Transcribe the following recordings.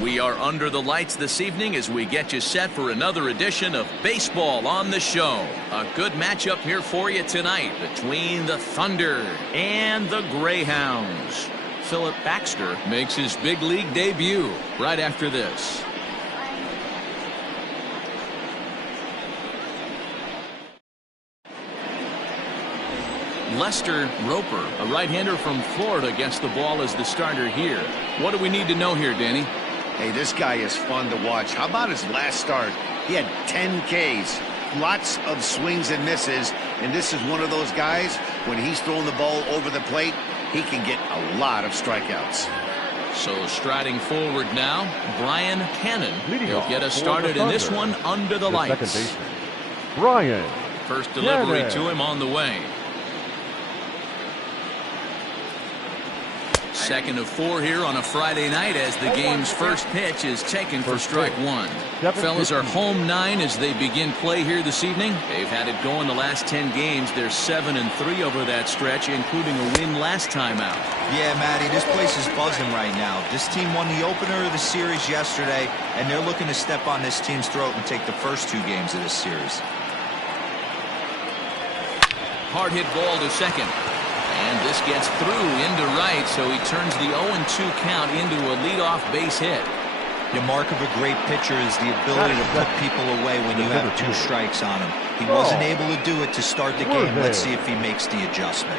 We are under the lights this evening as we get you set for another edition of Baseball on the Show. A good matchup here for you tonight between the Thunder and the Greyhounds. Philip Baxter makes his big league debut right after this. Lester Roper, a right-hander from Florida, gets the ball as the starter here. What do we need to know here, Danny? Hey, this guy is fun to watch. How about his last start? He had 10 Ks, lots of swings and misses, and this is one of those guys, when he's throwing the ball over the plate, he can get a lot of strikeouts. So striding forward now, Brian Cannon. He'll get us started in this one under the lights. Brian. First delivery to him on the way. Second of 4 here on a Friday night as the game's first pitch is taken for strike one. Fellas are home 9 as they begin play here this evening. They've had it going the last 10 games. They're 7-3 over that stretch, including a win last time out. Yeah, Matty, this place is buzzing right now. This team won the opener of the series yesterday, and they're looking to step on this team's throat and take the first 2 games of this series. Hard hit ball to second. And this gets through into right, so he turns the 0-2 count into a leadoff base hit. The mark of a great pitcher is the ability to put people away when you have 2 strikes on him. He wasn't able to do it to start the game. Let's see if he makes the adjustment.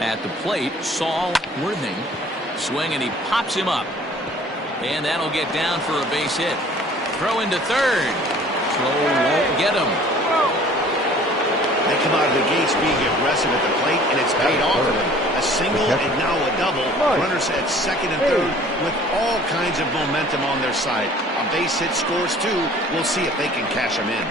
At the plate, Saul Worthing. Swing, and he pops him up. And that'll get down for a base hit. Throw into third. Throw won't get him. They come out of the gates being aggressive at the plate, and it's paid off for them. A single and now a double. Runners at second and third with all kinds of momentum on their side. A base hit scores 2. We'll see if they can cash them in.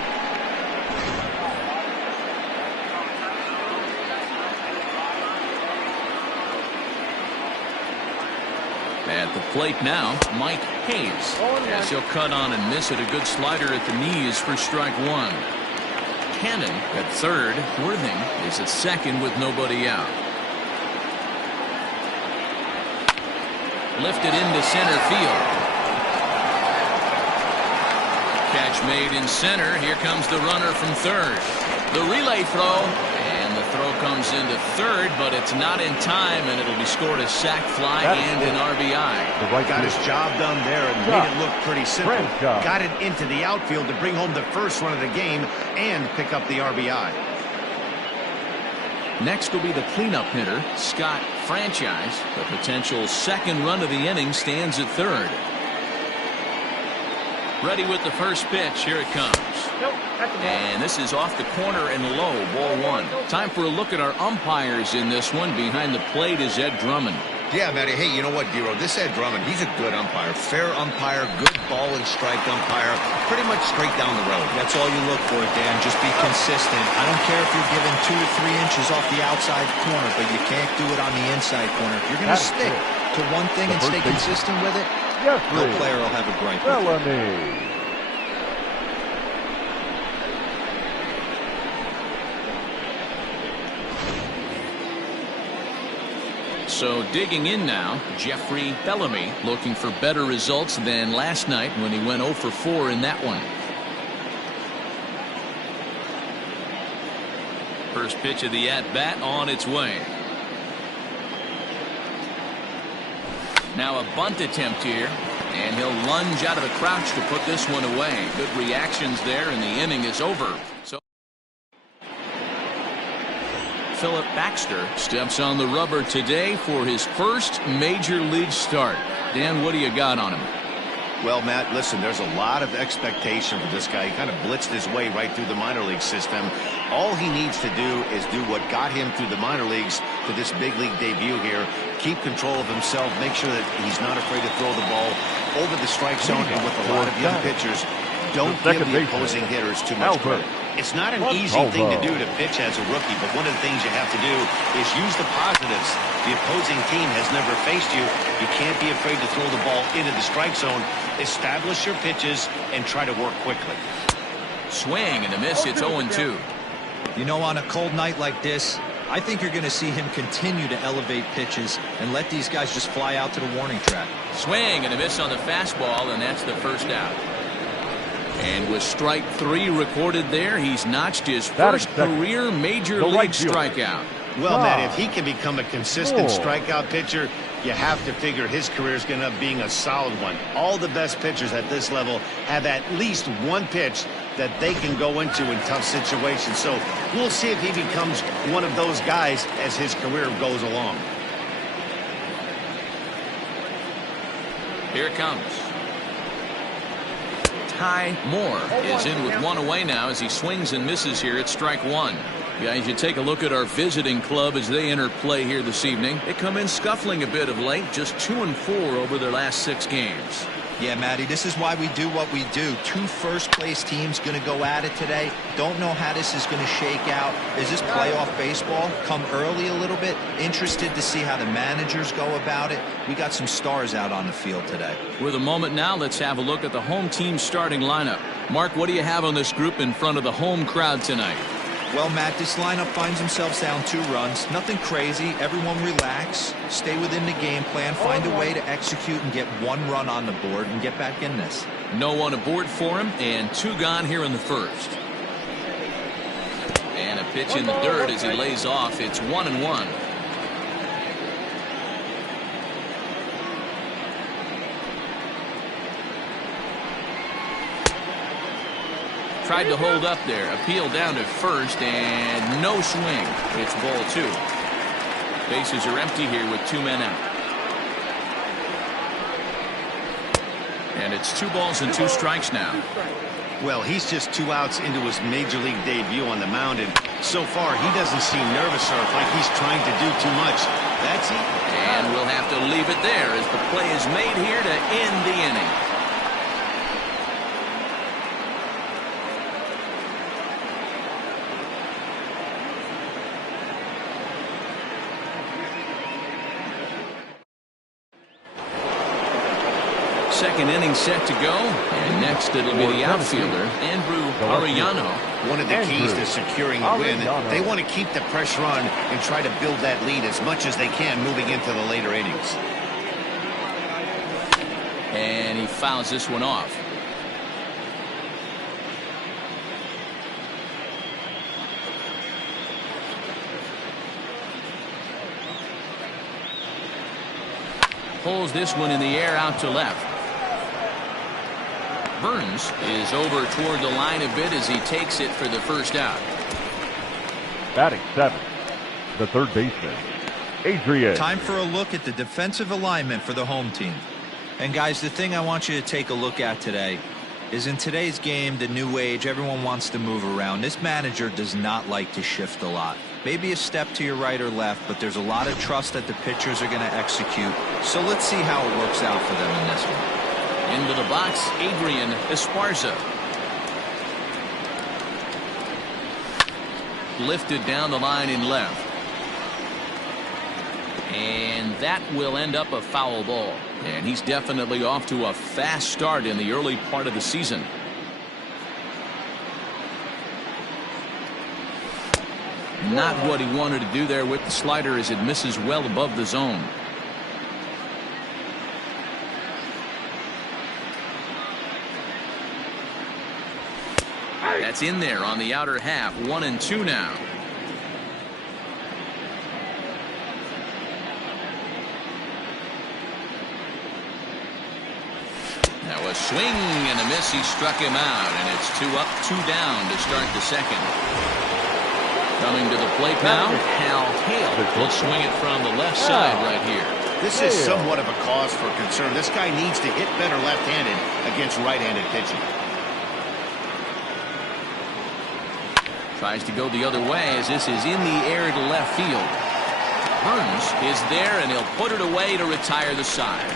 At the plate now, Mike Hayes. As he'll cut on and miss it. A good slider at the knees for strike one. Cannon at third. Worthing is at second with nobody out. Lifted into center field. Catch made in center. Here comes the runner from third. The relay throw. And the throw comes into third, but it's not in time, and it'll be scored a sac fly and an RBI. Got his job done there and made it look pretty simple. Got it into the outfield to bring home the first run of the game and pick up the RBI. Next will be the cleanup hitter, Scott Franchise. The potential second run of the inning stands at third. Ready with the first pitch. Here it comes. And this is off the corner and low. Ball 1. Time for a look at our umpires in this one. Behind the plate is Ed Drummond. Yeah, Matty. Hey, you know what, Dero? This Ed Drummond, he's a good umpire. Fair umpire, good ball and strike umpire. Pretty much straight down the road. That's all you look for, Dan. Just be consistent. I don't care if you're given 2 to 3 inches off the outside corner, but you can't do it on the inside corner. If you're going to stick to one thing and stay consistent with it, no player will have a gripe with it. So digging in now, Jeffrey Bellamy looking for better results than last night when he went 0 for 4 in that one. First pitch of the at-bat on its way. Now a bunt attempt here, and he'll lunge out of the crouch to put this one away. Good reactions there, and the inning is over. So Philip Baxter steps on the rubber today for his first major league start. Dan, what do you got on him? Well, Matt, listen, there's a lot of expectation for this guy. He kind of blitzed his way right through the minor league system. All he needs to do is do what got him through the minor leagues to this big league debut here. Keep control of himself. Make sure that he's not afraid to throw the ball over the strike zone. And with a lot of young pitchers, don't give the opposing hitters too much credit. It's not an easy thing to do to pitch as a rookie, but one of the things you have to do is use the positives. The opposing team has never faced you. You can't be afraid to throw the ball into the strike zone. Establish your pitches and try to work quickly. Swing and a miss. It's 0-2. You know, on a cold night like this, I think you're going to see him continue to elevate pitches and let these guys just fly out to the warning track. Swing and a miss on the fastball, and that's the first out. And with strike 3 recorded there, he's notched his first career major league strikeout. Well, Matt, if he can become a consistent strikeout pitcher, you have to figure his career is going to end up being a solid one. All the best pitchers at this level have at least one pitch that they can go into in tough situations. So we'll see if he becomes one of those guys as his career goes along. Here it comes. Ty Moore is in with one away now as he swings and misses here at strike 1. Guys, you take a look at our visiting club as they enter play here this evening. They come in scuffling a bit of late, just 2-4 over their last 6 games. Yeah, Matty, this is why we do what we do. 2 first-place teams going to go at it today. Don't know how this is going to shake out. Is this playoff baseball? Come early a little bit. Interested to see how the managers go about it. We got some stars out on the field today. With a moment now, let's have a look at the home team starting lineup. Mark, what do you have on this group in front of the home crowd tonight? Well, Matt, this lineup finds themselves down 2 runs. Nothing crazy. Everyone relax. Stay within the game plan. Find a way to execute and get 1 run on the board and get back in this. No one aboard for him, and 2 gone here in the first. And a pitch in the dirt as he lays off. It's 1-1. Tried to hold up there. Appeal down to first, and no swing. It's ball 2. Bases are empty here with 2 men out. And it's 2 balls and 2 strikes now. Well, he's just 2 outs into his major league debut on the mound, and so far he doesn't seem nervous or like he's trying to do too much. That's it. And we'll have to leave it there as the play is made here to end the inning. Second inning set to go, and next it'll be the outfielder, Andrew Arellano. One of the keys to securing a win, they want to keep the pressure on and try to build that lead as much as they can moving into the later innings. And he fouls this one off. Pulls this one in the air out to left. Burns is over toward the line a bit as he takes it for the first out. Batting 7th, the third baseman, Adrian. Time for a look at the defensive alignment for the home team. And guys, the thing I want you to take a look at today is in today's game, the new age, everyone wants to move around. This manager does not like to shift a lot. Maybe a step to your right or left, but there's a lot of trust that the pitchers are going to execute. So let's see how it works out for them in this one. Into the box, Adrian Esparza. Lifted down the line in left. And that will end up a foul ball. And he's definitely off to a fast start in the early part of the season. Not what he wanted to do there with the slider as it misses well above the zone. That's in there on the outer half. 1-2 now. Now a swing and a miss. He struck him out, and it's 2 up, 2 down to start the second. Coming to the plate now, Hal Hale will swing it from the left side right here. This is somewhat of a cause for concern. This guy needs to hit better left-handed against right-handed pitching. Tries to go the other way as this is in the air to left field. Burns is there, and he'll put it away to retire the side.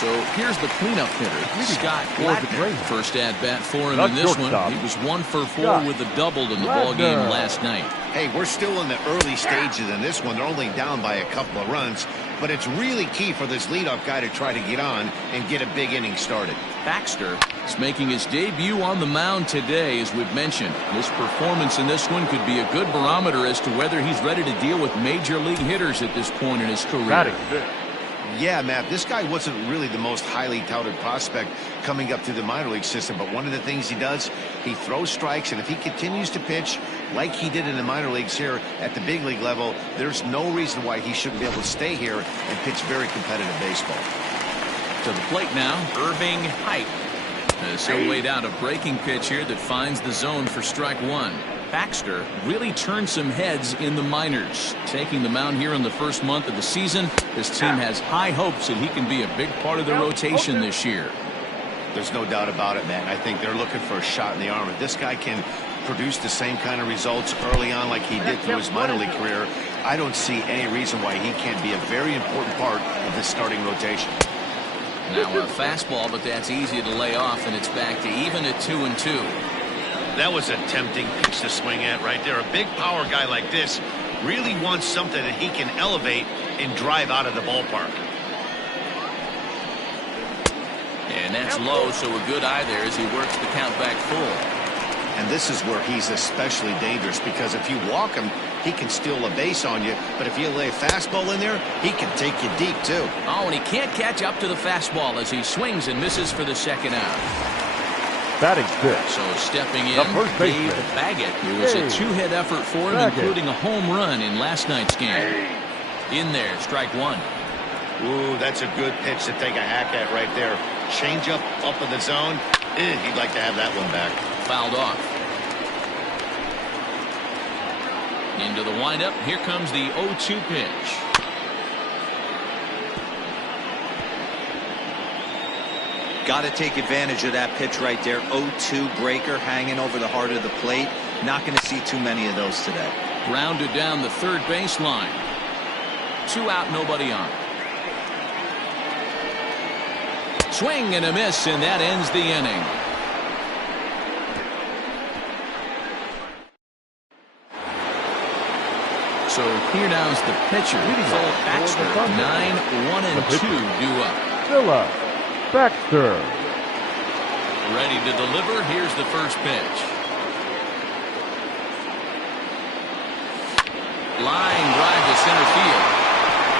So here's the cleanup hitter, Scott Gladner. First at bat for him in this one. He was 1 for 4 with a double in the ball game last night. Hey, we're still in the early stages in this one. They're only down by a couple of runs, but it's really key for this leadoff guy to try to get on and get a big inning started. Baxter is making his debut on the mound today, as we've mentioned. His performance in this one could be a good barometer as to whether he's ready to deal with major league hitters at this point in his career. Yeah, Matt, this guy wasn't really the most highly touted prospect coming up through the minor league system, but one of the things he does, he throws strikes, and if he continues to pitch like he did in the minor leagues here at the big league level, there's no reason why he shouldn't be able to stay here and pitch very competitive baseball. To the plate now, Irving Height. As he'll wait out a breaking pitch here that finds the zone for strike one. Baxter really turned some heads in the minors. Taking the mound here in the first month of the season, this team has high hopes that he can be a big part of the rotation this year. There's no doubt about it, man. I think they're looking for a shot in the arm. If this guy can produce the same kind of results early on like he did through his minor league career, I don't see any reason why he can't be a very important part of this starting rotation. Now a fastball, but that's easy to lay off, and it's back to even at 2-2. That was a tempting pitch to swing at right there. A big power guy like this really wants something that he can elevate and drive out of the ballpark. And that's low, so a good eye there as he works the count back full. And this is where he's especially dangerous, because if you walk him, he can steal a base on you. But if you lay a fastball in there, he can take you deep, too. Oh, and he can't catch up to the fastball as he swings and misses for the second out. Batting fifth. So stepping in, Dave Baggett. It was a two-hit effort for him, including a home run in last night's game. In there, strike one. Ooh, that's a good pitch to take a hack at right there. Change up in the zone. He'd like to have that one back. Fouled off. Into the windup. Here comes the 0-2 pitch. Got to take advantage of that pitch right there. 0-2 breaker hanging over the heart of the plate. Not going to see too many of those today. Grounded down the third baseline. 2 out, nobody on. Swing and a miss, and that ends the inning. So here now's the pitcher. Baxter, 9-1-2 due up. Baxter. Ready to deliver. Here's the first pitch. Line drive to center field.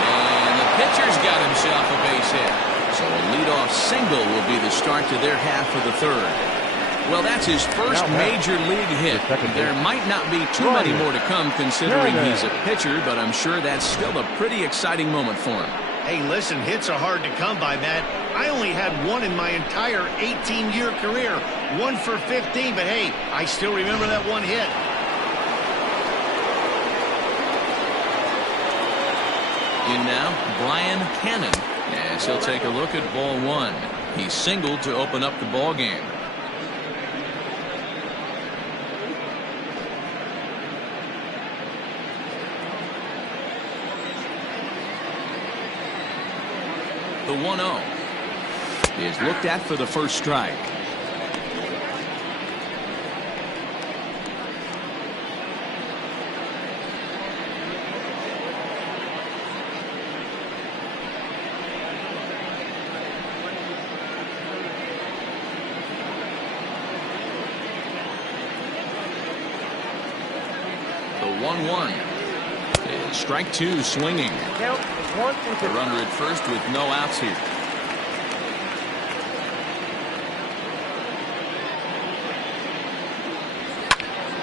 And the pitcher's got himself a base hit. So a leadoff single will be the start to their half of the third. Well, that's his first major league hit. There might not be too many more to come considering he's a pitcher, but I'm sure that's still a pretty exciting moment for him. Hey, listen, hits are hard to come by, Matt. I only had one in my entire 18-year career. 1 for 15, but hey, I still remember that one hit. In now, Brian Cannon, as he'll take a look at ball one. He singled to open up the ball game. The 1-0 is looked at for the first strike. The 1-1 is strike two, swinging. The runner at first with no outs here.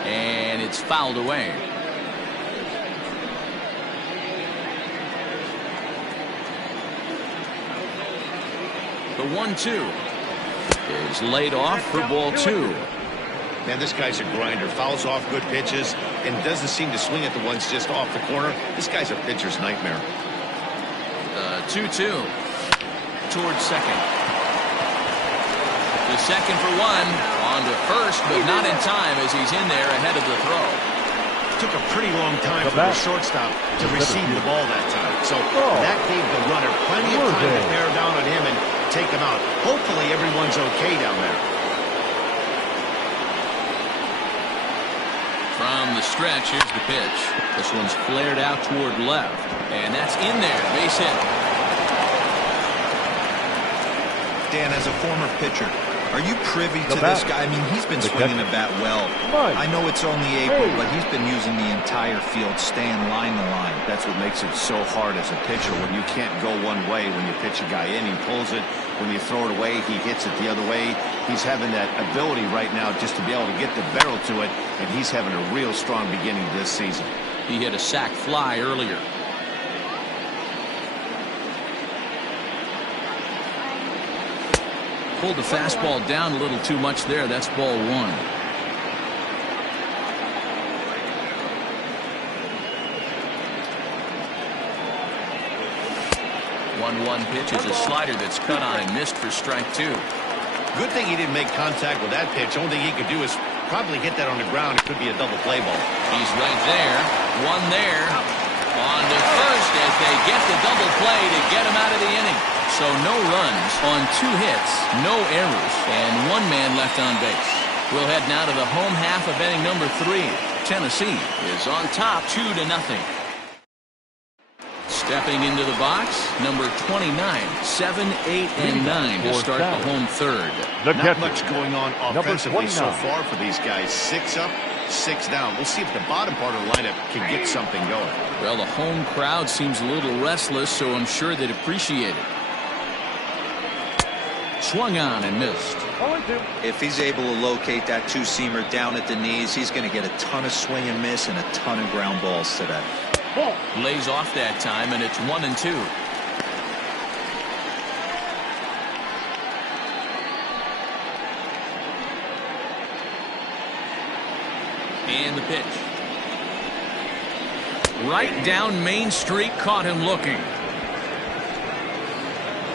And it's fouled away. The 1-2 is laid off for ball two. Man, this guy's a grinder. Fouls off good pitches and doesn't seem to swing at the ones just off the corner. This guy's a pitcher's nightmare. 2-2 towards second. The second for one. On to first, but not in time as he's in there ahead of the throw. Took a pretty long time for the shortstop to receive the ball that time. So that gave the runner plenty of time to bear down on him and take him out. Hopefully everyone's okay down there. From the stretch, here's the pitch. This one's flared out toward left. And that's in there. Base hit. Dan, as a former pitcher, are you privy to this guy? I mean, he's been swinging the bat well. I know it's only April, but he's been using the entire field, staying line to line. That's what makes it so hard as a pitcher when you can't go one way. When you pitch a guy in, he pulls it. When you throw it away, he hits it the other way. He's having that ability right now just to be able to get the barrel to it, and he's having a real strong beginning this season. He hit a sac fly earlier. Pulled the fastball down a little too much there. That's ball one. 1-1 pitch is a slider that's cut on and missed for strike two. Good thing he didn't make contact with that pitch. Only thing he could do is probably hit that on the ground. It could be a double play ball. He's right there. One there. On to first as they get the double play to get him out of the inning. So no runs on 2 hits, no errors, and 1 man left on base. We'll head now to the home half of inning number 3. Tennessee is on top 2-0. Stepping into the box, number 29, 7, 8, and 9 to start the home third. Not much going on offensively so far for these guys. 6 up, 6 down. We'll see if the bottom part of the lineup can get something going. Well, the home crowd seems a little restless, so I'm sure they'd appreciate it. Swung on and missed. If he's able to locate that 2-seamer down at the knees, he's going to get a ton of swing and miss and a ton of ground balls today. Lays off that time, and it's 1-2. And the pitch. Right down Main Street, caught him looking.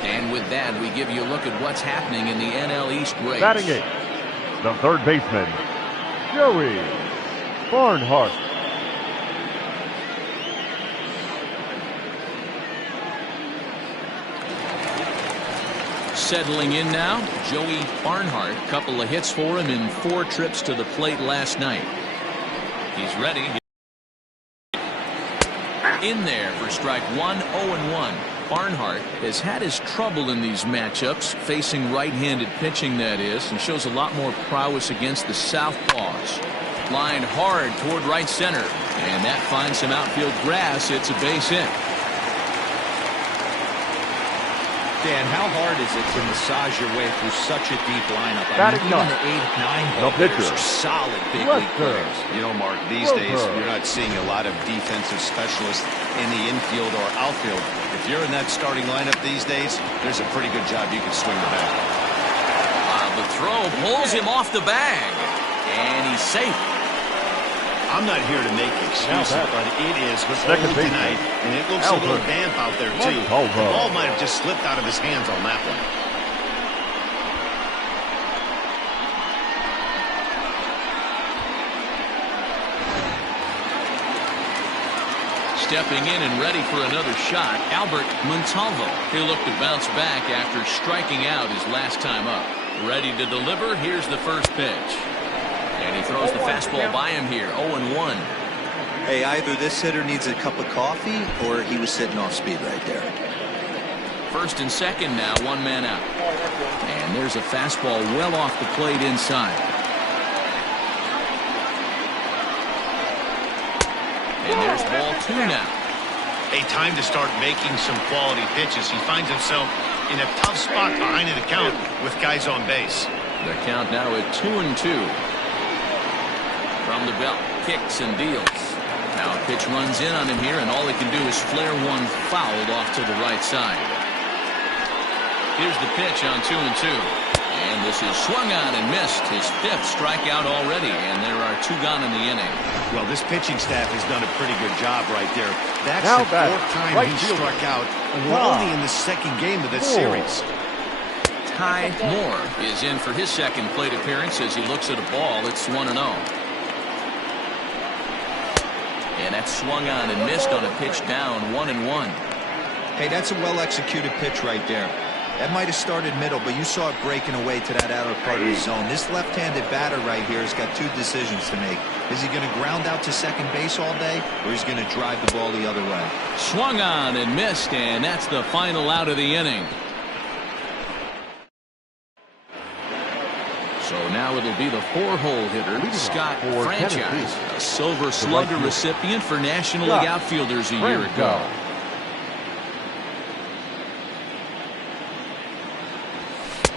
And with that, we give you a look at what's happening in the NL East race. Batting 8, the third baseman, Joey Barnhart. Settling in now, Joey Barnhart. Couple of hits for him in 4 trips to the plate last night. He's ready. In there for strike 1, 0-1. Barnhart has had his trouble in these matchups, facing right-handed pitching, that is, and shows a lot more prowess against the southpaws. Lined hard toward right center, and that finds some outfield grass. It's a base hit. Dan, how hard is it to massage your way through such a deep lineup? I mean, even the 8, 9 hitters are solid big league players. You know, Mark, these days you're not seeing a lot of defensive specialists in the infield or outfield. If you're in that starting lineup these days, there's a pretty good job you can swing the bat. The throw pulls him off the bag, and he's safe. I'm not here to make excuses, but it is cold tonight, and it looks a little damp out there, too. The ball might have just slipped out of his hands on that one. Stepping in and ready for another shot, Albert Montalvo. He'll look to bounce back after striking out his last time up. Ready to deliver. Here's the first pitch. And he throws the fastball by him here, 0-1. Hey, either this hitter needs a cup of coffee or he was sitting off speed right there. First and second now, 1 man out. And there's a fastball well off the plate inside. And there's ball 2 now. A time to start making some quality pitches. He finds himself in a tough spot behind the count with guys on base. The count now at 2-2. From the belt, kicks and deals. Now a pitch runs in on him here, and all he can do is flare one fouled off to the right side. Here's the pitch on 2-2. And this is swung on and missed. His 5th strikeout already, and there are 2 gone in the inning. Well, this pitching staff has done a pretty good job right there. That's the 4th time he struck out, and we're only in the 2nd game of this series. Ty Moore is in for his 2nd plate appearance as he looks at a ball. It's 1-0. And that's swung on and missed on a pitch down, 1-1. Hey, that's a well-executed pitch right there. That might have started middle, but you saw it breaking away to that outer part of the zone. This left-handed batter right here has got two decisions to make. Is he going to ground out to second base all day, or is he going to drive the ball the other way? Swung on and missed, and that's the final out of the inning. So now it'll be the four-hole hitter, Scott Franchise, a Silver Slugger recipient for National League outfielders a year ago.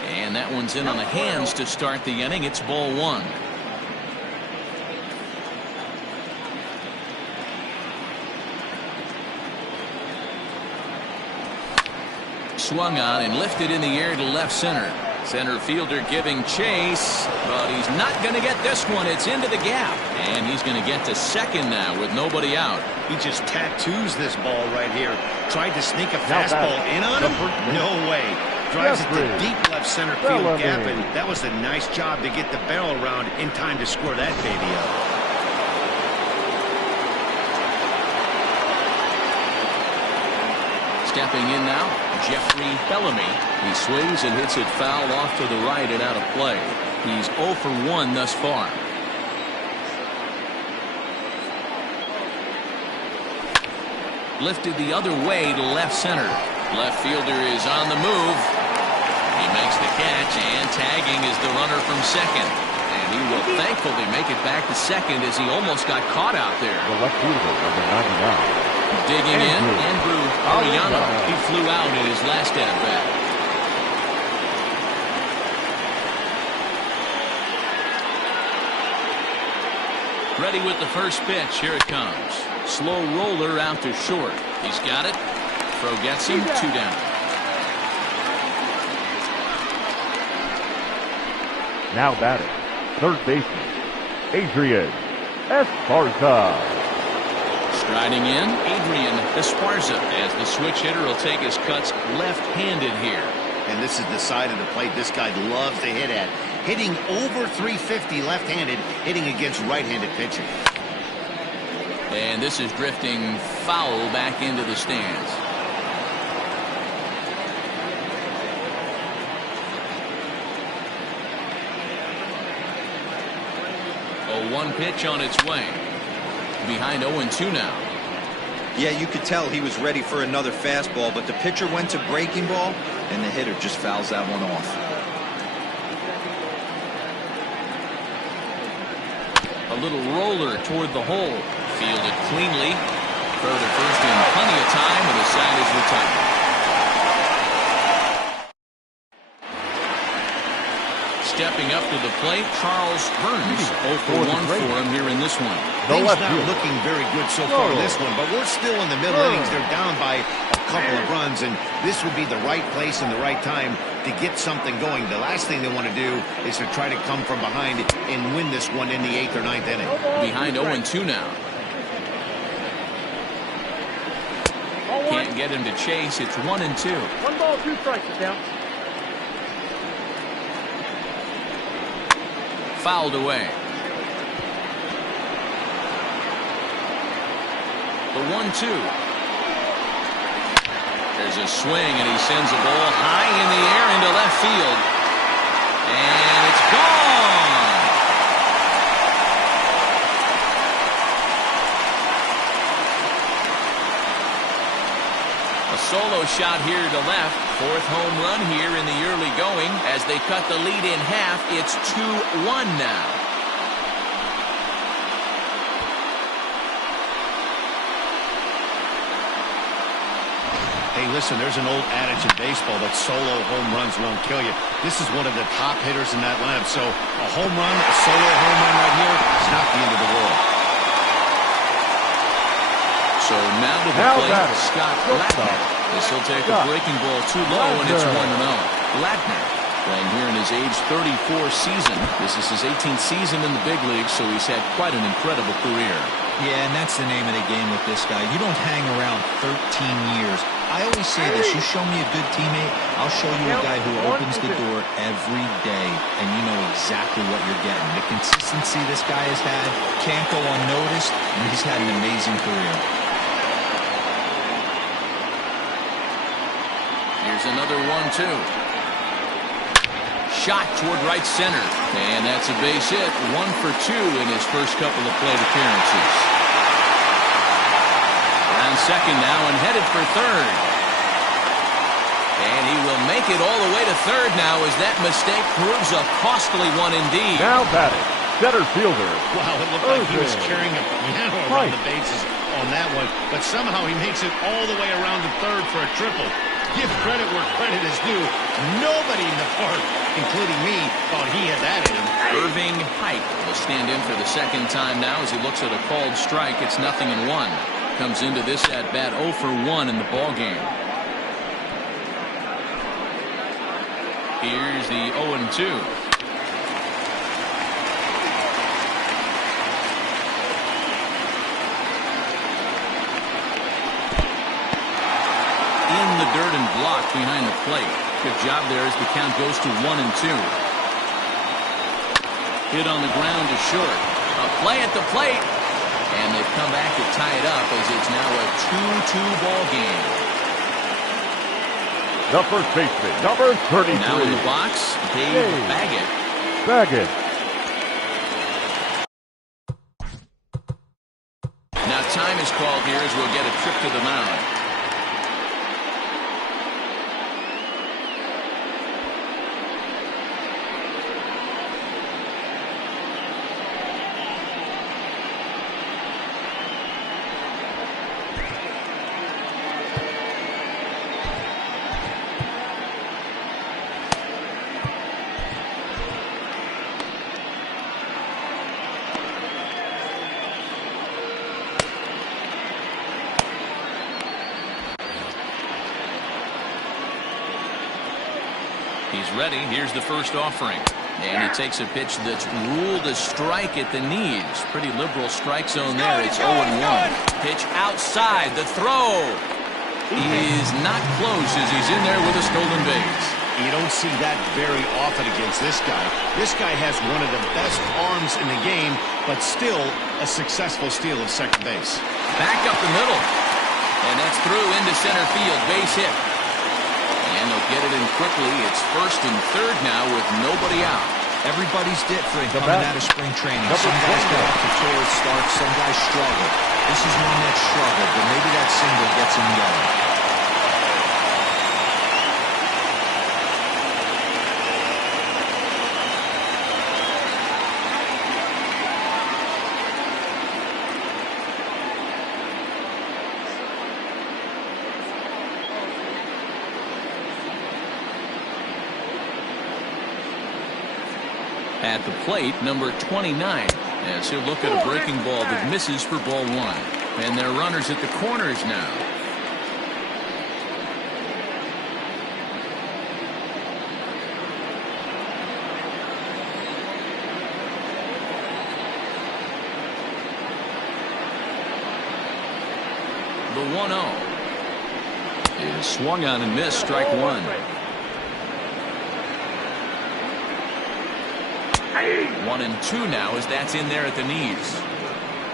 And that one's in on the hands to start the inning. It's ball one. Swung on and lifted in the air to left center. Center fielder giving chase, but he's not going to get this one. It's into the gap, and he's going to get to second now with nobody out. He just tattoos this ball right here. Tried to sneak a fastball in on him? No way. Drives it to deep left center field gap, and that was a nice job to get the barrel around in time to score that baby up. Stepping in now, Jeffrey Bellamy. He swings and hits it foul off to the right and out of play. He's 0 for 1 thus far. Lifted the other way to left center. Left fielder is on the move. He makes the catch, and tagging is the runner from second. And he will thankfully make it back to second as he almost got caught out there. The left fielder, number 99. Digging in, Andrew Ariano. He flew out in his last at-bat. Ready with the first pitch. Here it comes. Slow roller out to short. He's got it. Throw gets him. 2 down. Now batting, third baseman, Adrian Esparza. Striding in, Adrian Esparza, as the switch hitter will take his cuts left-handed here. And this is the side of the plate this guy loves to hit at. Hitting over 350 left-handed, hitting against right-handed pitching. And this is drifting foul back into the stands. A 1 pitch on its way. Behind 0-2 now. Yeah, you could tell he was ready for another fastball, but the pitcher went to breaking ball, and the hitter just fouls that one off. A little roller toward the hole. Fielded cleanly. Throw to first in plenty of time, and the side is retired. Stepping up to the plate, Charles Burns. 0 for 1 for him here in this one. Things not looking very good so far in this one, but we're still in the middle innings. They're down by a couple of runs, and this would be the right place and the right time to get something going. The last thing they want to do is to try to come from behind and win this one in the 8th or 9th inning. Behind 0-2 now. Can't get him to chase. It's 1-2. 1 ball, 2 strikes. It counts. Fouled away. The 1-2. There's a swing, and he sends a ball high in the air into left field. And it's gone. A solo shot here to left. 4th home run here in the early going. As they cut the lead in half, it's 2-1 now. Hey, listen, there's an old adage in baseball that solo home runs won't kill you. This is one of the top hitters in that lineup. So a home run, a solo home run right here is not the end of the world. So now to the plate, Scott Latner. This will take a breaking ball too low, and it's 1-0. Latner playing here in his age 34 season. This is his 18th season in the big leagues, so he's had quite an incredible career. Yeah, and that's the name of the game with this guy. You don't hang around 13 years. I always say this, you show me a good teammate, I'll show you a guy who opens the door every day, and you know exactly what you're getting. The consistency this guy has had can't go unnoticed, and he's had an amazing career. Here's Here's another 1-2. Shot toward right center. And that's a base hit. 1 for 2 in his first couple of plate appearances. Around second now and headed for third. And he will make it all the way to third now as that mistake proves a costly one indeed. Now batting, center fielder. Wow, it looked like he was carrying a piano around the bases on that one, but somehow he makes it all the way around to third for a triple. Give credit where credit is due. Nobody in the park, including me, thought he had that in him. Irving Pike will stand in for the second time now as he looks at a called strike. It's 0-1. Comes into this at bat 0 for 1 in the ball game. Here's the 0-2. In the dirt and blocked behind the plate. Good job there as the count goes to 1-2. Hit on the ground to short. A play at the plate. And they've come back to tie it up as it's now a 2-2 ball game. The first baseman, number 33. Now in the box, Dave Baggett. Now time is called here as we'll get a trip to the mound. He's ready. Here's the first offering. And he takes a pitch that's ruled a strike at the knees. Pretty liberal strike zone there. It's 0-1. Pitch outside. The throw is not close as he's in there with a stolen base. You don't see that very often against this guy. This guy has one of the best arms in the game, but still a successful steal of second base. Back up the middle. And that's through into center field. Base hit. And they'll get it in quickly. It's first and third now with nobody out. Everybody's different coming out of spring training. Some guys got off to torrid starts, some guys struggle. This is one that struggled, but maybe that single gets him going. At the plate, number 29, as he'll look at a breaking ball that misses for ball 1. And there are runners at the corners now. The 1-0 is swung on and missed, strike 1. 1-2 now as that's in there at the knees.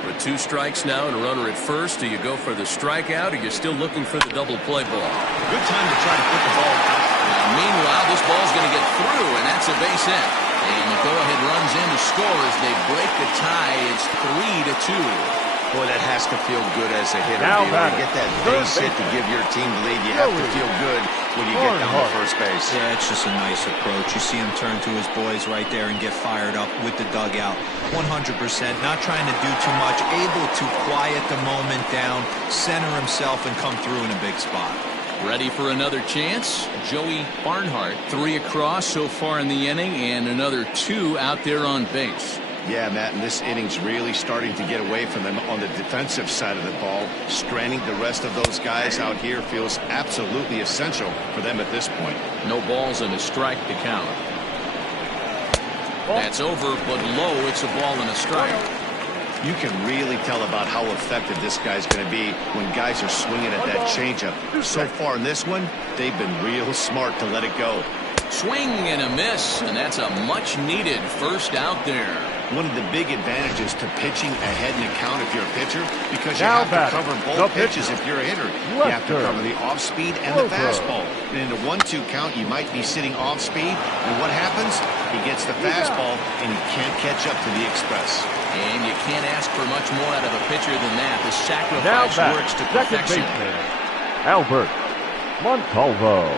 With 2 strikes now and a runner at first, do you go for the strikeout or you're still looking for the double play ball? Good time to try to put the ball out. Now, meanwhile, this ball's going to get through, and that's a base hit. And the go-ahead runs in to score as they break the tie. It's 3-2. Boy, that has to feel good as a hitter. Now to get that base hit to give your team the lead, you have to feel good when you get down to first base. Yeah, it's just a nice approach. You see him turn to his boys right there and get fired up with the dugout. 100%, not trying to do too much, able to quiet the moment down, center himself, and come through in a big spot. Ready for another chance? Joey Barnhart, 3 across so far in the inning, and another 2 out there on base. Yeah, Matt, and this inning's really starting to get away from them on the defensive side of the ball. Stranding the rest of those guys out here feels absolutely essential for them at this point. No balls and a strike to count. That's over, but low. It's a ball and a strike. You can really tell about how effective this guy's going to be when guys are swinging at that changeup. So far in this one, they've been real smart to let it go. Swing and a miss, and that's a much-needed first out there. One of the big advantages to pitching ahead in the count if you're a pitcher, because you have to cover both pitches if you're a hitter. You have to cover the off-speed and the fastball. And in the 1-2 count, you might be sitting off-speed, and what happens? He gets the fastball, and he can't catch up to the express. And you can't ask for much more out of a pitcher than that. The sacrifice works to perfection. Albert Montalvo.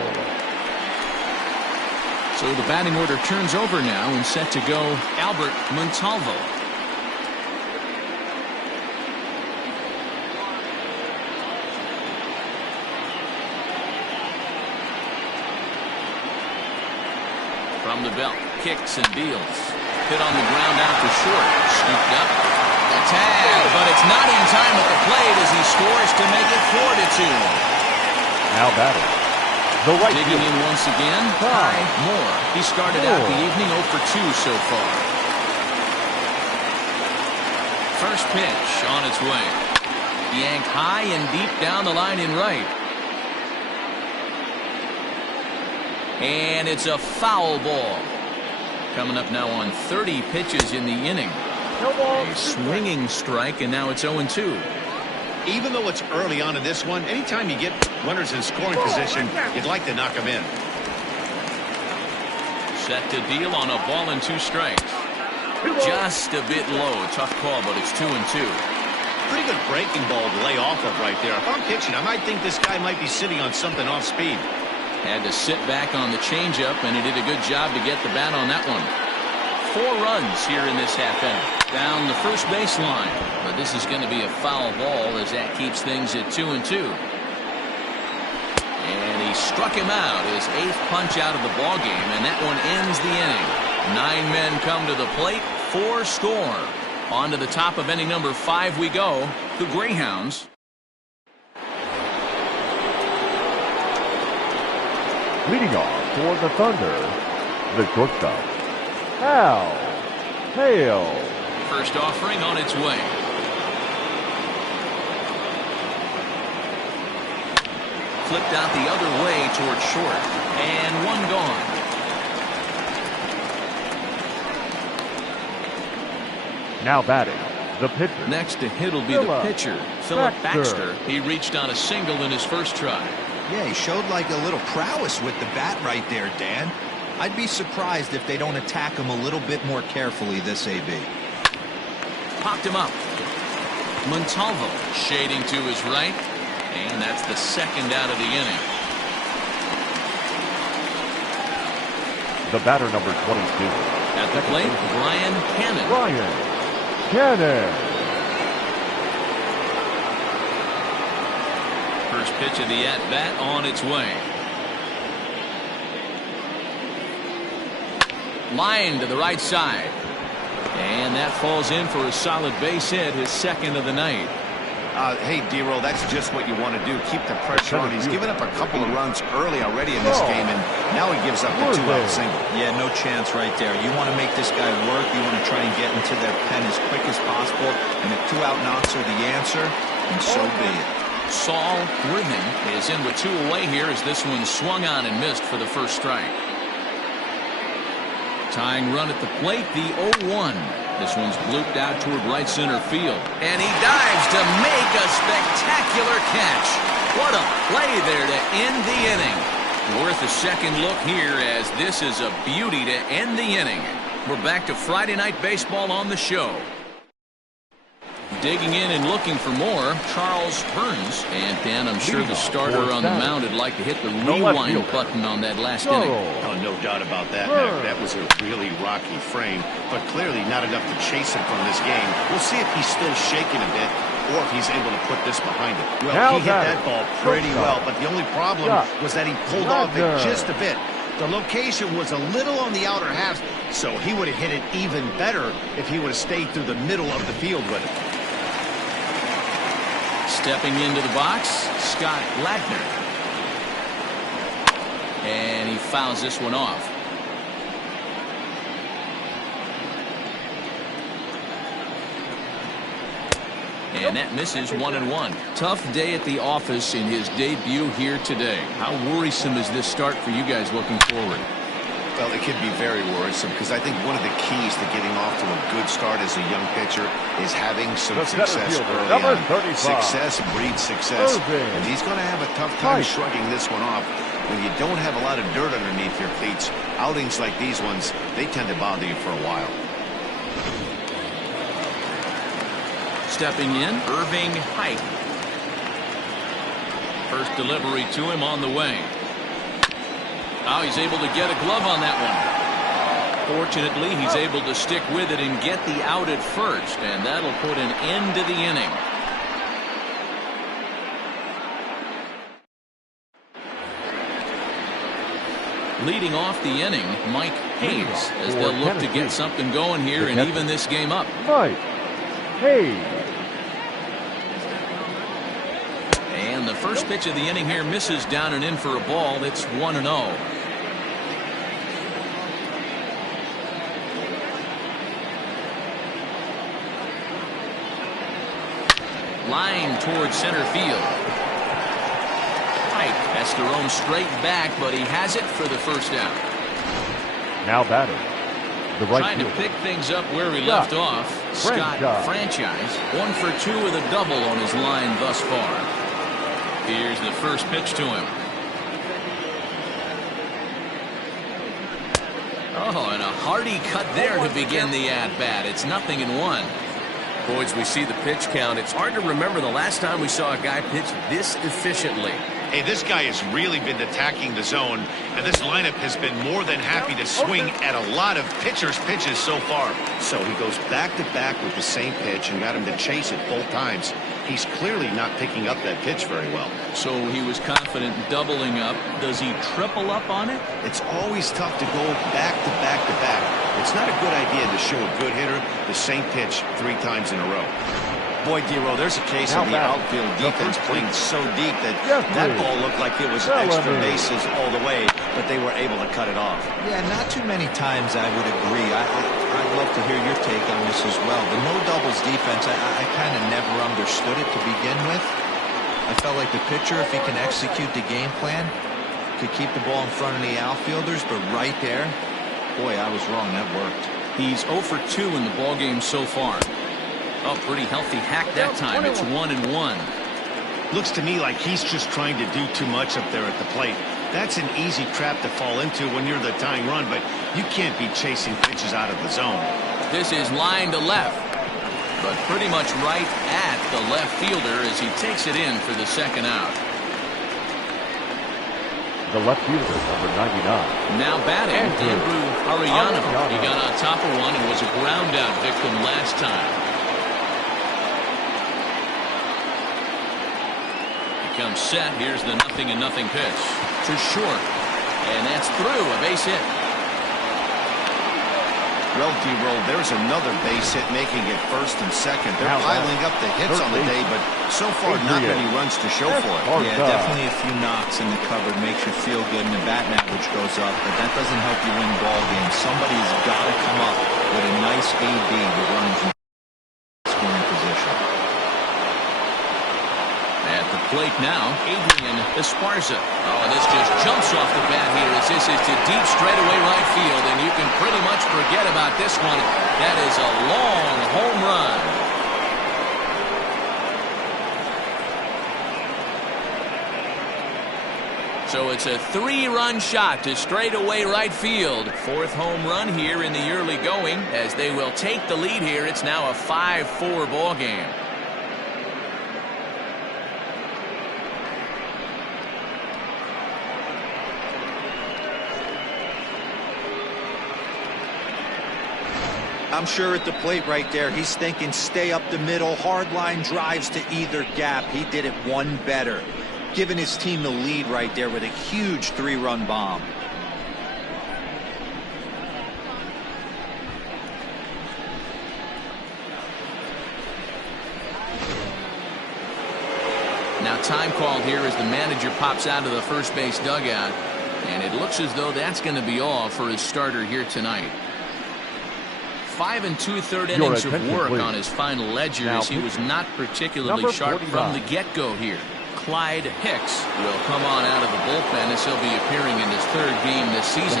So the batting order turns over now and set to go Albert Montalvo. From the belt, kicks and deals. Hit on the ground out to short. Scooped up. A tag, but it's not in time at the plate as he scores to make it 4-2. Now batting. The right digging in once again, Ty Moore. He started out the evening 0 for 2 so far. First pitch on its way. Yanked high and deep down the line in right. And it's a foul ball. Coming up now on 30 pitches in the inning. A swinging strike, and now it's 0-2. Even though it's early on in this one, anytime you get runners in scoring position, you'd like to knock them in. Set to deal on a ball and 2 strikes. Just a bit low. Tough call, but it's 2-2. Pretty good breaking ball to lay off of right there. If I'm pitching, I might think this guy might be sitting on something off speed. Had to sit back on the changeup, and he did a good job to get the bat on that one. 4 runs here in this half inning. Down the first baseline, but this is going to be a foul ball as that keeps things at 2-2. And he struck him out, his 8th punch out of the ball game, and that one ends the inning. 9 men come to the plate, 4 score. On to the top of inning number 5 we go. The Greyhounds. Leading off for the Thunder, the shortstop, Al Hale. First offering on its way. Flipped out the other way toward short. And 1 gone. Now batting, the pitcher. Next to hit will be the pitcher, Philip Baxter. He reached on a single in his first try. Yeah, he showed like a little prowess with the bat right there, Dan. I'd be surprised if they don't attack him a little bit more carefully this AB. Popped him up. Montalvo shading to his right, and that's the 2nd out of the inning. The batter, number 22. At the plate, Brian Cannon. First pitch of the at-bat on its way. Line to the right side. And that falls in for a solid base hit, his 2nd of the night. Hey, D-Roll, that's just what you want to do. Keep the pressure on. He's given up a couple of runs early already in this game, and now he gives up the 2-out single. Yeah, no chance right there. You want to make this guy work. You want to try and get into their pen as quick as possible, and if 2-out knocks are the answer, and so be it. Saul Worthing is in with 2 away here as this one swung on and missed for the first strike. Tying run at the plate, the 0-1. This one's blooped out toward right center field. And he dives to make a spectacular catch. What a play there to end the inning. Worth a second look here as this is a beauty to end the inning. We're back to Friday Night Baseball on the show. Digging in and looking for more, Charles Burns. And Dan, I'm sure the starter on the mound would like to hit the rewind button on that last inning. Oh, no doubt about that. That was a really rocky frame, but clearly not enough to chase him from this game. We'll see if he's still shaking a bit or if he's able to put this behind him. Well, he hit that ball pretty well, but the only problem was that he pulled off it just a bit. The location was a little on the outer half, so he would have hit it even better if he would have stayed through the middle of the field with it. Stepping into the box, Scott Ladner. And he fouls this one off. And that misses 1-1. Tough day at the office in his debut here today. How worrisome is this start for you guys looking forward? Well, it can be very worrisome because I think one of the keys to getting off to a good start as a young pitcher is having some success early on. Success breeds success. And he's going to have a tough time shrugging this one off. When you don't have a lot of dirt underneath your cleats, outings like these ones, they tend to bother you for a while. Stepping in, Irving Hike. First delivery to him on the way. Oh, he's able to get a glove on that one. Fortunately, he's able to stick with it and get the out at first, and that'll put an end to the inning. Leading off the inning, Mike Hayes, as they'll look to get something going here and even this game up. Mike Hayes. And the first pitch of the inning here misses down and in for a ball. It's 1-0. Line towards center field. Pike has to roam straight back, but he has it for the first out. Now batting, the right Trying fielder. to pick things up where he left off. Scott Franchise, 1 for 2 with a double on his line thus far. Here's the first pitch to him. Oh, and a hearty cut there to begin the at-bat. It's 0-1. Boys, we see the pitch count. It's hard to remember the last time we saw a guy pitch this efficiently. Hey, this guy has really been attacking the zone, and this lineup has been more than happy to swing at a lot of pitchers' pitches so far. So he goes back-to-back with the same pitch and got him to chase it both times. He's clearly not picking up that pitch very well. So he was confident doubling up. Does he triple up on it? It's always tough to go back-to-back-to-back. It's not a good idea to show a good hitter the same pitch 3 times in a row. Boy, D-Roll, there's a case of the outfield defense playing so deep that that ball looked like it was extra bases all the way, but they were able to cut it off. Yeah, not too many times I would agree. I'd love to hear your take on this as well. The no-doubles defense, I kind of never understood it to begin with. I felt like the pitcher, if he can execute the game plan, could keep the ball in front of the outfielders, but right there, boy, I was wrong. That worked. He's 0 for 2 in the ballgame so far. Oh, pretty healthy hack that time. It's 1-1. Looks to me like he's just trying to do too much up there at the plate. That's an easy trap to fall into when you're the tying run, but you can't be chasing pitches out of the zone. This is line to left, but pretty much right at the left fielder as he takes it in for the second out. The left fielder, number 99. Now batting, Andrew Ariano. He got on top of one and was a ground out victim last time. Comes set. Here's the 0-0 pitch to short, and that's through. A base hit. Well, D-Roll, there's another base hit, making it first and second. They're piling up the hits on the day, but so far not many runs to show for it. Yeah, definitely a few knocks in the cupboard makes you feel good, and the batting average goes up, but that doesn't help you win ball games. Somebody's got to come up with a nice AB with runners in scoring position. At the plate now, Adrian Esparza. Oh, this just jumps off the bat here as this is to deep straightaway right field, and you can pretty much forget about this one. That is a long home run. So it's a 3-run shot to straightaway right field. 4th home run here in the early going as they will take the lead here. It's now a 5-4 ball game. I'm sure at the plate right there, he's thinking stay up the middle, hard line drives to either gap. He did it one better, giving his team the lead right there with a huge 3-run bomb. Now time called here as the manager pops out of the first base dugout, and it looks as though that's going to be all for his starter here tonight. 5 2/3 innings of work on his final ledger as he was not particularly sharp from the get-go here. Clyde Hicks will come on out of the bullpen as he'll be appearing in his 3rd game this season.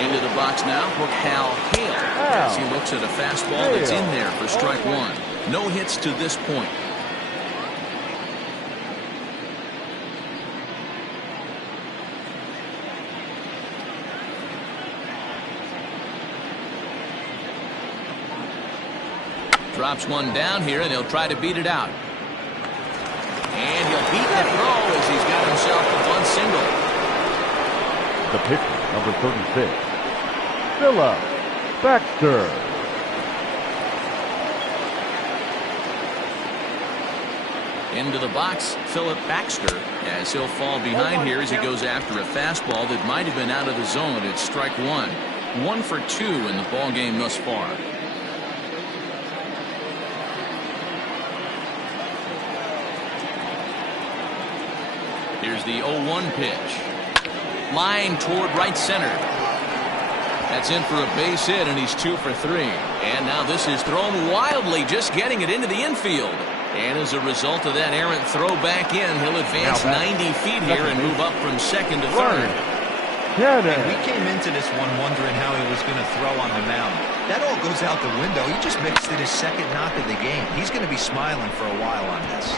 Into the box now for Cal Hale as he looks at a fastball that's in there for strike 1. No hits to this point. Drops one down here, and he'll try to beat it out. And he'll beat the throw as he's got himself a bunt single. The pitcher, number 36, Philip Baxter. Into the box, Philip Baxter, as he'll fall behind here as he goes after a fastball that might have been out of the zone. It's strike 1. 1 for 2 in the ball game thus far. Here's the 0-1 pitch. Line toward right center. That's in for a base hit, and he's 2 for 3. And now this is thrown wildly, just getting it into the infield. And as a result of that errant throw back in, he'll advance 90 feet here and move up from 2nd to 3rd. And we came into this one wondering how he was going to throw on the mound. That all goes out the window. He just mixed it his 2nd knock of the game. He's going to be smiling for a while on this.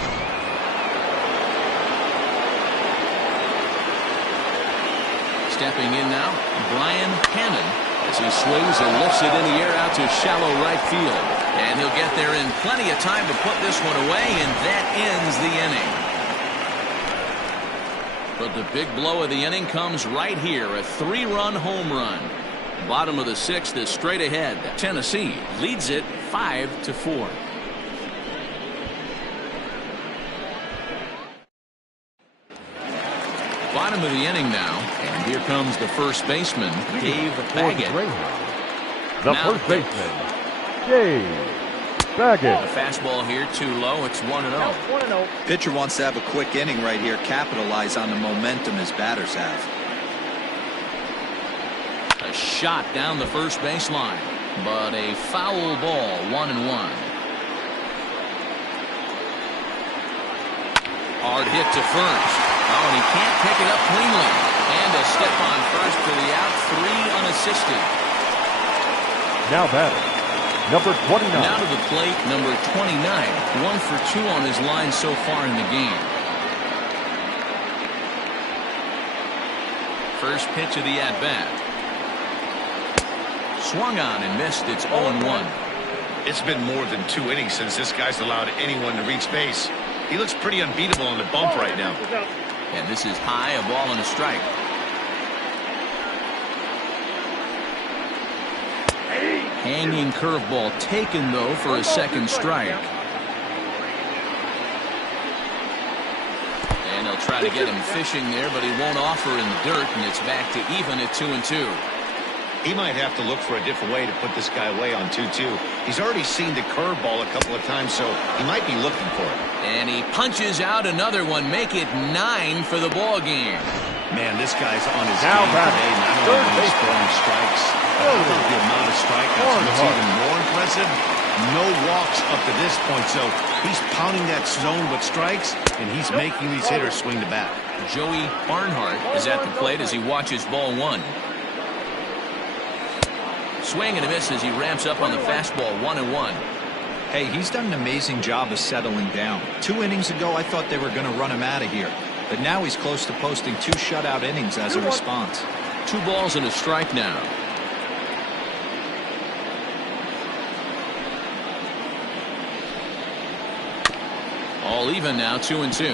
Stepping in now, Brian Hannon, as he swings and lifts it in the air out to shallow right field. And he'll get there in plenty of time to put this one away, and that ends the inning. But the big blow of the inning comes right here, a 3-run home run. Bottom of the 6th is straight ahead. Tennessee leads it 5-4. Bottom of the inning now, and here comes the first baseman, Dave Baggett. The first baseman, Dave Baggett. A fastball here too low. It's 1-0. Pitcher wants to have a quick inning right here, capitalize on the momentum his batters have. A shot down the first baseline, but a foul ball, 1-1. Hard hit to first. Oh, and he can't pick it up cleanly. And a step on first for the out, 3 unassisted. Now batting, number 29. Now to the plate, number 29. 1 for 2 on his line so far in the game. First pitch of the at-bat. Swung on and missed. It's 0-1. It's been more than 2 innings since this guy's allowed anyone to reach base. He looks pretty unbeatable on the bump right now. And this is high, a ball and a strike. Hanging curveball taken, though, for a 2nd strike. And they'll try to get him fishing there, but he won't offer in the dirt, and it's back to even at 2-2. He might have to look for a different way to put this guy away on 2-2. He's already seen the curveball a couple of times, so he might be looking for it. And he punches out another one, make it 9 for the ball game. Man, this guy's on his game today. Not only when he's throwing strikes, but how about the amount of strikeouts? What's even more impressive, no walks up to this point. So he's pounding that zone with strikes, and he's making these hitters swing the bat. Joey Barnhart is at the plate as he watches ball 1. Swing and a miss as he ramps up on the fastball, 1-1. Hey, he's done an amazing job of settling down. 2 innings ago, I thought they were going to run him out of here. But now he's close to posting 2 shutout innings as a response. 2 balls and a strike now. All even now, 2-2.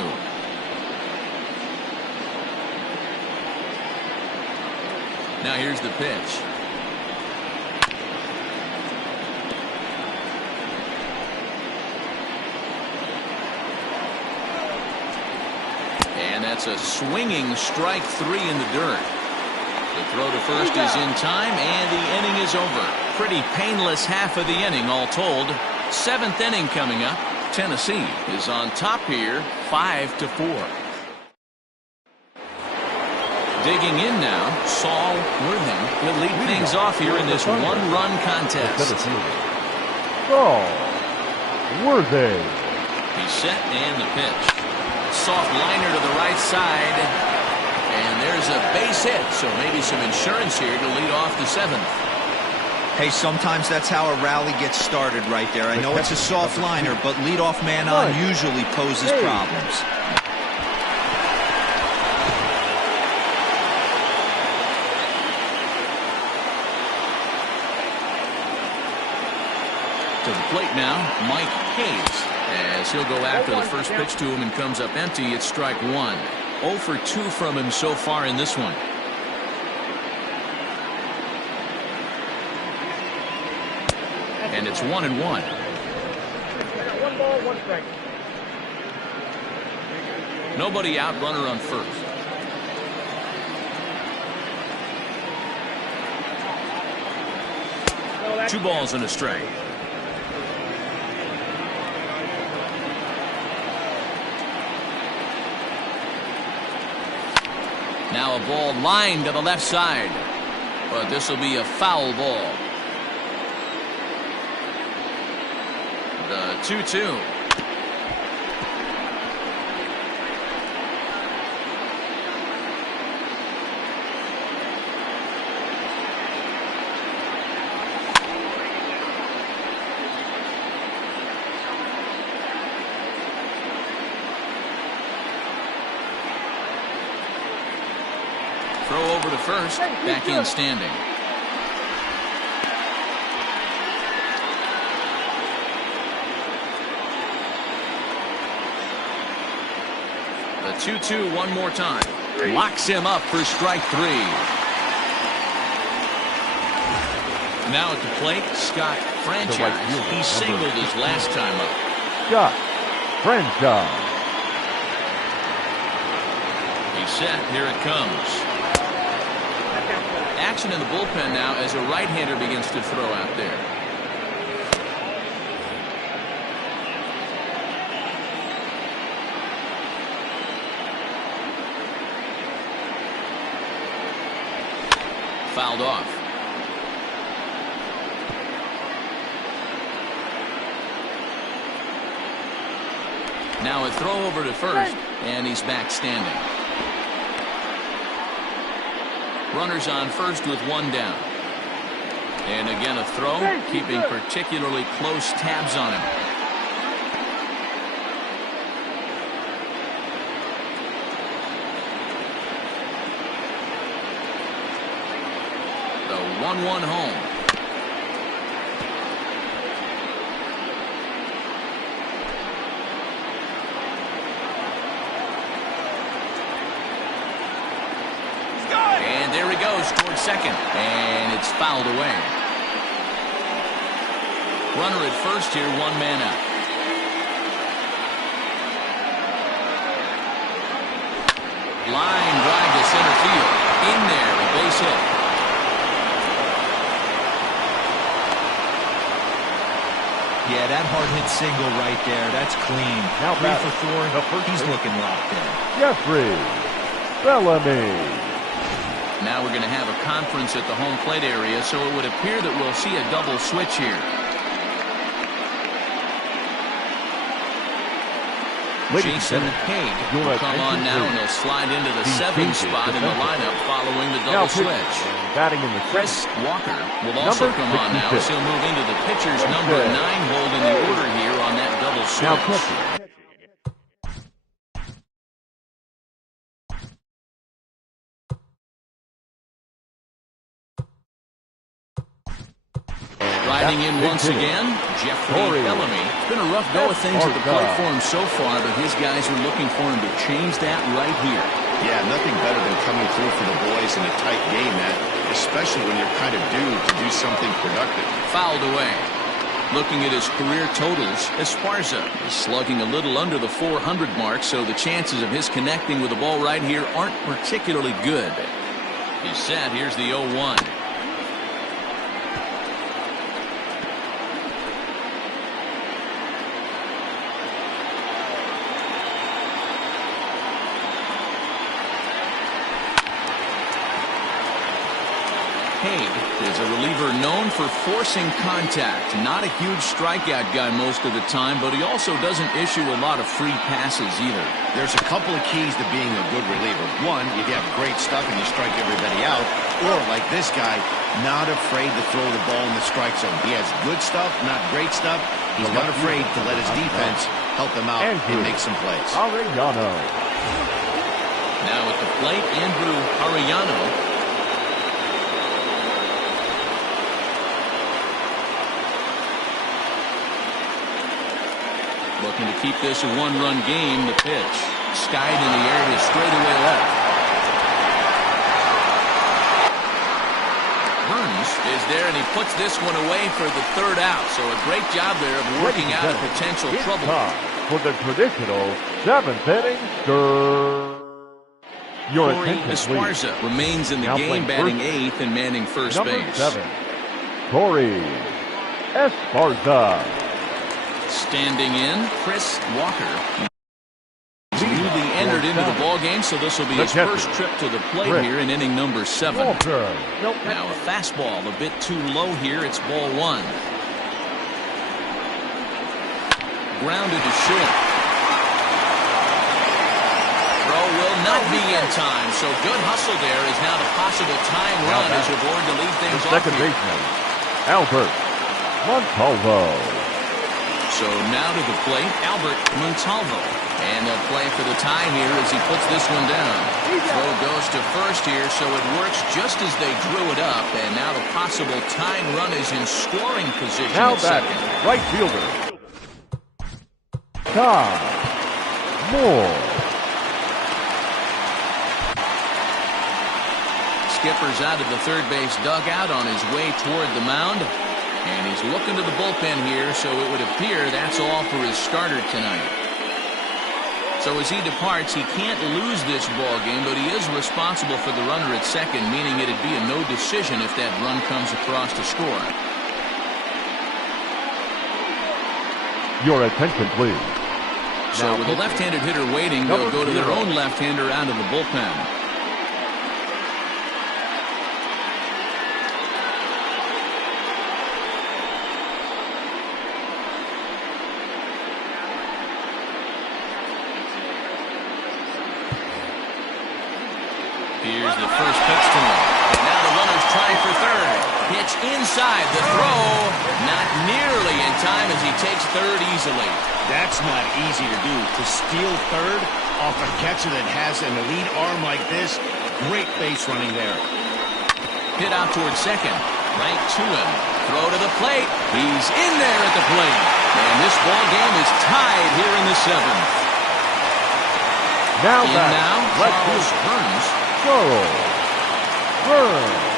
Now here's the pitch. And that's a swinging strike 3 in the dirt. The throw to first is in time, and the inning is over. Pretty painless half of the inning, all told. 7th inning coming up. Tennessee is on top here, 5-4. Digging in now, Saul Worthing will lead things off here in this 1-run contest. Saul Worthing. He's set, and the pitch. soft liner to the right side. And there's a base hit, so maybe some insurance here to lead off the 7th. Hey, sometimes that's how a rally gets started right there. I know it's a soft liner, but leadoff man on usually poses problems. To the plate now, Mike Hayes. As he'll go after the first pitch to him and comes up empty, it's strike 1. 0 for 2 from him so far in this one. And it's 1-1. I got 1 ball, 1 strike. Nobody out, runner on first. Well, 2 balls and a strike. Now a ball lined to the left side, but this will be a foul ball. The 2-2. Throw over to first, back in standing. The 2-2 one more time. Locks him up for strike 3. Now at the plate, Scott Franchise. He singled his last time up. Scott Franchise. He's set. Here it comes. Action in the bullpen now as a right-hander begins to throw out there. Fouled off. Now a throw over to first, and he's back standing. Runners on first with 1 down. And again a throw, keeping particularly close tabs on him. The 1-1 home. And there he goes towards second, and it's fouled away. Runner at first here, 1 man out. Line drive to center field. In there, a base hit. Yeah, that hard hit single right there. That's clean. Now 3 for 4. He's looking locked in. Jeffrey Bellamy. Now we're going to have a conference at the home plate area, so it would appear that we'll see a double switch here. Jason Haig will come on now, and he'll slide into the 7th spot in the lineup following the double switch. Batting in the Chris Walker will also come on now, as he'll move into the pitcher's number 9 hold in the order here on that double switch. Riding in once again, Jeffrey Bellamy. It's been a rough go of things at the plate for him so far, but his guys are looking for him to change that right here. Yeah, nothing better than coming through for the boys in a tight game, Matt, especially when you're kind of due to do something productive. Fouled away. Looking at his career totals, Esparza is slugging a little under the 400 mark, so the chances of his connecting with the ball right here aren't particularly good. He's set. Here's the 0-1. Haig is a reliever known for forcing contact. Not a huge strikeout guy most of the time, but he also doesn't issue a lot of free passes either. There's a couple of keys to being a good reliever. One, you have great stuff and you strike everybody out. Or, like this guy, not afraid to throw the ball in the strike zone. He has good stuff, not great stuff. He's not afraid to let his defense help him out and make some plays. Arellano. Now at the plate, Andrew Arellano. Looking to keep this a one-run game. The pitch skied in the air to straightaway left. Burns is there, and he puts this one away for the third out. So a great job there of working out a potential trouble. For the traditional 7th inning stir. Corey Esparza remains in the game, batting 8th and manning first base. Number 7, Corey Esparza. Standing in, Chris Walker. He's newly entered into the ball game, so this will be his first trip to the plate here in inning number 7. Now a fastball a bit too low here. It's ball 1. Grounded to short. Throw will not be in time, so good hustle there is now the possible tying run as you're bored to lead things off second here. Baseman, Albert Montalvo. So now to the plate, Albert Montalvo. And they'll play for the tie here as he puts this one down. Throw goes to first here, so it works just as they drew it up. And now the possible tying run is in scoring position Now at back, second. right fielder, Todd Moore. Skipper's out of the third base dugout on his way toward the mound. And he's looking to the bullpen here, so it would appear that's all for his starter tonight. So as he departs, he can't lose this ball game, but he is responsible for the runner at second, meaning it'd be a no decision if that run comes across to score. Your attention, please. So with a left-handed hitter waiting, they'll go to their own left-hander out of the bullpen. Here's the first pitch to him. And now the runner's trying for third. Pitch inside. The throw not nearly in time as he takes third easily. That's not easy to do. To steal third off a catcher that has an elite arm like this, great base running there. Hit out towards second. Right to him. Throw to the plate. He's in there at the plate. And this ball game is tied here in the 7th. Now in back, now, Charles Burns.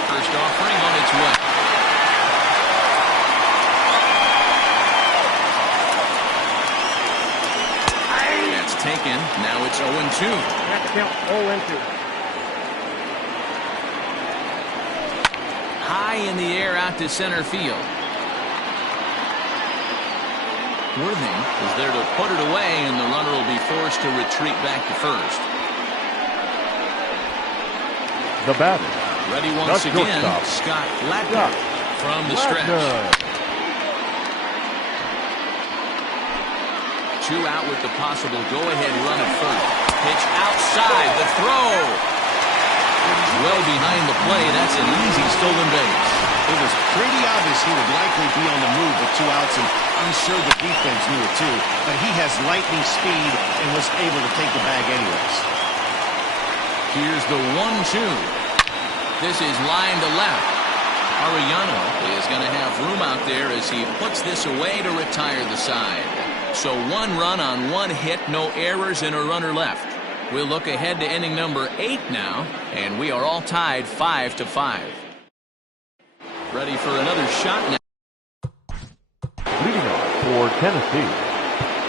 First offering on its way. That's taken. Now it's 0-2. Have to count 0-2. High in the air out to center field. Worthing is there to put it away, and the runner will be forced to retreat back to first. The batter. Ready once again, Scott Latner from the stretch. 2 out with the possible go-ahead run at first. Pitch outside, the throw. Well behind the play, that's an easy stolen base. It was pretty obvious he would likely be on the move with 2 outs, and I'm sure the defense knew it too. But he has lightning speed and was able to take the bag anyways. Here's the 1-2. This is line to left. Arellano is going to have room out there as he puts this away to retire the side. So 1 run on 1 hit, no errors, and a runner left. We'll look ahead to inning number 8 now, and we are all tied 5-5. Ready for another shot now. Leading off for Tennessee,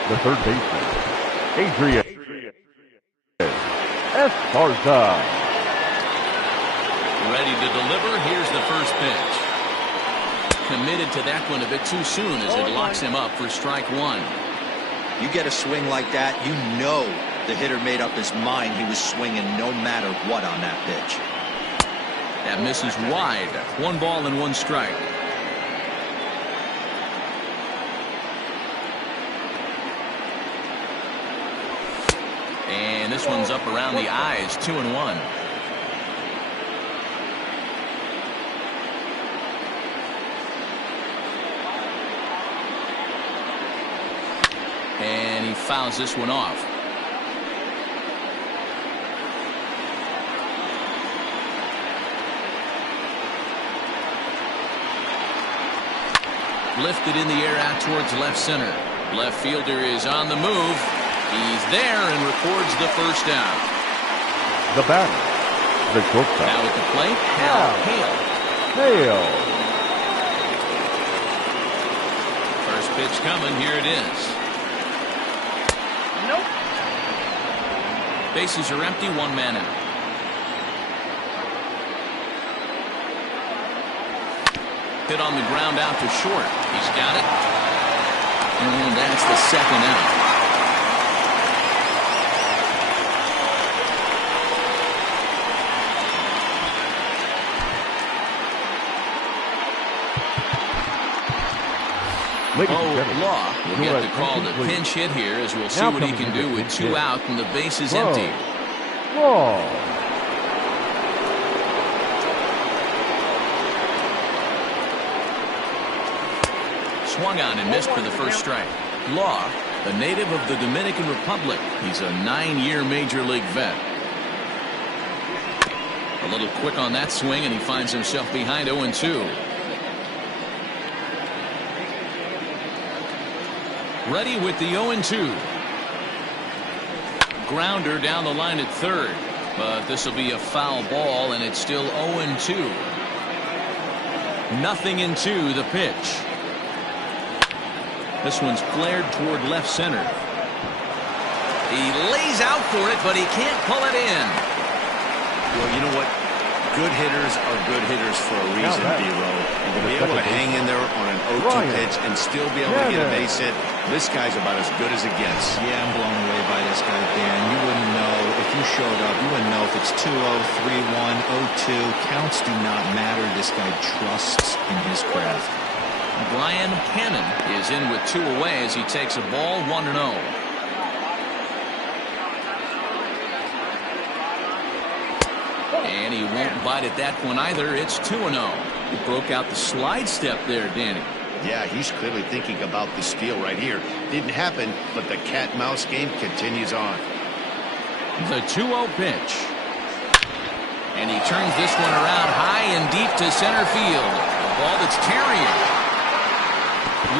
the third baseman, Adrian Esparza. Ready to deliver. Here's the first pitch. Committed to that one a bit too soon as it locks him up for strike 1. You get a swing like that, you know the hitter made up his mind he was swinging no matter what on that pitch. That misses wide. 1 ball and 1 strike. And this one's up around the eyes. 2-1. And he fouls this one off. Lifted in the air out towards left center. Left fielder is on the move. He's there and records the first down. The batter, the shortstop. Now at the plate, Hale. First pitch coming. Here it is. Nope. Bases are empty. 1 man out. Hit on the ground out to short. He's got it. And that's the second out. Law will get the call to pinch hit here, as we'll see what he can do with 2 out and the base is empty. Swung on and missed for the first strike. Law, a native of the Dominican Republic. He's a 9-year major league vet. A little quick on that swing, and he finds himself behind 0-2. Ready with the 0-2. Grounder down the line at third. But this will be a foul ball, and it's still 0-2. 0-2 the pitch. This one's flared toward left center. He lays out for it, but he can't pull it in. Well, you know what? Good hitters are good hitters for a reason, D-Row. To be able to hang in there on an 0-2 pitch and still be able to get a base hit, this guy's about as good as it gets. Yeah, I'm blown away by this guy, Dan. You wouldn't know if you showed up. You wouldn't know if it's 2-0, 3-1, 0-2. Counts do not matter. This guy trusts in his craft. Brian Cannon is in with 2 away as he takes a ball 1-0. And he won't bite at that one either. It's 2-0. He broke out the slide step there, Danny. Yeah, he's clearly thinking about the steal right here. Didn't happen, but the cat-mouse game continues on. The 2-0 pitch. And he turns this one around high and deep to center field. A ball that's carrying.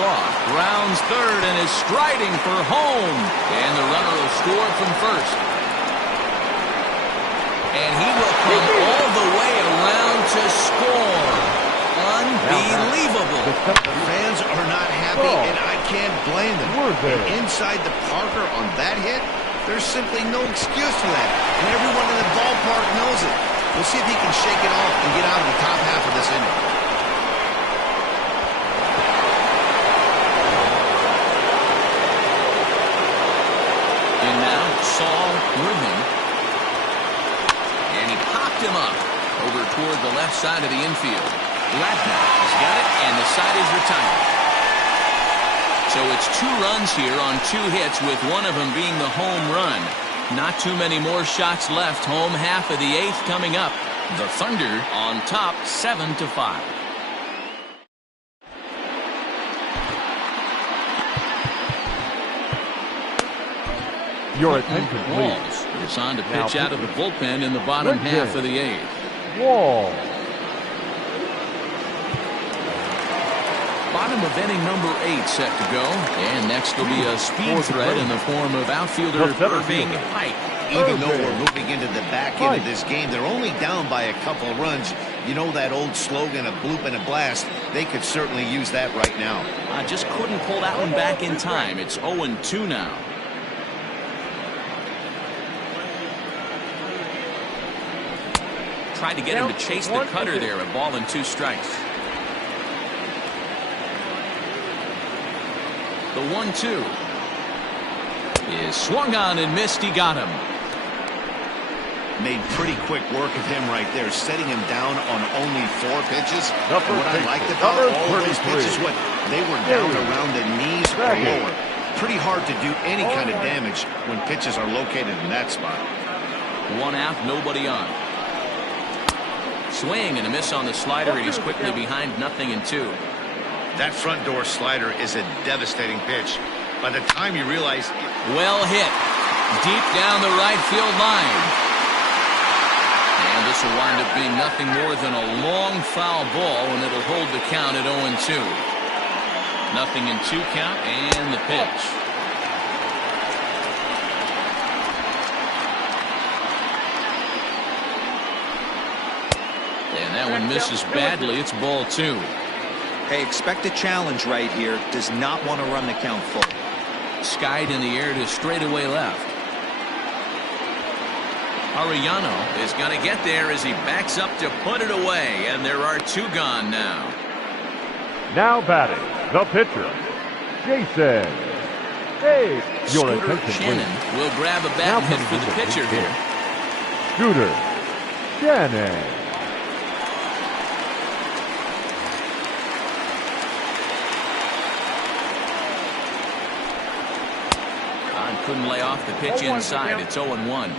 Law rounds third and is striding for home. And the runner will score from first. And he will come all the way around to score. Unbelievable. The fans are not happy, and I can't blame them. And inside the Parker on that hit, there's simply no excuse for that. And everyone in the ballpark knows it. We'll see if he can shake it off and get out of the top half of this inning. And now Saul Worthing. And he popped him up over toward the left side of the infield. Ladner has got it, and the side is retired. So it's 2 runs here on 2 hits, with one of them being the home run. Not too many more shots left. Home half of the 8th coming up. The Thunder on top 7-5. Your attention, please. Walls is on to pitch out of the bullpen in the bottom half of the 8th. Wall. Bottom of inning number 8 set to go. And next will be a speed threat in the form of outfielder Irving Pike. Even though we're moving into the back end of this game, they're only down by a couple of runs. You know that old slogan, a bloop and a blast? They could certainly use that right now. I just couldn't pull that one back in time. It's 0-2 now. Tried to get him to chase the cutter there. A ball and 2 strikes. The 1-2 is swung on and missed. He got him. made pretty quick work of him right there, setting him down on only 4 pitches. Number And what I 6, liked about number all of those 33. pitches, they were down around the knees or lower. Pretty hard to do any kind of damage when pitches are located in that spot. 1 out, nobody on. Swing and a miss on the slider, and he's quickly behind 0-2. That front door slider is a devastating pitch. By the time you realize... Well hit. Deep down the right field line. And this will wind up being nothing more than a long foul ball, and it'll hold the count at 0-2. 0-2 count, and the pitch. And that one misses badly. It's ball 2. Hey, expect a challenge right here. Does not want to run the count full. Skied in the air to straightaway left. Arellano is going to get there as he backs up to put it away, and there are 2 gone now. Now batting, the pitcher, Jason. Hey, your Scooter attention, Shannon please. will grab a bat and hit for the pitcher here. Scooter Shannon. Couldn't lay off the pitch inside. It's 0-1.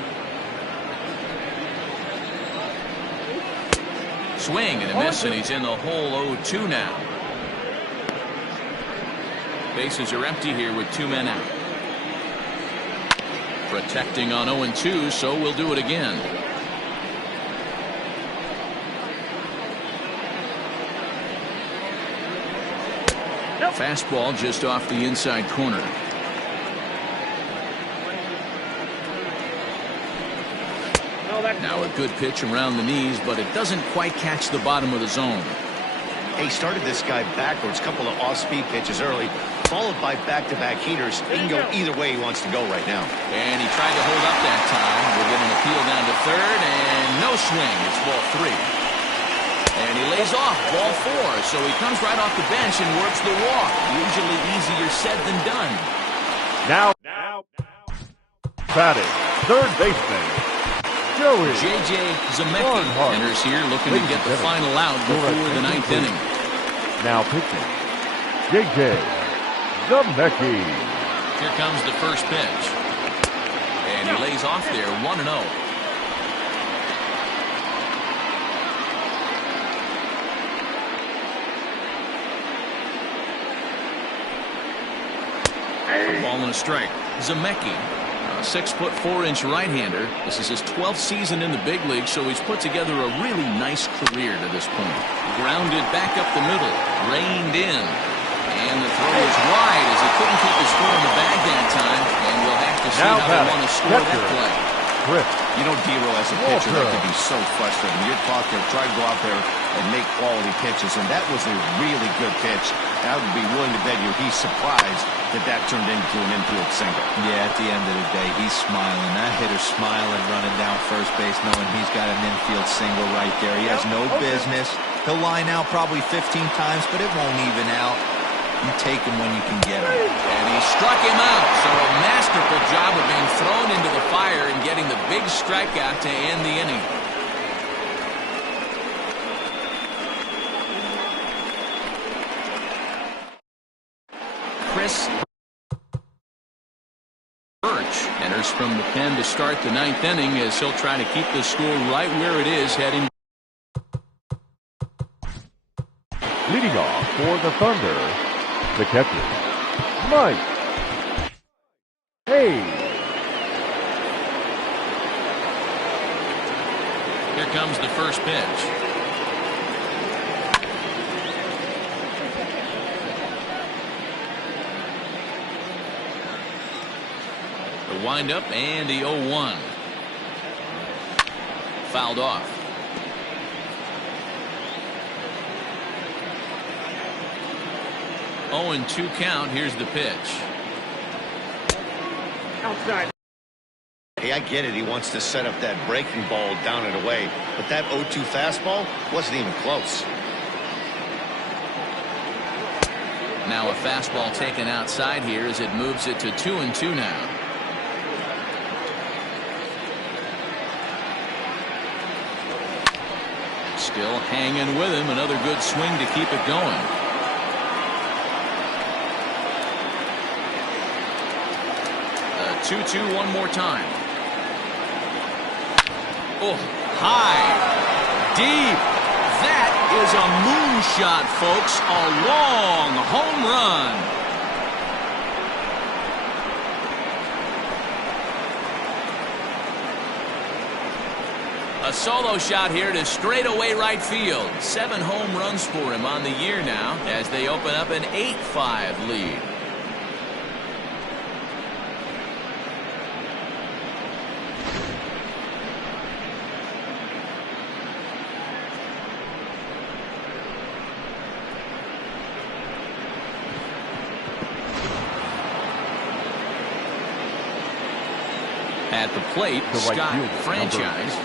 Swing and a miss, and he's in the hole 0-2 now. Bases are empty here with 2 men out. Protecting on 0-2, so we'll do it again. Fastball just off the inside corner. Now a good pitch around the knees, but it doesn't quite catch the bottom of the zone. He started this guy backwards, couple of off-speed pitches early, followed by back-to-back heaters. He can go either way he wants to go right now. And he tried to hold up that time. We'll get an appeal down to third, and no swing. It's ball 3. And he lays off ball 4, so he comes right off the bench and works the walk. Usually easier said than done. Now batting, third baseman, Joey J.J. Zemecki enters here looking to get the final out before the 9th inning. Now pitching, J.J. Zemecki. Here comes the first pitch. And he lays off there, 1-0. A ball and a strike. Zemecki, a 6'4" right-hander. This is his 12th season in the big league, so he's put together a really nice career to this point. Grounded back up the middle, reined in, and the throw is wide as he couldn't keep his foot on the bag that time, and we'll have to see how they want to score that play. You know, D-Roll, as a pitcher, that could be so frustrating. You're talking, try to go out there and make quality pitches, and that was a really good pitch. I would be willing to bet you he's surprised that turned into an infield single. Yeah, at the end of the day, he's smiling. That hitter's smiling, running down first base, knowing he's got an infield single right there. He has no business. He'll line out probably 15 times, but it won't even out. You take him when you can get him. And he struck him out. So a masterful job of being thrown into the fire and getting the big strikeout to end the inning. Chris Birch enters from the pen to start the 9th inning as he'll try to keep the score right where it is heading. Leading off for the Thunder, the catcher, Mike Hayes. Here comes the first pitch. The windup and the 0-1. Fouled off. Oh, and 2 count. Here's the pitch. Outside. Hey, I get it. He wants to set up that breaking ball down and away, but that 0-2 fastball wasn't even close. Now a fastball taken outside here as it moves it to 2-2 now. Still hanging with him. Another good swing to keep it going. The 2-2 one more time. Oh, high, deep. That is a moonshot, folks. A long home run. A solo shot here to straightaway right field. 7 home runs for him on the year now as they open up an 8-5 lead. At the plate, Scott Franchise.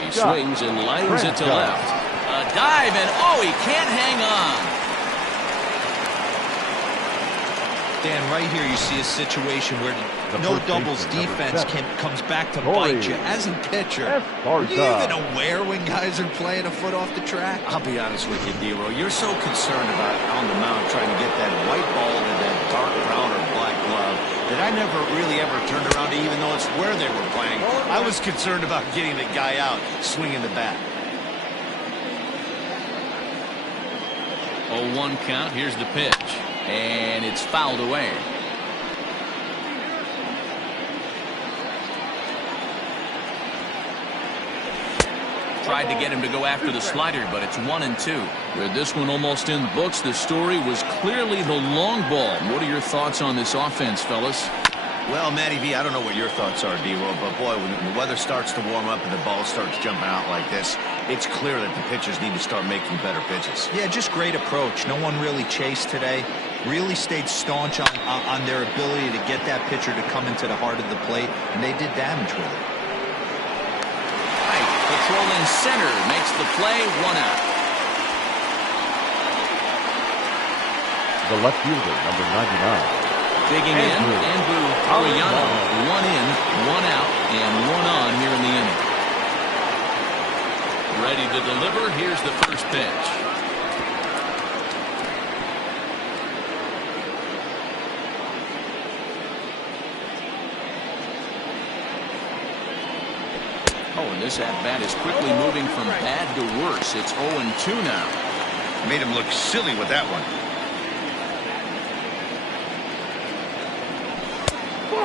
He swings and lines it to left. A dive, and oh, he can't hang on. Dan, right here you see a situation where no doubles defense comes back to bite you. As a pitcher, are you even aware when guys are playing a foot off the track? I'll be honest with you, D-Row. You're so concerned about on the mound trying to get that white ball to that dark brown or black glove that I never really ever turned around to even notice where they were playing. I was concerned about getting the guy out, swinging the bat. 0-1 count. Here's the pitch. And it's fouled away. Tried to get him to go after the slider, but it's 1-2. With this one almost in the books, the story was clearly the long ball. What are your thoughts on this offense, fellas? Well, Matty V, I don't know what your thoughts are, D-Roll, but boy, when the weather starts to warm up and the ball starts jumping out like this, it's clear that the pitchers need to start making better pitches. Yeah, just great approach. No one really chased today. Really stayed staunch on their ability to get that pitcher to come into the heart of the plate, and they did damage with it. Right, patrolling center makes the play, 1 out. The left fielder, number 99. Digging in, Andrew Ariano. 1 in, 1 out, and 1 on here in the inning. Ready to deliver. Here's the first pitch. Oh, and this at-bat is quickly moving from bad to worse. It's 0-2 now. Made him look silly with that one.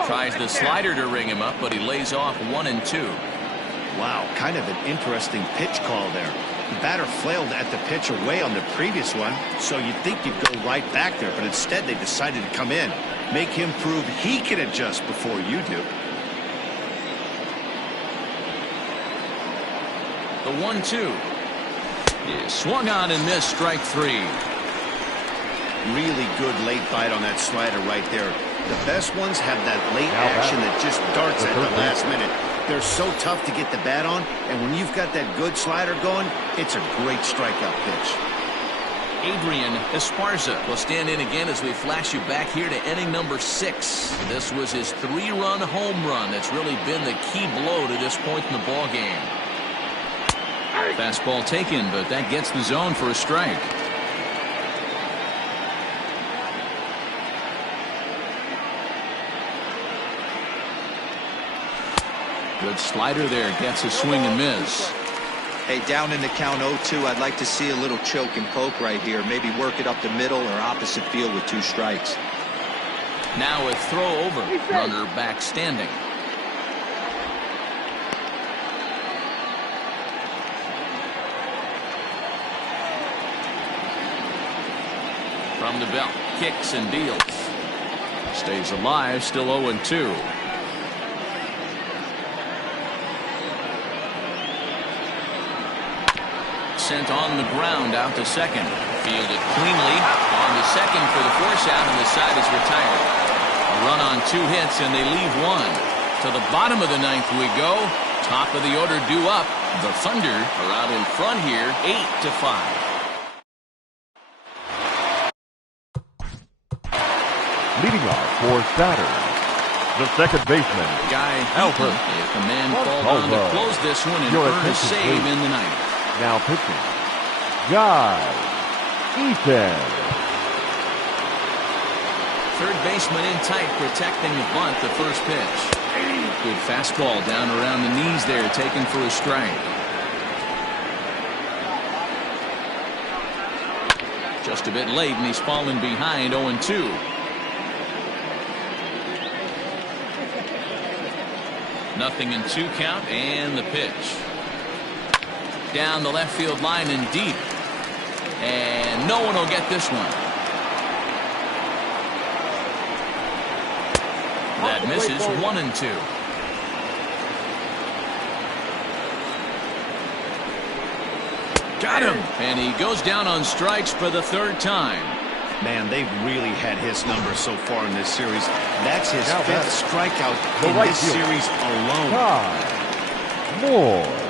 Tries the slider to ring him up, but he lays off 1-2. Wow, kind of an interesting pitch call there. The batter flailed at the pitch away on the previous one, so you'd think you'd go right back there, but instead they decided to come in, make him prove he can adjust before you do. The 1-2 is swung on and missed, strike 3. Really good late bite on that slider right there. The best ones have that late action that just darts at the last minute. They're so tough to get the bat on, and when you've got that good slider going, it's a great strikeout pitch. Adrian Esparza will stand in again as we flash you back here to inning number 6. This was his 3-run home run that's really been the key blow to this point in the ball game. Fastball taken, but that gets the zone for a strike. Good slider there, gets a swing and miss. Hey, down in the count 0-2, I'd like to see a little choke and poke right here. Maybe work it up the middle or opposite field with 2 strikes. Now a throw over, runner back standing. From the belt, kicks and deals. Stays alive, still 0-2. Sent on the ground out to second. Fielded cleanly on the second for the force out, and the side is retired. A run on 2 hits, and they leave 1. To the bottom of the 9th we go. Top of the order due up. The Thunder are out in front here, 8-5. Leading off for Saturn, the second baseman, Guy Albert. If the man called on to close this one and earn a save in the 9th. Now pitching, Guy Eaton. Third baseman in tight, protecting the bunt, the first pitch. Good fastball down around the knees there, taken for a strike. Just a bit late, and he's fallen behind 0-2. Nothing in 2 count, and the pitch. Down the left field line and deep. And no one will get this one. That misses 1-2. Got him. And he goes down on strikes for the 3rd time. Man, they've really had his number so far in this series. That's his Now 5th strikeout in right this field. series alone. More.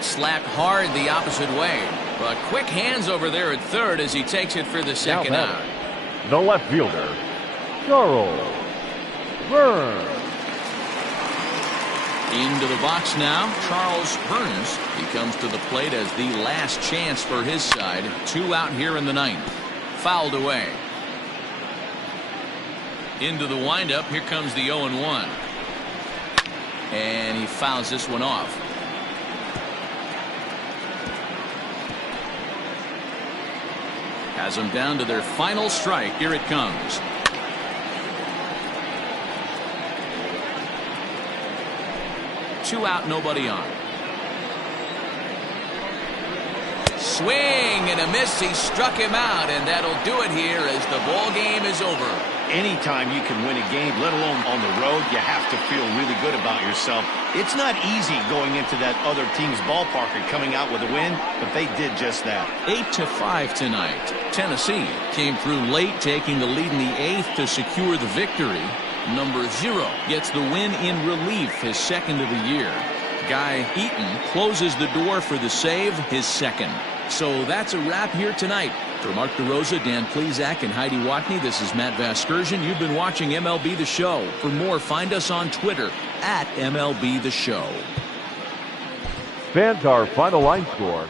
Slapped hard the opposite way. But quick hands over there at third as he takes it for the second out. The left fielder, Charles Burns. Into the box now, Charles Burns. He comes to the plate as the last chance for his side. 2 out here in the 9th. Fouled away. Into the windup. Here comes the 0-1. And he fouls this one off. Has them down to their final strike. Here it comes. Two out, nobody on. Swing and a miss. He struck him out, and that'll do it here as the ball game is over. Anytime you can win a game, let alone on the road, you have to feel really good about yourself. It's not easy going into that other team's ballpark and coming out with a win, but they did just that. 8-5 tonight. Tennessee came through late, taking the lead in the 8th to secure the victory. Number 0 gets the win in relief, his 2nd of the year. Guy Eaton closes the door for the save, his 2nd. So that's a wrap here tonight. For Mark DeRosa, Dan Plesac, and Heidi Watney, this is Matt Vasgersian. You've been watching MLB The Show. For more, find us on Twitter at MLB The Show. Fans, our final line score.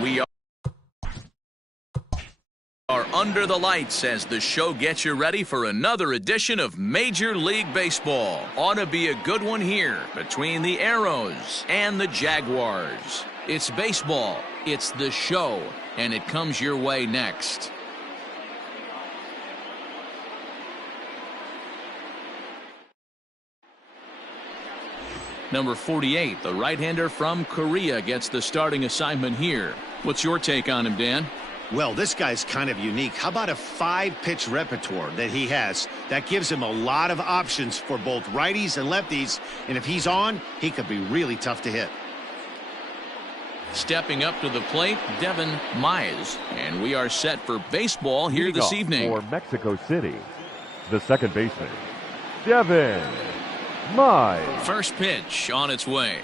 We are under the lights as the show gets you ready for another edition of Major League Baseball. Ought to be a good one here between the Arrows and the Jaguars. It's baseball, it's the show, and it comes your way next. Number 48, the right-hander from Korea, gets the starting assignment here. What's your take on him, Dan? Well, this guy's kind of unique. How about a 5-pitch repertoire that he has? That gives him a lot of options for both righties and lefties, and if he's on, he could be really tough to hit. Stepping up to the plate, Devin Mize, and we are set for baseball here this evening. For Mexico City, the second baseman, Devin Mize. First pitch on its way.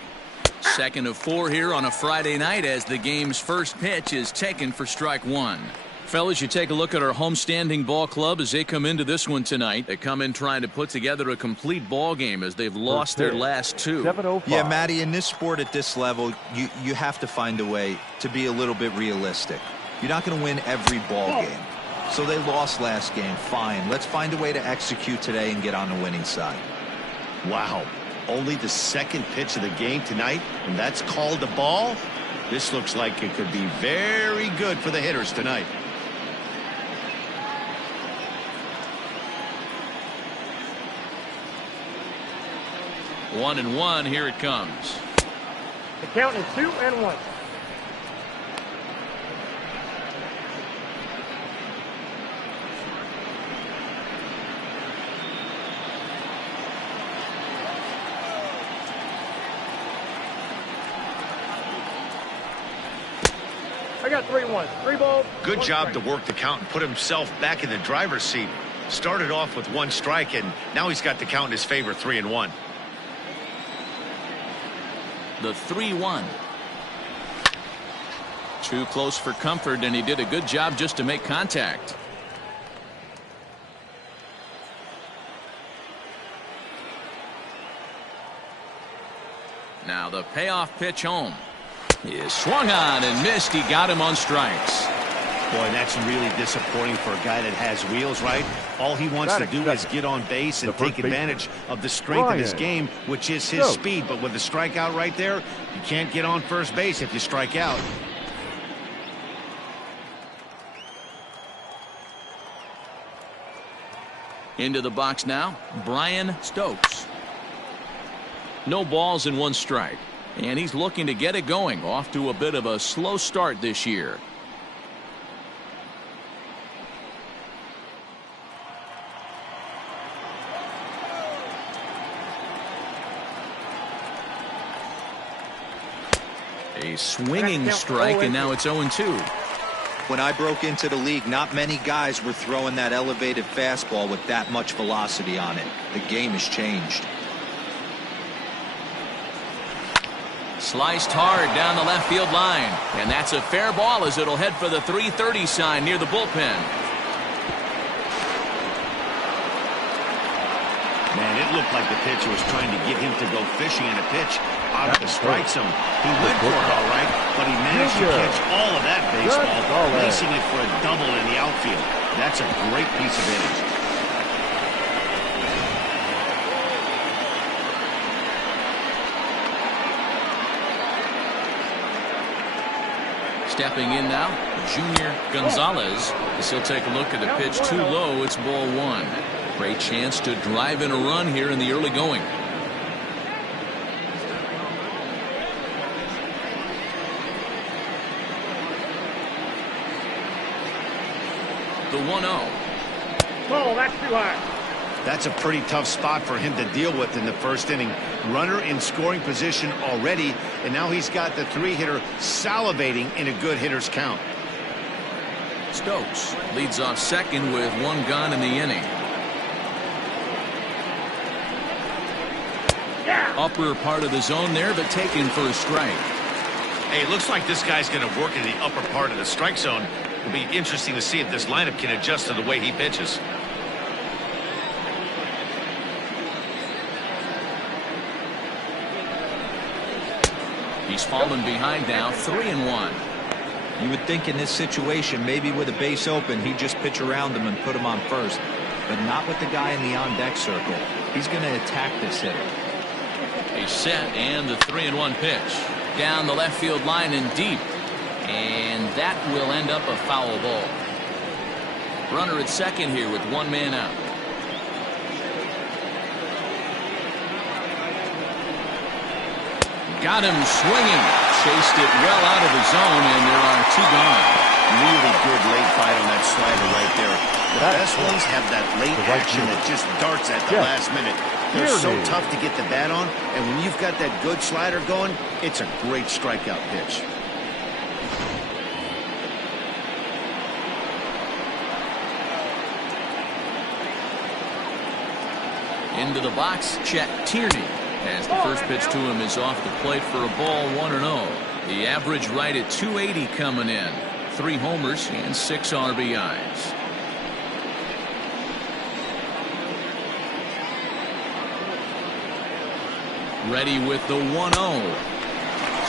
Second of 4 here on a Friday night as the game's first pitch is taken for strike 1. Fellas, you take a look at our homestanding ball club as they come into this one tonight. They come in trying to put together a complete ball game as they've lost their last two. Yeah, Matty, in this sport at this level, you have to find a way to be a little bit realistic. You're not going to win every ball game. So they lost last game. Fine. Let's find a way to execute today and get on the winning side. Wow. Only the second pitch of the game tonight, and that's called a ball? This looks like it could be very good for the hitters tonight. 1-1, here it comes. The count is 2-1. I got 3-1. 3 balls. Good job to work the count and put himself back in the driver's seat. Started off with 1 strike, and now he's got the count in his favor, 3-1. The 3-1. Too close for comfort, and he did a good job just to make contact. Now the payoff pitch home is swung on and missed. He got him on strikes. Boy, that's really disappointing for a guy that has wheels, right? All he wants to do is get on base and take advantage of the strength of his game, which is his speed. But with the strikeout right there, you can't get on first base if you strike out. Into the box now, Brian Stokes. No balls and 1 strike. And he's looking to get it going. Off to a bit of a slow start this year. A swinging strike, and now it's 0-2. When I broke into the league, not many guys were throwing that elevated fastball with that much velocity on it. The game has changed. Sliced hard down the left field line, and that's a fair ball as it'll head for the 3:30 sign near the bullpen. Man, it looked like the pitcher was trying to get him to go fishing in a pitch out of the strike zone. He went for it all right, but he managed to catch all of that baseball, placing it for a double in the outfield. That's a great piece of hitting. Stepping in now, Junior Gonzalez. As he'll take a look at the pitch too low. It's ball 1. Great chance to drive in a run here in the early going. The 1-0. Oh, that's too high. That's a pretty tough spot for him to deal with in the first inning. Runner in scoring position already, and now he's got the 3-hitter salivating in a good hitter's count. Stokes leads off second with 1 gone in the inning. Upper part of the zone there, but taken for a strike. Hey, it looks like this guy's going to work in the upper part of the strike zone. It'll be interesting to see if this lineup can adjust to the way he pitches. He's fallen behind now, 3-1. You would think in this situation, maybe with a base open, he'd just pitch around him and put him on first. But not with the guy in the on-deck circle. He's going to attack this hitter. He's set, and the 3-1 pitch. Down the left field line and deep. And that will end up a foul ball. Runner at second here with 1 man out. Got him swinging. Chased it well out of the zone, and there are 2 gone. Really good late fight on that slider right there. The best ones have that late action that just darts at the last minute. They're so tough to get the bat on, and when you've got that good slider going, it's a great strikeout pitch. Into the box, Chet Tierney. As the first pitch to him is off the plate for a ball, 1-0. The average right at 280 coming in. 3 homers and 6 RBIs. Ready with the 1-0.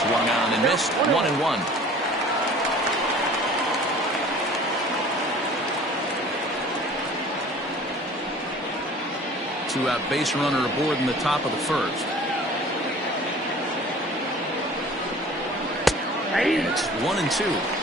Swung on and missed. 1-1. Two-out base runner aboard in the top of the first. It's 1-2.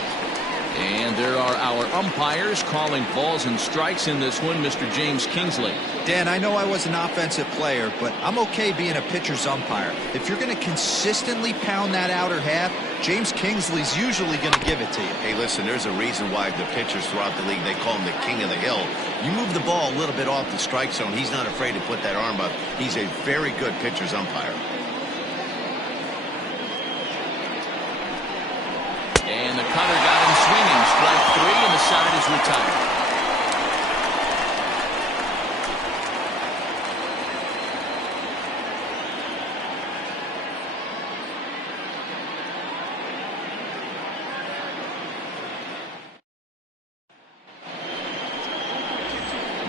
And there are our umpires calling balls and strikes in this one, Mr. James Kingsley. Dan, I know I was an offensive player, but I'm okay being a pitcher's umpire. If you're going to consistently pound that outer half, James Kingsley's usually going to give it to you. Hey, listen, there's a reason why the pitchers throughout the league, they call him the king of the hill. You move the ball a little bit off the strike zone, he's not afraid to put that arm up. He's a very good pitcher's umpire. And the cutter got him swinging. Strike 3, and the side is retired.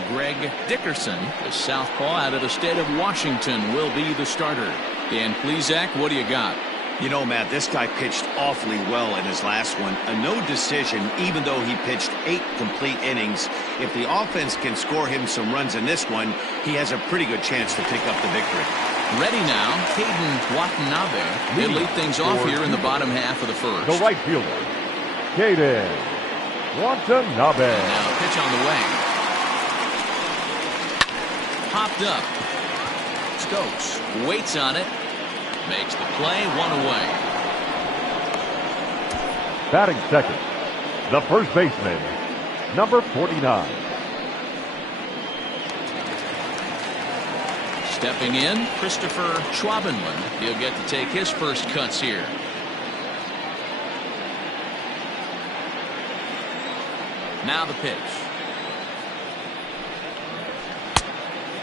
Greg Dickerson, the southpaw out of the state of Washington, will be the starter. Dan Plesac, what do you got? You know, Matt, this guy pitched awfully well in his last one. A no decision, even though he pitched 8 complete innings. If the offense can score him some runs in this one, he has a pretty good chance to pick up the victory. Ready now, Caden Watanabe. He'll lead things off here in the bottom half of the first. The right fielder, Caden Watanabe. And now a pitch on the way. Popped up. Stokes waits on it. Makes the play, 1 away. Batting second, the first baseman, number 49. Stepping in, Christopher Schwabenland. He'll get to take his first cuts here. Now the pitch.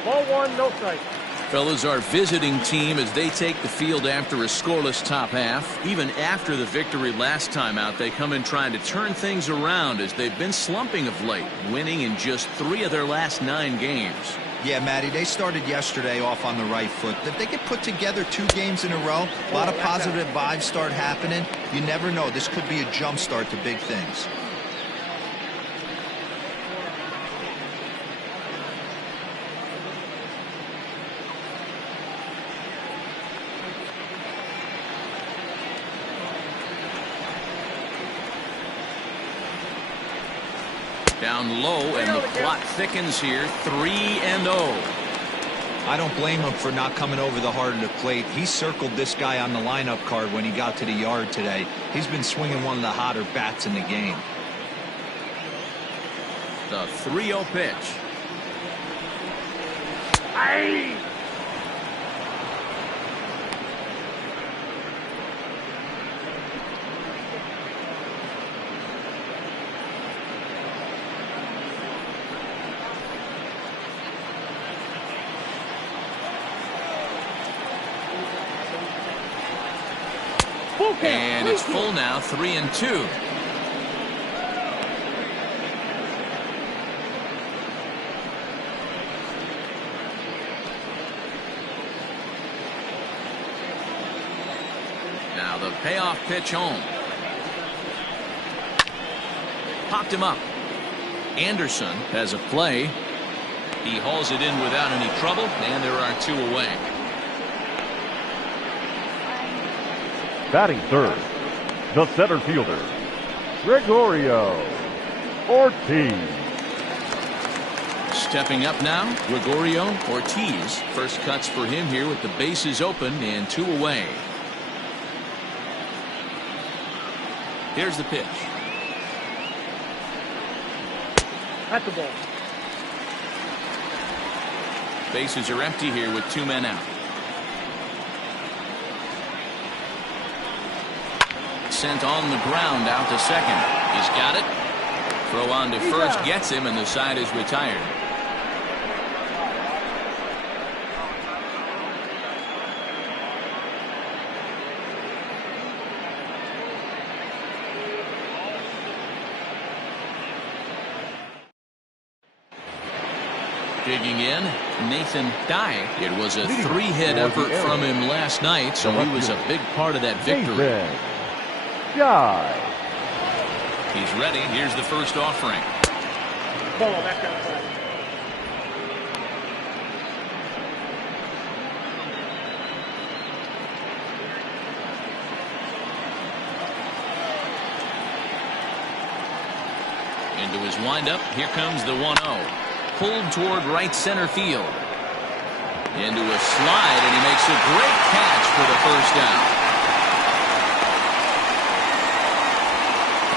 Ball 1, no strike. Fellas, our visiting team as they take the field after a scoreless top half. Even after the victory last time out, they come in trying to turn things around as they've been slumping of late, winning in just 3 of their last 9 games. Yeah, Matty, they started yesterday off on the right foot. If they could put together 2 games in a row, a lot of positive vibes start happening. You never know. This could be a jump start to big things. Down low, and the plot thickens here. 3-0. I don't blame him for not coming over the heart of the plate. He circled this guy on the lineup card when he got to the yard today. He's been swinging one of the hotter bats in the game. The 3-0 pitch. Aye. And it's full now, 3-2. Now the payoff pitch home. Popped him up. Anderson has a play. He hauls it in without any trouble, and there are 2 away. Batting third, the center fielder, Gregorio Ortiz. Stepping up now, Gregorio Ortiz. First cuts for him here with the bases open and 2 away. Here's the pitch. At the ball. Bases are empty here with 2 men out. Sent on the ground out to second. He's got it. Throw on to first gets him, and the side is retired. Digging in, Nathan Dye. It was a Leading three-hit for the effort from him last night, so he was a big part of that victory. Dye. He's ready. Here's the first offering. Ball back outside. Into his windup. Here comes the 1-0. Pulled toward right center field. Into a slide, and he makes a great catch for the first out.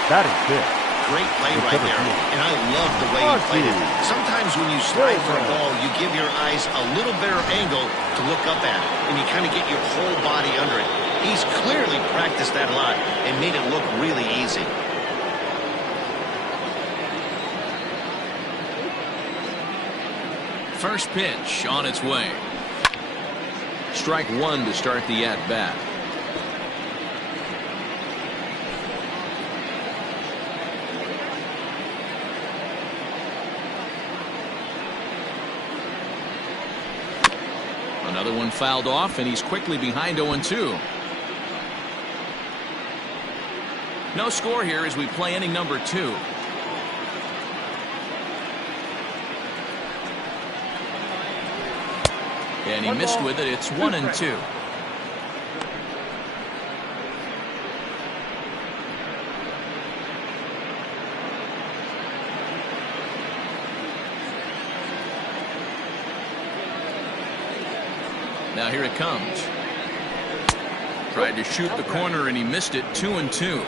That is it. Great play right there, and I love the way he played it. Sometimes when you slide for a ball, you give your eyes a little better angle to look up at it, and you kind of get your whole body under it. He's clearly practiced that a lot and made it look really easy. First pitch on its way. Strike one to start the at-bat. Another one fouled off, and he's quickly behind 0-2. No score here as we play inning number 2. And he missed with it. It's 1-2. Now here it comes. Tried to shoot the corner and he missed it. 2-2.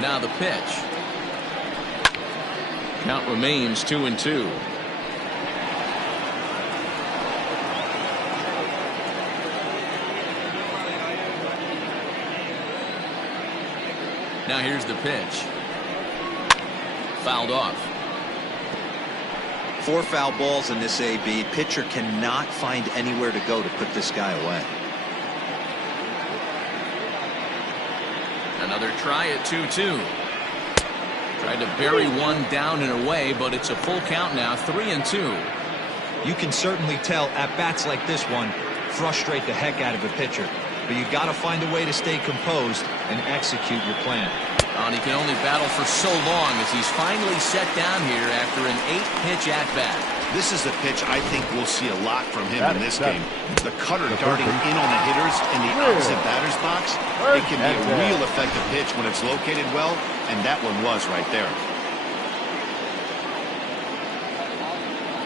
Now the pitch. Count remains 2-2. Now here's the pitch. Fouled off. 4 foul balls in this AB. Pitcher cannot find anywhere to go to put this guy away. Another try at 2-2. Tried to bury one down and away, but it's a full count now. 3-2. You can certainly tell at bats like this one frustrate the heck out of a pitcher. But you got to find a way to stay composed and execute your plan. And he can only battle for so long as he's finally set down here after an 8-pitch at-bat. This is a pitch I think we'll see a lot from him in this game. The cutter darting in on the hitters in the opposite batter's box. It can be a real effective pitch when it's located well, and that one was right there.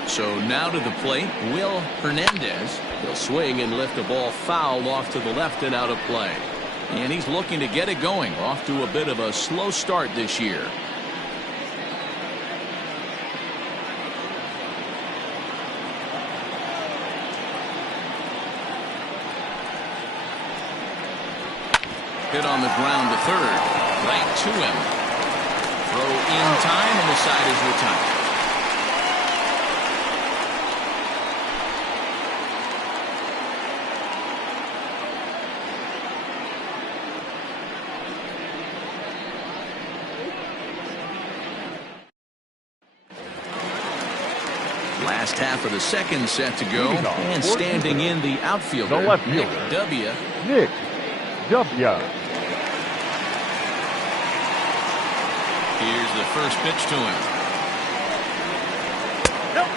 So now to the plate, Will Hernandez. He'll swing and lift the ball foul off to the left and out of play. And he's looking to get it going. Off to a bit of a slow start this year. Hit on the ground to third. Right to him. Throw in time, and the side is retired. Last half of the second set to go, and standing in the outfielder, the left Nick fielder, W. Nick W. Here's the first pitch to him. Nope.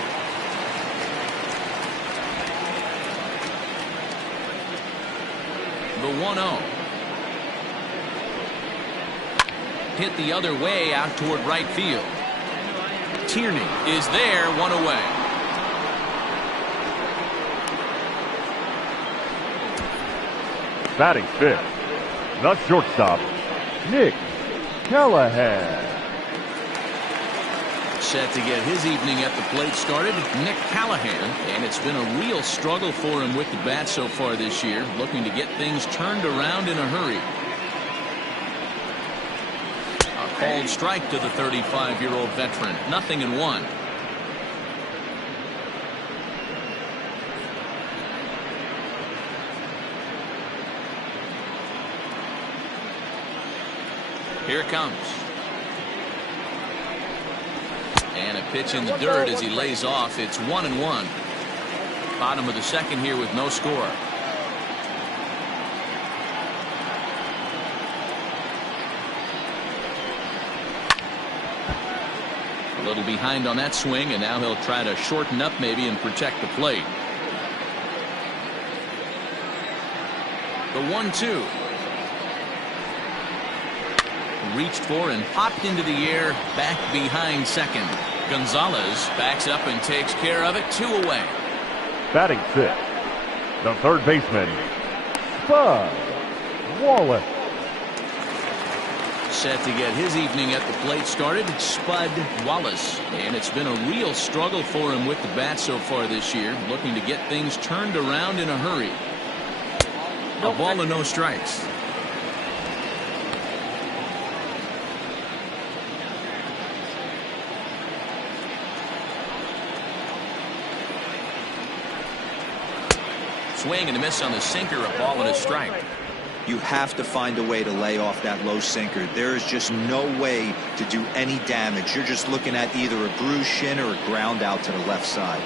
The 1-0. Hit the other way out toward right field. Tierney is there, one away. Batting fifth, the shortstop, Nick Callahan. Set to get his evening at the plate started, Nick Callahan, and it's been a real struggle for him with the bat so far this year, looking to get things turned around in a hurry. A called strike to the 35-year-old veteran. 0-1. Here it comes. And a pitch in the dirt as he lays off. It's 1-1. Bottom of the second here with no score. A little behind on that swing, and now he'll try to shorten up maybe and protect the plate. The 1-2. Reached for and popped into the air back behind second. Gonzalez backs up and takes care of it. 2 away. Batting 6, the third baseman, Spud Wallace. Set to get his evening at the plate started, Spud Wallace. And it's been a real struggle for him with the bat so far this year, looking to get things turned around in a hurry. A ball and no strikes. Swing and a miss on the sinker, a ball and a strike. You have to find a way to lay off that low sinker. There is just no way to do any damage. You're just looking at either a bruised shin or a ground out to the left side.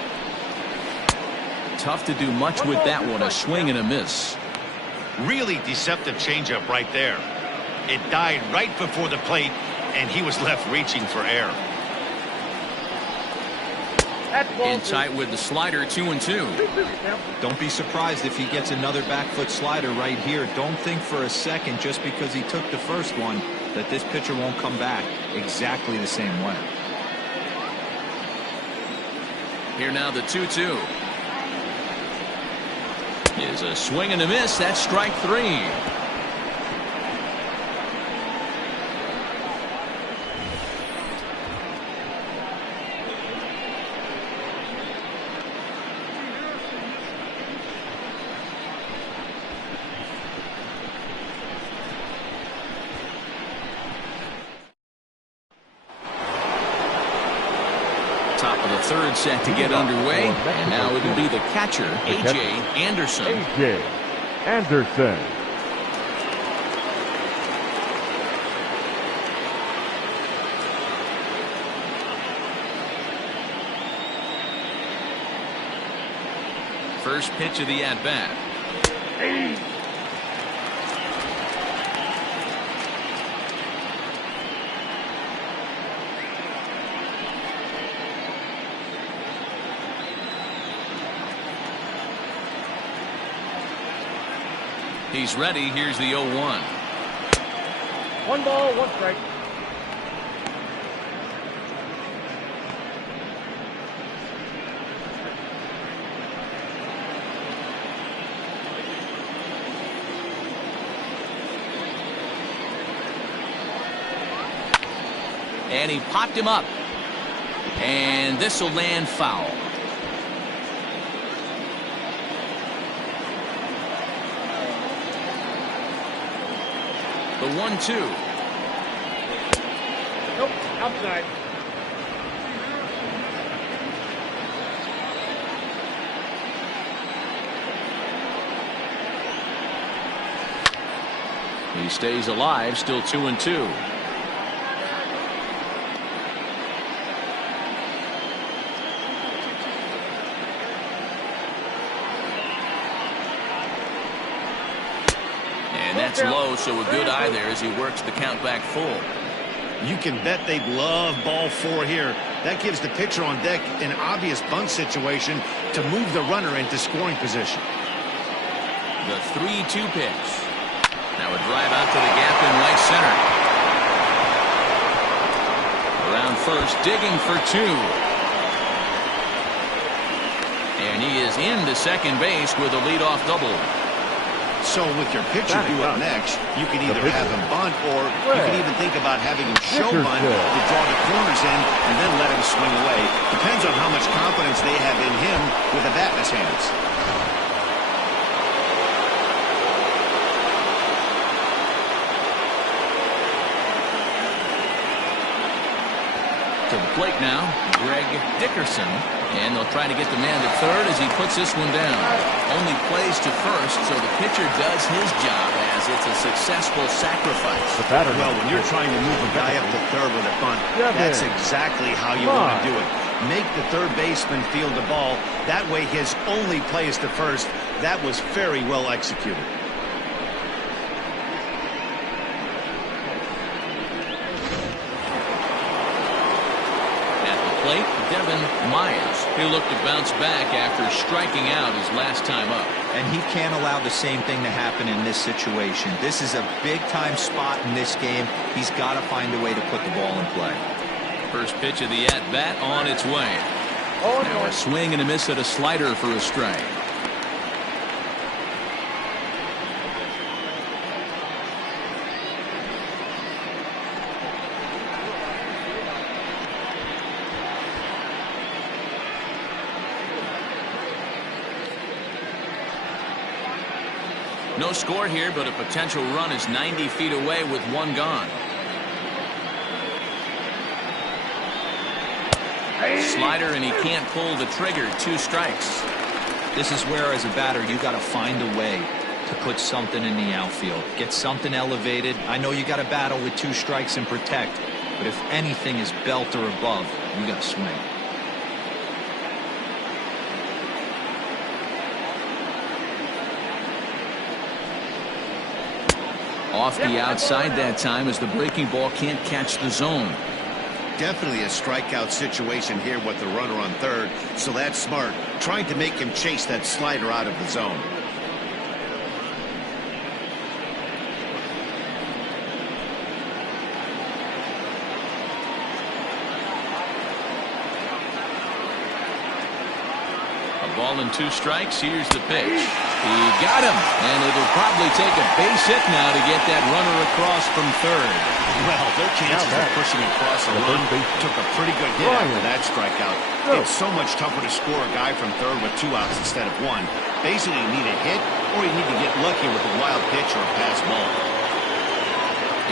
Tough to do much with that one. A swing and a miss. Really deceptive changeup right there. It died right before the plate, and he was left reaching for air. In tight with the slider, 2-2. Don't be surprised if he gets another back foot slider right here. Don't think for a second, just because he took the first one, that this pitcher won't come back exactly the same way. Here now the 2-2. Is a swing and a miss. That's strike 3. Top of the third set to get underway, and now it'll be the catcher, A.J. Anderson. A.J. Anderson. First pitch of the at-bat. He's ready. Here's the 0-1. 1 ball, 1 strike. And he popped him up. And this will land foul. The 1-2. Nope, outside. He stays alive, still 2-2. And that's low, so a good eye there as he works the count back full. You can bet they'd love ball 4 here. That gives the pitcher on deck an obvious bunt situation to move the runner into scoring position. The 3-2 pitch. Now a drive out to the gap in right center. Around first, digging for 2. And he is into second base with a leadoff double. So with your pitcher due up next, you can either have him bunt, or you can even think about having him show bunt to draw the corners in and then let him swing away. Depends on how much confidence they have in him with a bat in his hands. To the plate now, Greg Dickerson. And they'll try to get the man to third as he puts this one down. Only plays to first, so the pitch pitcher does his job as it's a successful sacrifice. Well, when you're trying to move a guy up to third with a bunt, that's exactly how you want to do it. Make the third baseman field the ball. That way his only play is to first. That was very well executed. Plate, Devin Myers, who looked to bounce back after striking out his last time up. And he can't allow the same thing to happen in this situation. This is a big-time spot in this game. He's got to find a way to put the ball in play. First pitch of the at-bat on its way. Now a swing and a miss at a slider for a strike. No score here, but a potential run is 90 feet away with one gone. Slider, and he can't pull the trigger. 2 strikes. This is where, as a batter, you got to find a way to put something in the outfield. Get something elevated. I know you got to battle with 2 strikes and protect, but if anything is belt or above, you got to swing. Off the outside that time as the breaking ball can't catch the zone. Definitely a strikeout situation here with the runner on third, so that's smart. Trying to make him chase that slider out of the zone. Ball and 2 strikes. Here's the pitch. He got him, and it'll probably take a base hit now to get that runner across from third. Well, their chances of pushing across the run took a pretty good hit after that strikeout. It's so much tougher to score a guy from third with 2 outs instead of 1. Basically, you need a hit, or you need to get lucky with a wild pitch or a pass ball.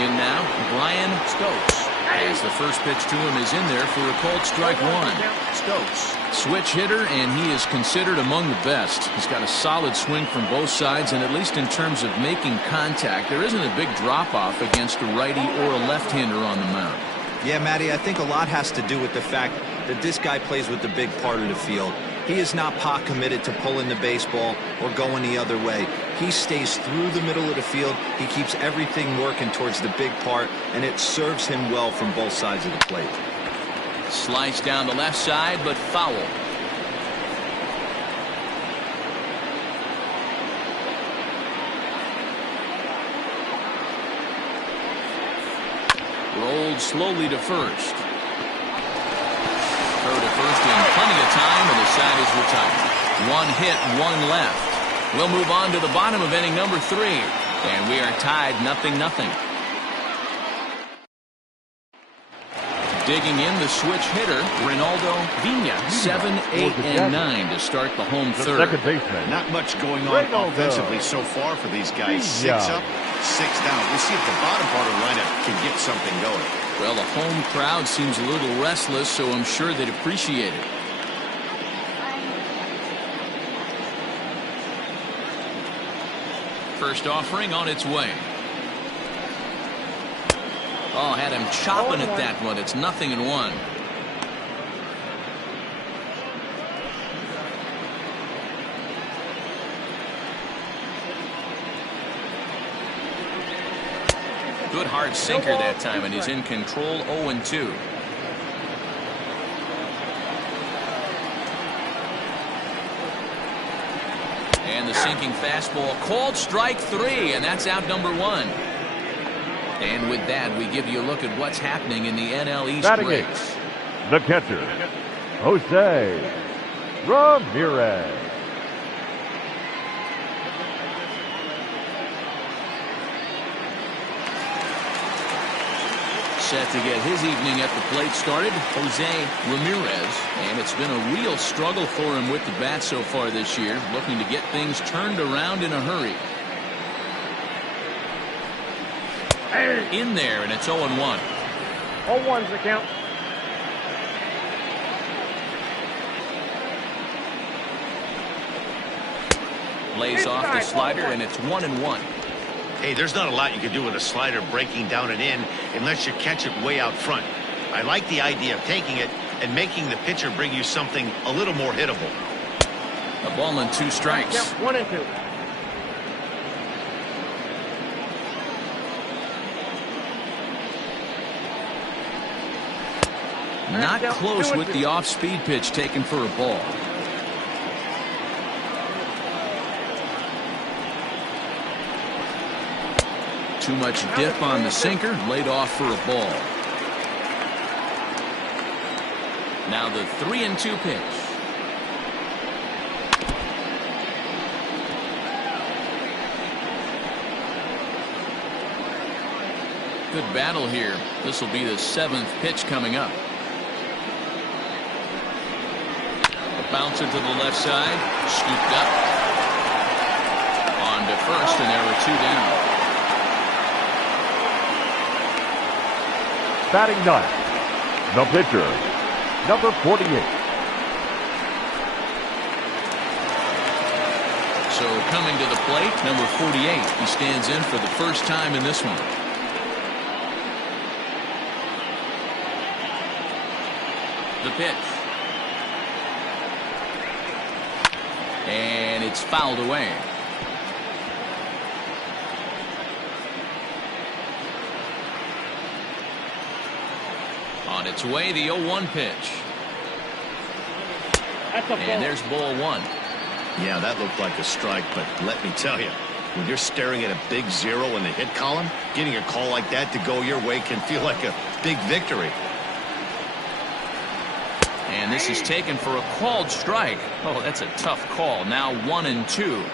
In now, Brian Stokes. As the first pitch to him is in there for a called strike 1. Stokes, switch hitter, and he is considered among the best. He's got a solid swing from both sides, and at least in terms of making contact, there isn't a big drop-off against a righty or a left-hander on the mound. Yeah, Matty, I think a lot has to do with the fact that this guy plays with the big part of the field. He is not pot committed to pulling the baseball or going the other way. He stays through the middle of the field. He keeps everything working towards the big part, and it serves him well from both sides of the plate. Slice down the left side, but foul. Rolled slowly to first. Throw to first in plenty of time, and the side is retired. 1 hit, 1 left. We'll move on to the bottom of inning number 3, and we are tied 0-0. Digging in the switch hitter, Ronaldo Vina, 7, 8, and 9 to start the home third. Second baseman. Not much going on offensively so far for these guys. 6 up, 6 down. We'll see if the bottom part of the lineup can get something going. Well, the home crowd seems a little restless, so I'm sure they'd appreciate it. First offering on its way. Oh, had him chopping at that one. It's 0-1. Good hard sinker that time, and he's in control. 0-2. And the sinking fastball called strike 3, and that's out number 1. And with that, we give you a look at what's happening in the NL East race. The catcher, Jose Ramirez. Set to get his evening at the plate started, Jose Ramirez. And it's been a real struggle for him with the bat so far this year, looking to get things turned around in a hurry. In there, and it's 0-1. 0-1's the count. Lays off the slider, and it's 1-1. Hey, there's not a lot you can do with a slider breaking down and in unless you catch it way out front. I like the idea of taking it and making the pitcher bring you something a little more hittable. A ball and 2 strikes. Yep, 1-2. Not close with the off-speed pitch taken for a ball. Too much dip on the sinker, laid off for a ball. Now the 3-2 pitch. Good battle here. This will be the 7th pitch coming up. A bouncer to the left side, scooped up. On to first, and there are 2 down. Batting ninth, the pitcher, number 48. So coming to the plate, number 48. He stands in for the first time in this one. The pitch. And it's fouled away. On its way, the 0-1 pitch. And there's ball 1. Yeah, that looked like a strike, but let me tell you, when you're staring at a big 0 in the hit column, getting a call like that to go your way can feel like a big victory. And this is taken for a called strike. Oh, that's a tough call. Now 1-2.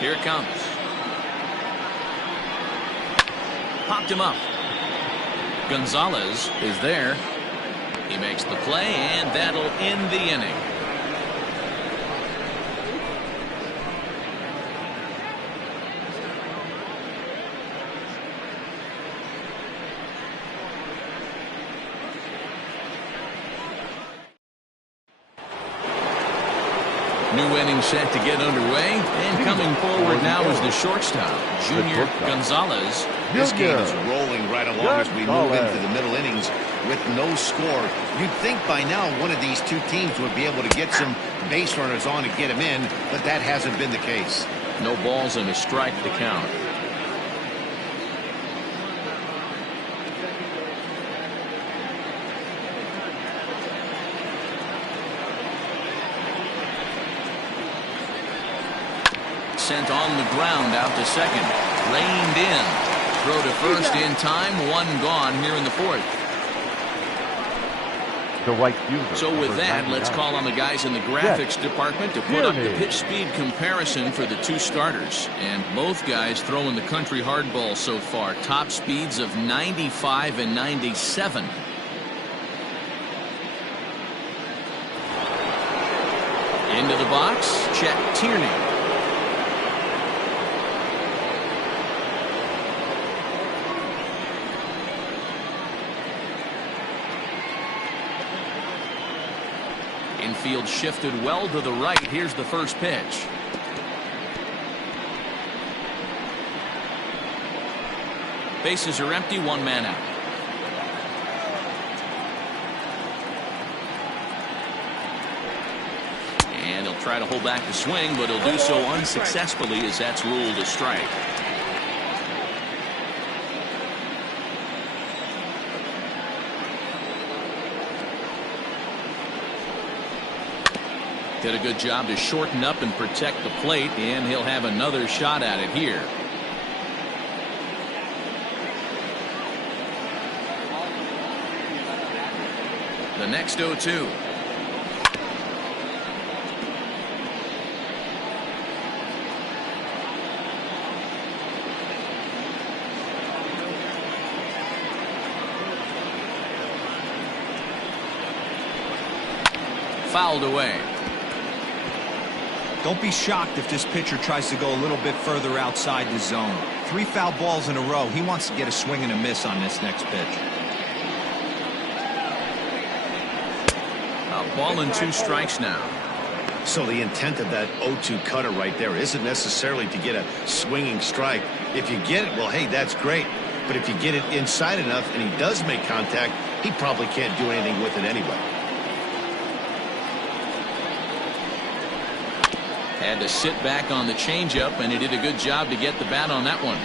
Here it comes. Popped him up. Gonzalez is there. He makes the play, and that'll end the inning. New inning set to get underway, and coming forward now is the shortstop, Junior Gonzalez. This game is rolling right along as we move into the middle innings with no score. You'd think by now one of these 2 teams would be able to get some base runners on and get them in, but that hasn't been the case. No balls and a strike to count. Sent on the ground out to second. Reined in. Throw to first in time. 1 gone here in the 4th. The right fielder. So with that, let's call on the guys in the graphics department to put up the pitch speed comparison for the 2 starters. And both guys throwing the country hardball so far. Top speeds of 95 and 97. Into the box, Chet Tierney. Infield shifted well to the right. Here's the first pitch. Bases are empty, 1 man out. And he'll try to hold back the swing, but he'll do so unsuccessfully as that's ruled a strike. Did a good job to shorten up and protect the plate, and he'll have another shot at it here. The next 0-2. Fouled away. Don't be shocked if this pitcher tries to go a little bit further outside the zone. 3 foul balls in a row. He wants to get a swing and a miss on this next pitch. A ball and 2 strikes now. So the intent of that 0-2 cutter right there isn't necessarily to get a swinging strike. If you get it, well, hey, that's great. But if you get it inside enough and he does make contact, he probably can't do anything with it anyway. Had to sit back on the changeup, and he did a good job to get the bat on that one.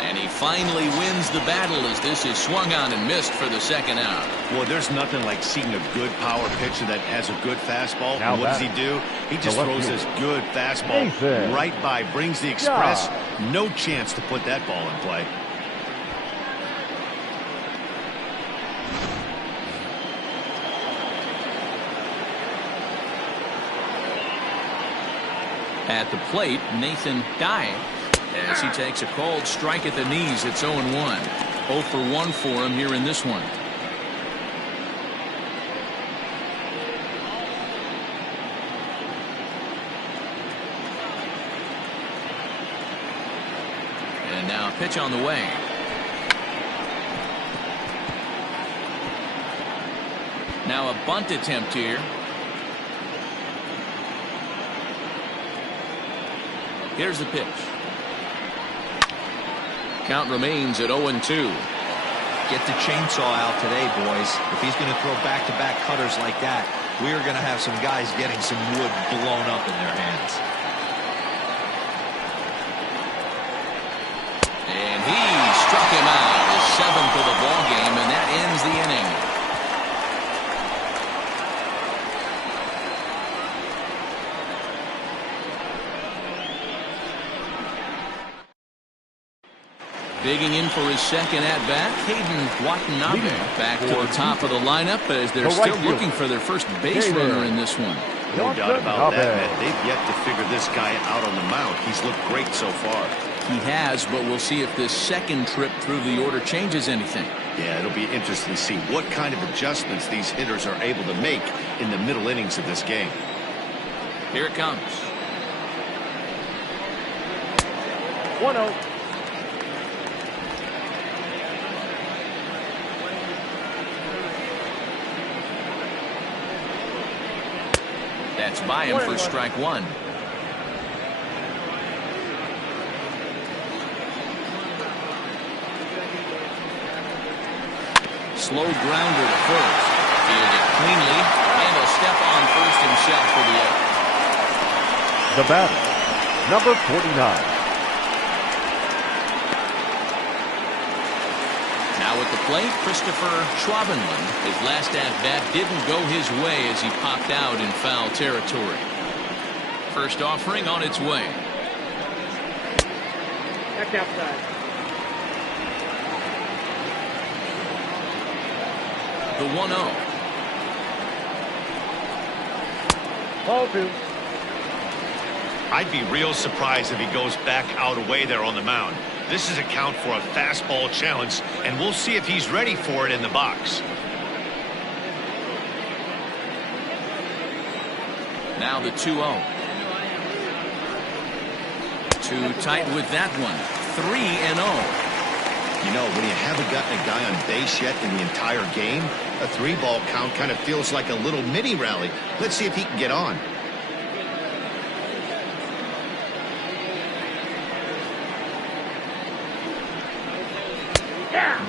And he finally wins the battle as this is swung on and missed for the second out. Well, there's nothing like seeing a good power pitcher that has a good fastball. Now And what does that- he do? He just throws this good fastball right by, brings the express. No chance to put that ball in play. At the plate, Nathan Dye, as he takes a called strike at the knees. It's 0-1. 0 for 1 for him here in this one. And now a pitch on the way. Now a bunt attempt here. Here's the pitch. Count remains at 0-2. Get the chainsaw out today, boys. If he's going to throw back-to-back cutters like that, we're going to have some guys getting some wood blown up in their hands. And he struck him out, his 7th of the ball game, and that ends the inning. Digging in for his second at-bat, Hayden Watanabe back to the top of the lineup as they're still looking for their first base runner in this one. No doubt about that, man. They've yet to figure this guy out on the mound. He's looked great so far. He has, but we'll see if this second trip through the order changes anything. Yeah, it'll be interesting to see what kind of adjustments these hitters are able to make in the middle innings of this game. Here it comes. 1-0. That's by him for strike 1. Slow grounder to first. Fielded cleanly, and he'll step on first himself for the out. The batter, number 49. Now at the plate, Christopher Schwabenland. His last at-bat didn't go his way as he popped out in foul territory. First offering on its way. Back outside. The 1-0. Ball 2. I'd be real surprised if he goes back out away there on the mound. This is a count for a fastball challenge, and we'll see if he's ready for it in the box. Now the 2-0. Too tight with that one. 3-0. You know, when you haven't gotten a guy on base yet in the entire game, a 3-ball count kind of feels like a little mini rally. Let's see if he can get on.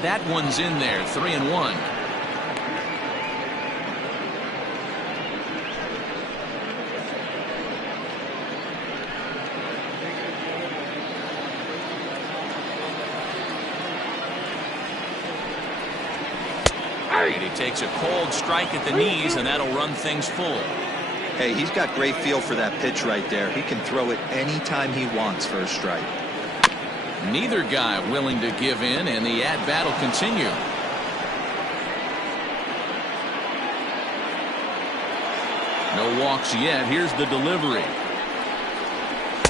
That one's in there. 3-1. He takes a cold strike at the knees, and that'll run things full. Hey, he's got great feel for that pitch right there. He can throw it anytime he wants for a strike. Neither guy willing to give in, and the at-bat will continue. No walks yet. Here's the delivery.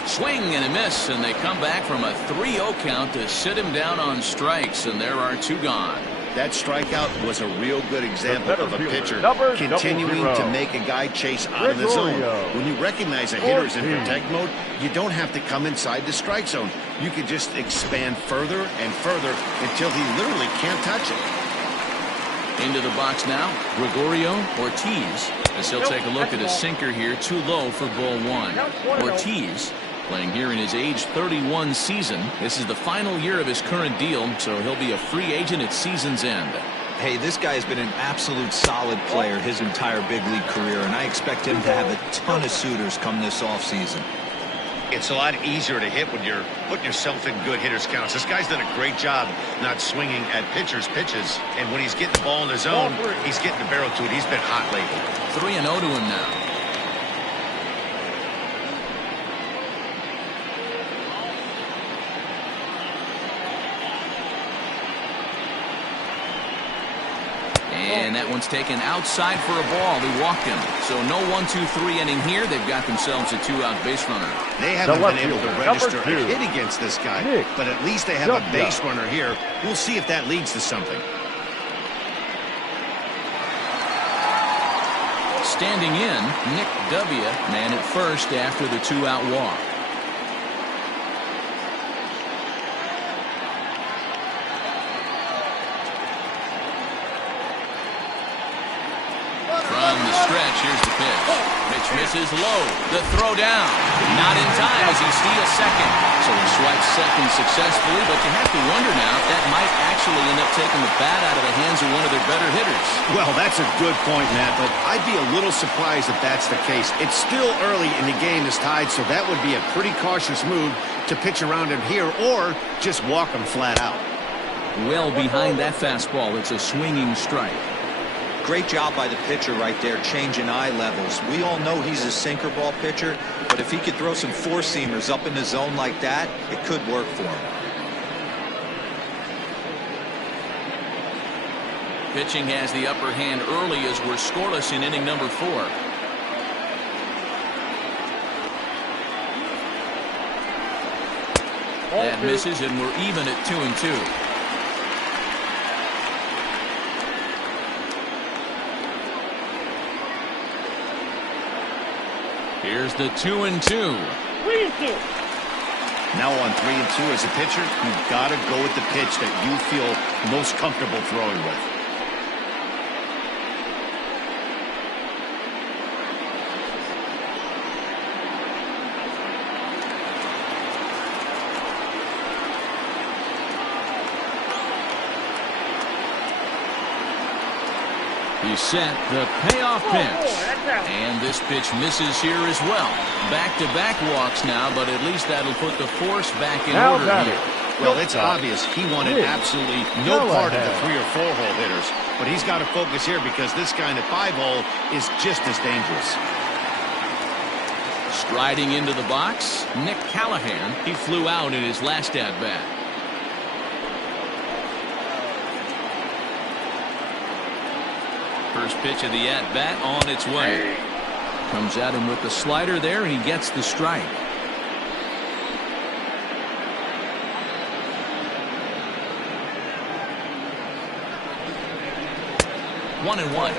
Swing and a miss, and they come back from a 3-0 count to sit him down on strikes, and there are 2 gone. That strikeout was a real good example of a pitcher number continuing 00. to make a guy chase out of the zone. When you recognize a hitter's in protect mode, you don't have to come inside the strike zone. You can just expand further and further until he literally can't touch it. Into the box now, Gregorio Ortiz, as he'll take a look at a sinker here, too low for ball one. Ortiz playing here in his age 31 season. This is the final year of his current deal, so he'll be a free agent at season's end. Hey, this guy has been an absolute solid player his entire big league career, and I expect him to have a ton of suitors come this offseason. It's a lot easier to hit when you're putting yourself in good hitters' counts. This guy's done a great job not swinging at pitchers' pitches, and when he's getting the ball in the zone, he's getting the barrel to it. He's been hot lately. 3-0 to him now. And that one's taken outside for a ball. He walked him. So no 1-2-3 inning here. They've got themselves a two-out base runner. They haven't been able to register a hit against this guy, but at least they have a base runner here. We'll see if that leads to something. Standing in, Nick W., man at first after the two-out walk. From the stretch, here's the pitch. Pitch misses low. The throw down. Not in time as he steals second. So he swipes second successfully, but you have to wonder now if that might actually end up taking the bat out of the hands of one of their better hitters. Well, that's a good point, Matt, but I'd be a little surprised if that's the case. It's still early and the game is tied, so that would be a pretty cautious move to pitch around him here or just walk him flat out. Well behind that fastball, it's a swinging strike. Great job by the pitcher right there, changing eye levels. We all know he's a sinker ball pitcher, but if he could throw some four-seamers up in the zone like that, it could work for him. Pitching has the upper hand early as we're scoreless in inning number 4. That misses, and we're even at 2-2. Here's the 2-2. 3-2. Now on 3-2 as a pitcher, you've got to go with the pitch that you feel most comfortable throwing with. He's set the payoff pitch. And this pitch misses here as well. Back-to-back walks now, but at least that'll put the force back in order here. Well, it's obvious he wanted absolutely no part of the 3 or 4 hole hitters. But he's got to focus here because this guy in the 5 hole is just as dangerous. Striding into the box, Nick Callahan. He flew out in his last at-bat. First pitch of the at-bat on its way. Comes at him with the slider there, and he gets the strike. One and one.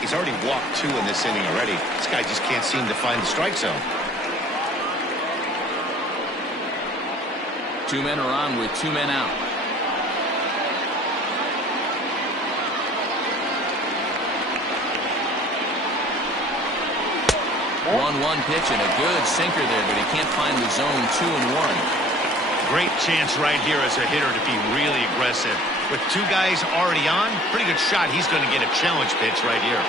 He's already walked 2 in this inning already. This guy just can't seem to find the strike zone. 2 men are on with 2 men out. 1-1 pitch and a good sinker there, but he can't find the zone. 2-1. Great chance right here as a hitter to be really aggressive. With 2 guys already on, pretty good shot. He's going to get a challenge pitch right here.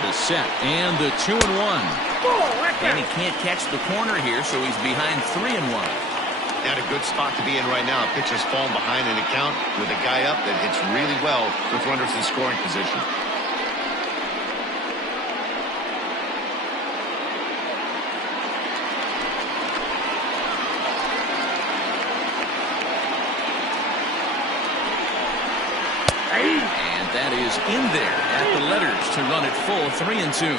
The set and the 2-1. And he can't catch the corner here, so he's behind 3-1. Not a good spot to be in right now. Pitcher's falling behind in the count with a guy up that hits really well with runners in scoring position. And that is in there at the letters to run it full 3-2.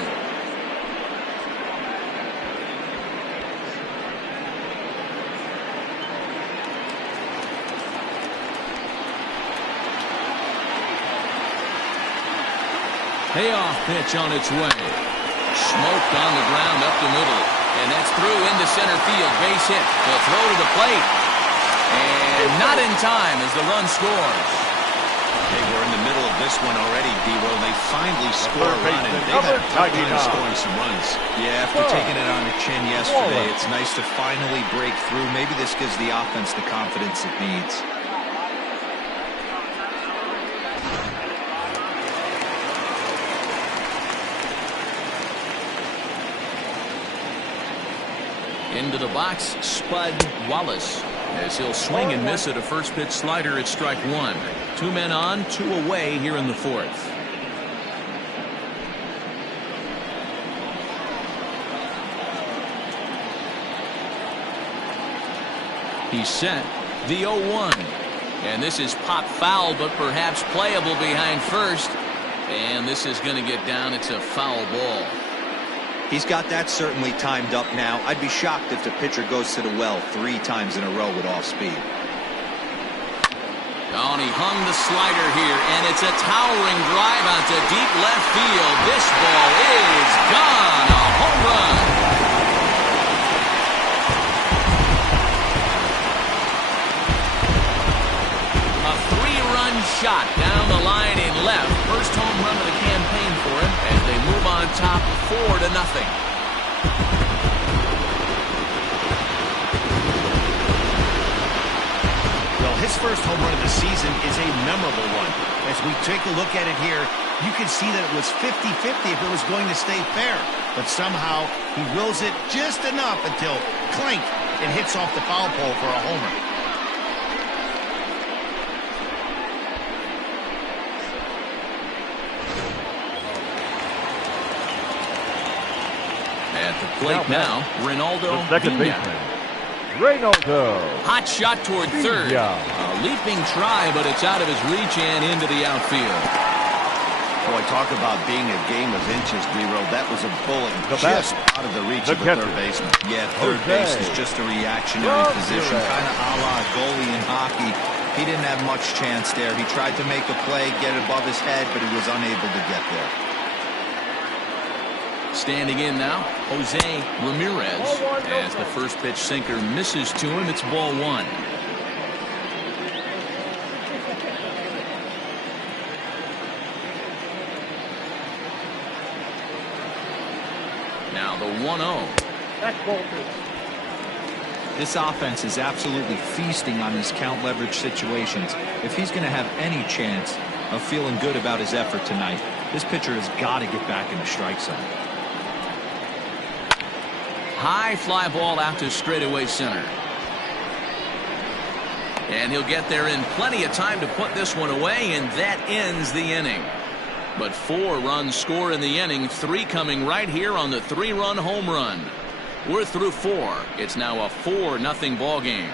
Payoff pitch on its way. Smoked on the ground up the middle. And that's through into center field. Base hit. They'll throw to the plate. And not in time as the run scores. Hey, we're in the middle of this one already, D-Roll. They finally score a run, and they've had a tough time scoring some runs. Yeah, after taking it on the chin yesterday, it's nice to finally break through. Maybe this gives the offense the confidence it needs. Into the box, Spud Wallace. As he'll swing and miss at a first pitch slider at strike one. 2 men on, 2 away here in the fourth. He's set. The 0-1. And this is pop foul, but perhaps playable behind first. And this is going to get down. It's a foul ball. He's got that certainly timed up now. I'd be shocked if the pitcher goes to the well 3 times in a row with off speed. Oh, and he hung the slider here, and it's a towering drive out to deep left field. This ball is gone. A home run. A 3-run shot down the line in left. First home run of the campaign for him as they move on top 4-0. Well, his first home run of the season is a memorable one. As we take a look at it here, you can see that it was 50-50 if it was going to stay fair. But somehow he wills it just enough until clank, it hits off the foul pole for a homer. At the plate now, Ronaldo. The second baseman, Ronaldo. Hot shot toward third. A leaping try, but it's out of his reach and into the outfield. Boy, talk about being a game of inches, D-Roll. That was a bullet just out of the reach of the third baseman. Yeah, third base is just a reactionary position, kind of a la goalie in hockey. He didn't have much chance there. He tried to make a play, get it above his head, but he was unable to get there. Standing in now, Jose Ramirez. As the first pitch sinker misses to him, it's ball 1. Now the 1-0. That's ball 2. This offense is absolutely feasting on these count leverage situations. If he's going to have any chance of feeling good about his effort tonight, this pitcher has got to get back in the strike zone. High fly ball out to straightaway center. And he'll get there in plenty of time to put this one away, and that ends the inning. But 4 runs score in the inning, 3 coming right here on the 3-run home run. We're through 4. It's now a 4-0 ball game.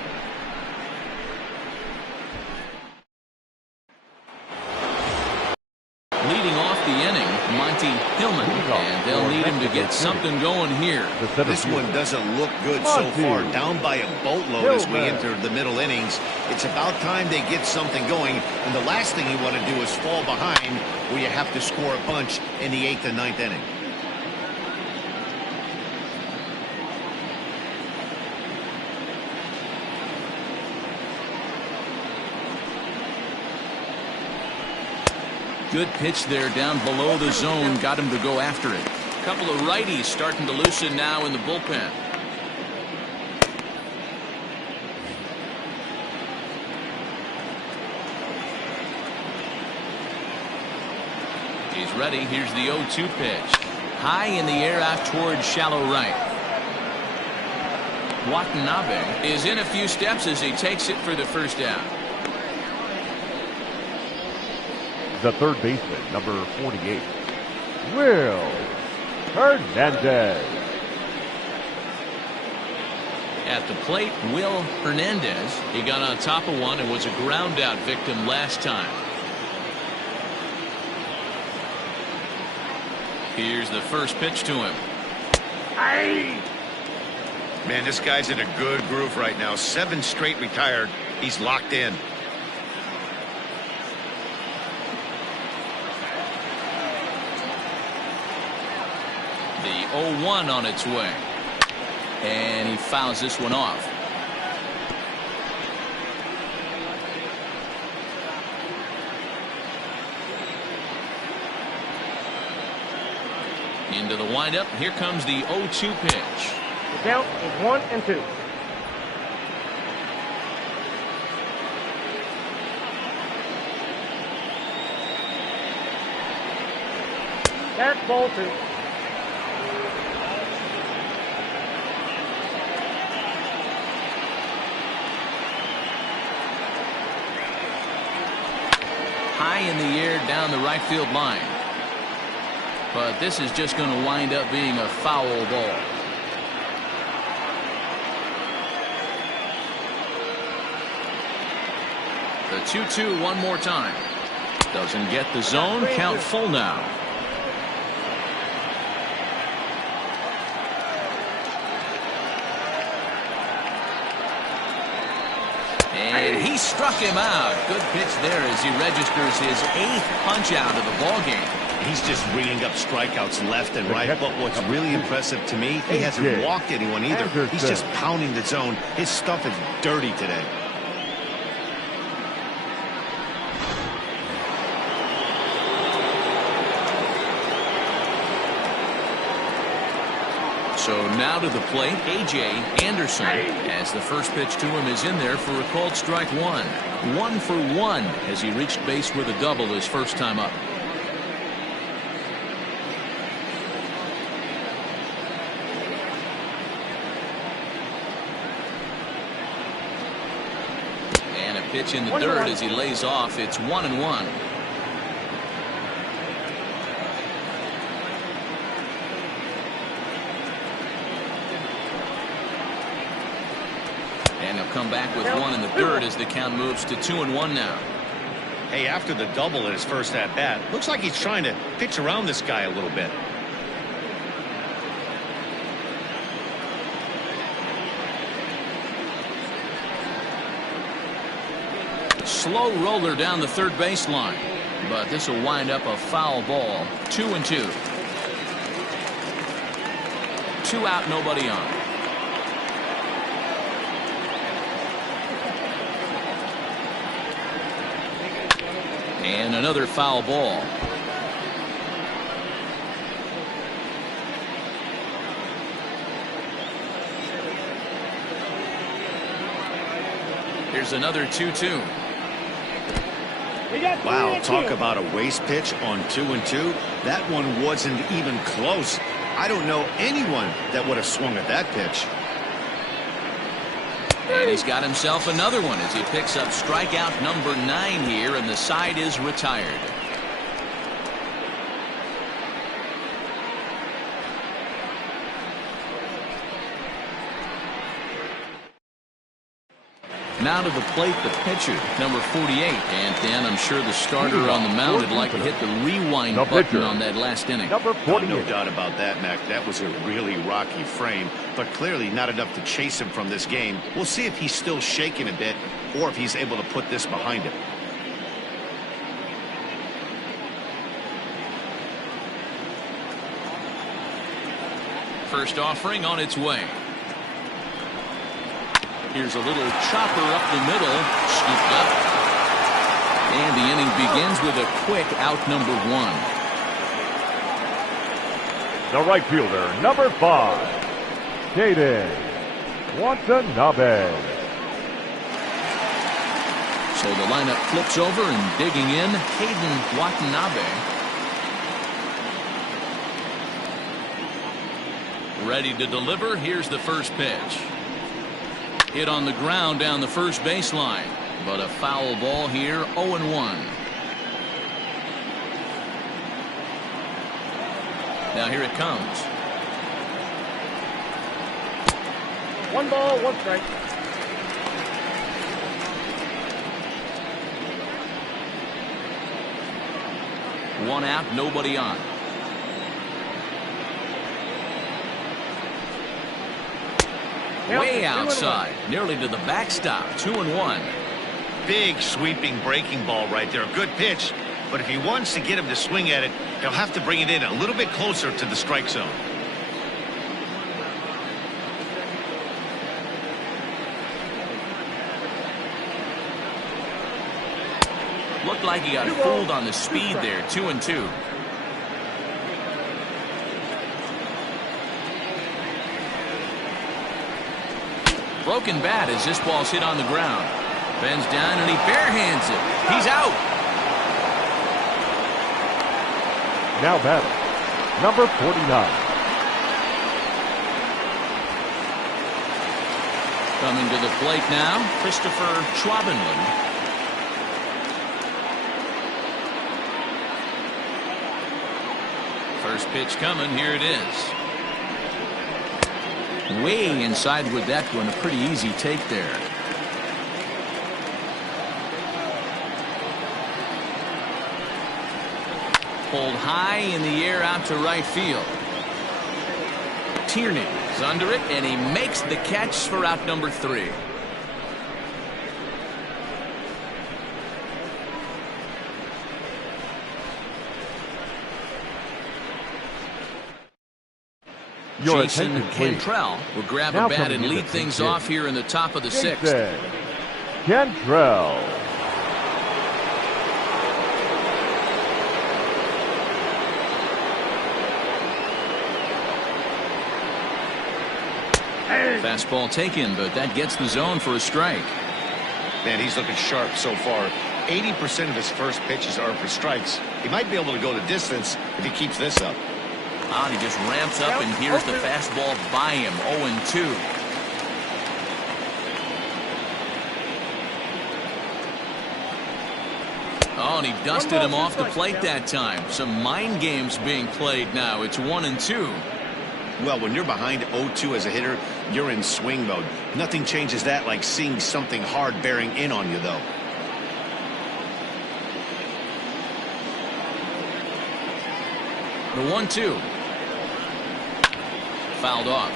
Leading off the inning, Monty Hillman, and they'll need him to get something going here. This one doesn't look good so far. Down by a boatload as we enter the middle innings. It's about time they get something going, and the last thing you want to do is fall behind where you have to score a bunch in the 8th and 9th inning. Good pitch there down below the zone. Got him to go after it. A couple of righties starting to loosen now in the bullpen. He's ready. Here's the 0-2 pitch. High in the air out towards shallow right. Watanabe is in a few steps as he takes it for the first out. The third baseman, number 48, Will Hernandez. At the plate, Will Hernandez. He got on top of one and was a ground out victim last time. Here's the first pitch to him. Man, this guy's in a good groove right now. 7 straight retired. He's locked in. The 0-1 on its way. And he fouls this one off. Into the windup. Here comes the 0-2 pitch. The count is 1-2. That's ball 2. High in the air down the right field line. But this is just going to wind up being a foul ball. The 2-2 one more time. Doesn't get the zone. Count full now. And he struck him out. Good pitch there as he registers his 8th punch out of the ball game. He's just ringing up strikeouts left and right. But what's really impressive to me, he hasn't walked anyone either. He's just pounding the zone. His stuff is dirty today. So now to the plate, A.J. Anderson, as the first pitch to him is in there for a called strike 1. 1 for 1 as he reached base with a double his first time up. And a pitch in the dirt as he lays off. It's 1-1. And he'll come back with one in the dirt as the count moves to 2-1 now. Hey, after the double in his first at-bat, looks like he's trying to pitch around this guy a little bit. Slow roller down the third baseline. But this will wind up a foul ball. 2-2. 2 out, nobody on. And another foul ball. Here's another 2-2. Wow, talk about a waste pitch on 2-2. That one wasn't even close. I don't know anyone that would have swung at that pitch. And he's got himself another one as he picks up strikeout number 9 here, and the side is retired. Now to the plate, the pitcher, number 48. And Dan, I'm sure the starter on the mound would like to hit the rewind button on that last inning. No doubt about that, Mac. That was a really rocky frame, but clearly not enough to chase him from this game. We'll see if he's still shaking a bit or if he's able to put this behind him. First offering on its way. Here's a little chopper up the middle, scooped up. And the inning begins with a quick out number 1. The right fielder, number 5, Caden Watanabe. So the lineup flips over and digging in, Caden Watanabe. Ready to deliver. Here's the first pitch. Hit on the ground down the first baseline, but a foul ball here. 0-1. Now here it comes. 1 ball, 1 strike. One out, nobody on. Way outside, nearly to the backstop. 2-1. Big sweeping breaking ball right there. A good pitch, but if he wants to get him to swing at it, he'll have to bring it in a little bit closer to the strike zone. like he got fooled on the speed there. 2-2. Broken bat as this ball's hit on the ground. Bends down and he barehands it. He's out. Now batting, number 49. Coming to the plate now, Christopher Schwabenland. First pitch coming, here it is. Way inside with that one, a pretty easy take there. Pulled high in the air out to right field. Tierney is under it, and he makes the catch for out number 3. Your Jason attention, please. Cantrell will grab Now a bat and coming in lead the things pitch. off here in the top of the 6th. Jason Cantrell. Fastball taken, but that gets the zone for a strike. Man, he's looking sharp so far. 80% of his first pitches are for strikes. He might be able to go the distance if he keeps this up. And he just ramps up, and here's the fastball by him. 0-2. Oh, and he dusted him off the plate that time. Some mind games being played now. It's 1-2. Well, when you're behind 0-2 as a hitter, you're in swing mode. Nothing changes that like seeing something hard bearing in on you, though. The 1-2. Fouled off.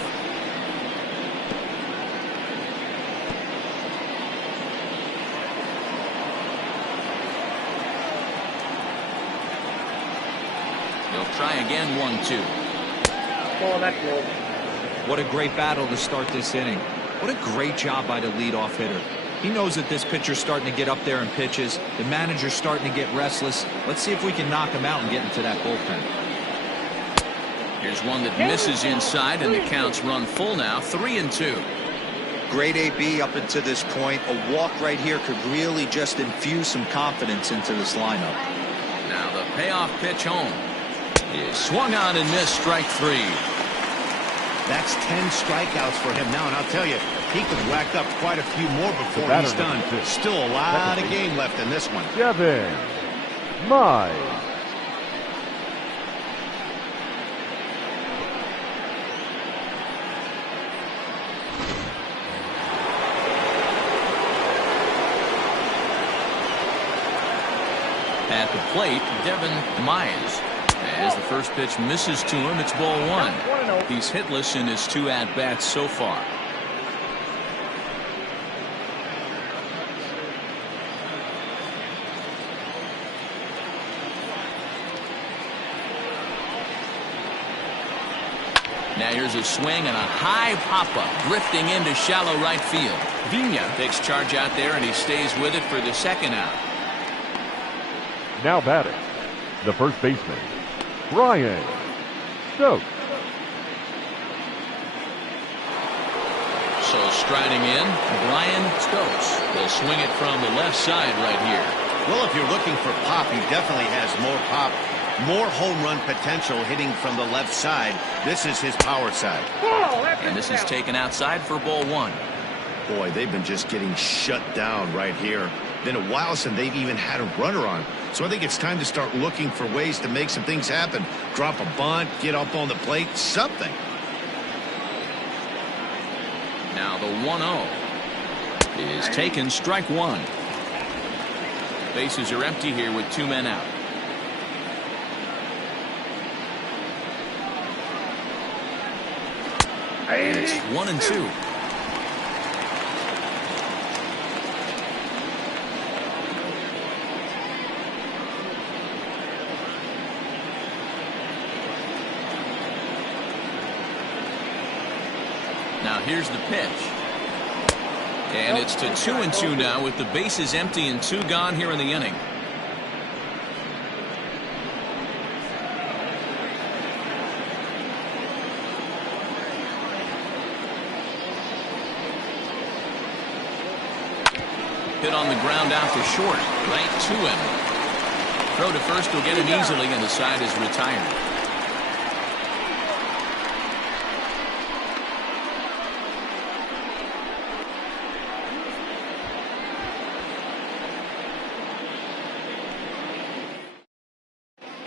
He'll try again. 1-2. Ball, that's low. What a great battle to start this inning. What a great job by the leadoff hitter. He knows that this pitcher's starting to get up there in pitches. The manager's starting to get restless. Let's see if we can knock him out and get into that bullpen. Here's one that misses inside, and the count's run full now. 3-2. Great AB up until this point. A walk right here could really just infuse some confidence into this lineup. Now the payoff pitch home is swung on and missed. Strike 3. That's 10 strikeouts for him now, and I'll tell you, he could rack up quite a few more before batter he's done. number 6. Still a lot of game left in this one. Kevin Mize. At the plate, Devin Mize. As the first pitch misses to him, it's ball 1. He's hitless in his 2 at-bats so far. Now here's a swing and a high pop-up, drifting into shallow right field. Vina takes charge out there, and he stays with it for the 2nd out. Now batting, the first baseman, Brian Stokes. So striding in, Brian Stokes. They'll swing it from the left side right here. Well, if you're looking for pop, he definitely has more pop, more home run potential hitting from the left side. This is his power side. And this is taken outside for ball 1. Boy, they've been just getting shut down right here. Been a while since they've even had a runner on. So I think it's time to start looking for ways to make some things happen. Drop a bunt, get up on the plate, something. Now the 1-0 is taken. Strike 1. Bases are empty here with 2 men out. And it's 1-2. Now here's the pitch. And it's to 2-2 now with the bases empty and 2 gone here in the inning. Hit on the ground out to short. Right to him. Throw to first will get him easily, and the side is retired.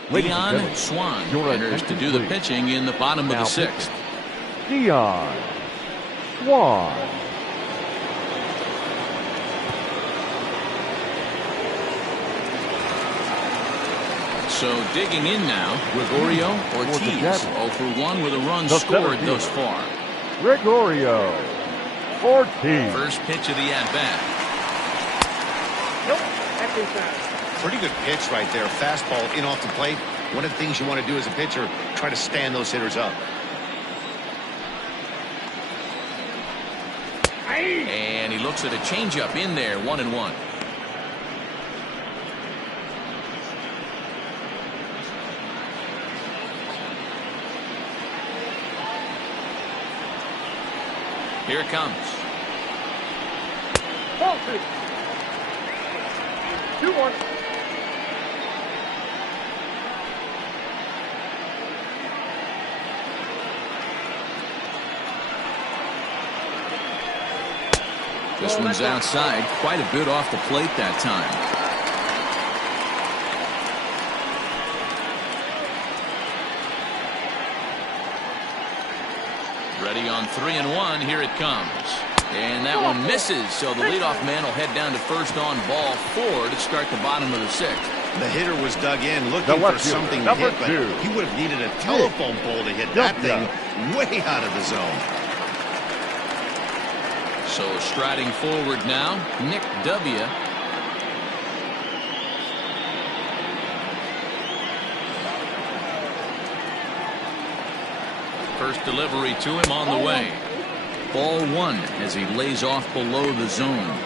Dion Swan enters to do the pitching in the bottom of the sixth. Dion Swan. So digging in now, Gregorio Ortiz, 0 for 1 with a run scored thus far. Gregorio Ortiz. First pitch of the at-bat. Nope, that's inside. Pretty good pitch right there. Fastball in off the plate. One of the things you want to do as a pitcher, try to stand those hitters up. And he looks at a changeup in there, 1-1. Here it comes. Ball 2-1. This one's outside, quite a bit off the plate that time. Ready on 3-1, here it comes. And that one misses, so the leadoff man will head down to first on ball 4 to start the bottom of the sixth. The hitter was dug in looking for something to hit, but he would have needed a telephone pole to hit that thing way out of the zone. So striding forward now, Nick W. First delivery to him on the way. Ball 1 as he lays off below the zone.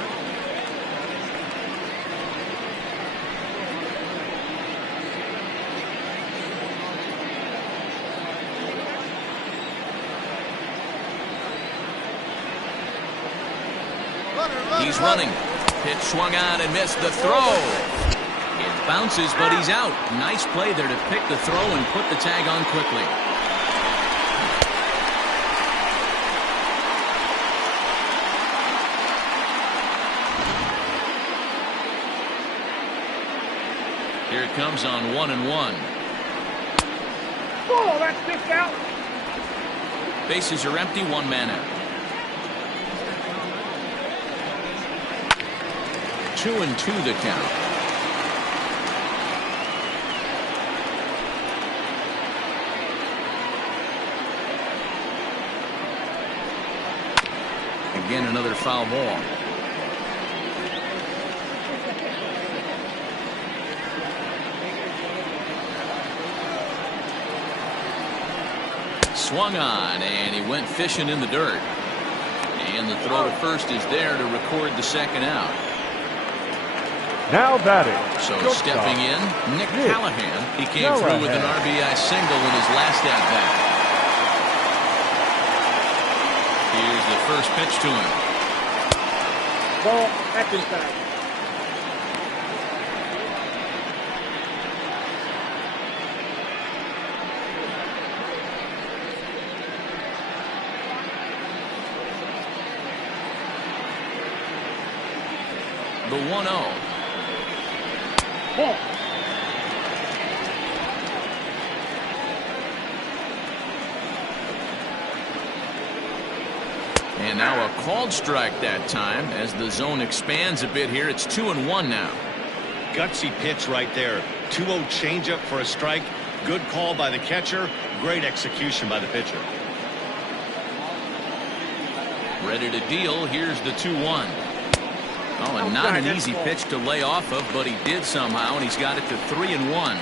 He's running. Pitch swung on and missed the throw. It bounces, but he's out. Nice play there to pick the throw and put the tag on quickly. Here it comes on 1-1. Oh, that's pitched out. Bases are empty, one man out. 2-2 the count. Again, another foul ball. Swung on, and he went fishing in the dirt. And the throw to first is there to record the second out. Now batting. So stepping in, Nick Callahan. He came through with an RBI single in his last at-bat. Here's the first pitch to him. Ball, that's inside. The 1-0. Ball. And now a called strike that time as the zone expands a bit here. It's 2-1 now. Gutsy pitch right there. 2-0 changeup for a strike. Good call by the catcher. Great execution by the pitcher. Ready to deal. Here's the 2-1. Oh, and not an easy pitch to lay off of, but he did somehow, and he's got it to 3-1.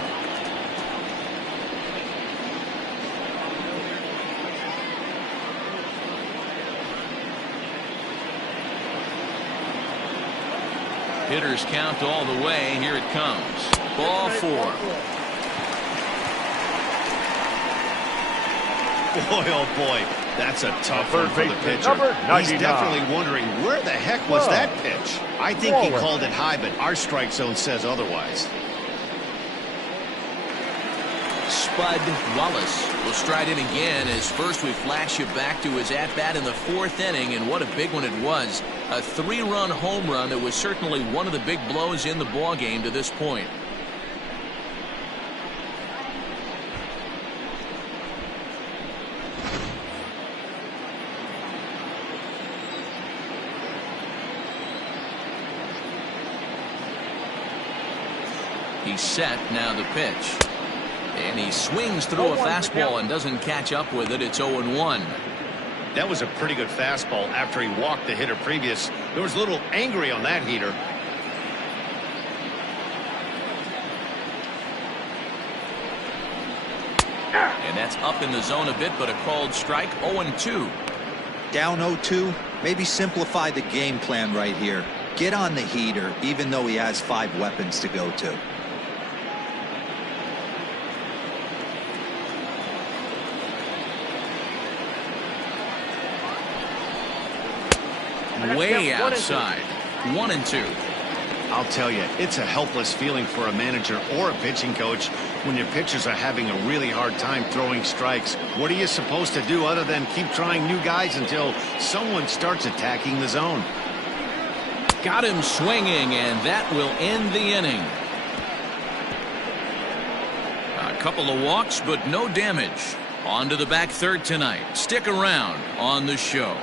Hitters count all the way. Here it comes. Ball 4. Boy, oh boy. That's a tough one for the pitcher. He's definitely wondering, where the heck was that pitch? I think he called it high, but our strike zone says otherwise. Spud Wallace will stride in again as first we flash you back to his at-bat in the 4th inning, and what a big one it was. A 3-run home run that was certainly one of the big blows in the ballgame to this point. He's set, now the pitch. And he swings through a fastball and doesn't catch up with it. It's 0-1. That was a pretty good fastball after he walked the hitter previous. There was a little angry on that heater. And that's up in the zone a bit, but a called strike. 0-2. Down 0-2. Maybe simplify the game plan right here. Get on the heater, even though he has 5 weapons to go to. Way outside. 1-2. I'll tell you, it's a helpless feeling for a manager or a pitching coach when your pitchers are having a really hard time throwing strikes. What are you supposed to do other than keep trying new guys until someone starts attacking the zone? Got him swinging, and that will end the inning. A couple of walks, but no damage. On to the back third tonight. Stick around on the show.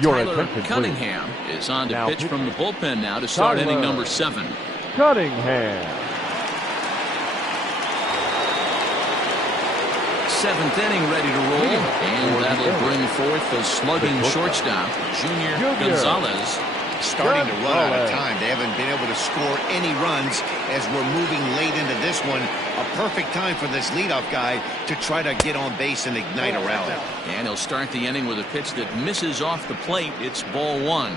Tyler Cunningham is on to pitch from the bullpen now to start inning number 7. Cunningham. 7th inning ready to roll, and that'll bring forth the slugging shortstop, Junior Gonzalez. Starting to run out of time. They haven't been able to score any runs as we're moving late into this one. A perfect time for this leadoff guy to try to get on base and ignite a rally. And he'll start the inning with a pitch that misses off the plate. It's ball 1.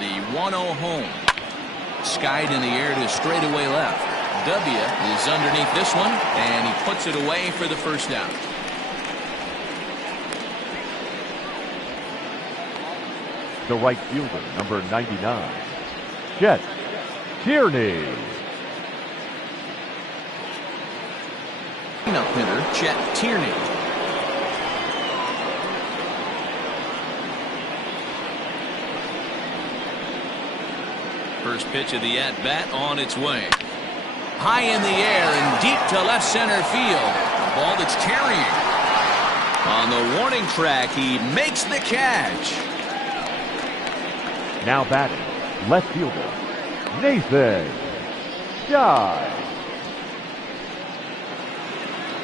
The 1-0 home. Skied in the air to straightaway left. W is underneath this one, and he puts it away for the first out. The right fielder, number 99, Chet Tierney. Cleanup hitter, Chet Tierney. First pitch of the at-bat on its way. High in the air and deep to left center field. A ball that's carrying. On the warning track, he makes the catch. Now batting, left fielder, Nathan Dye.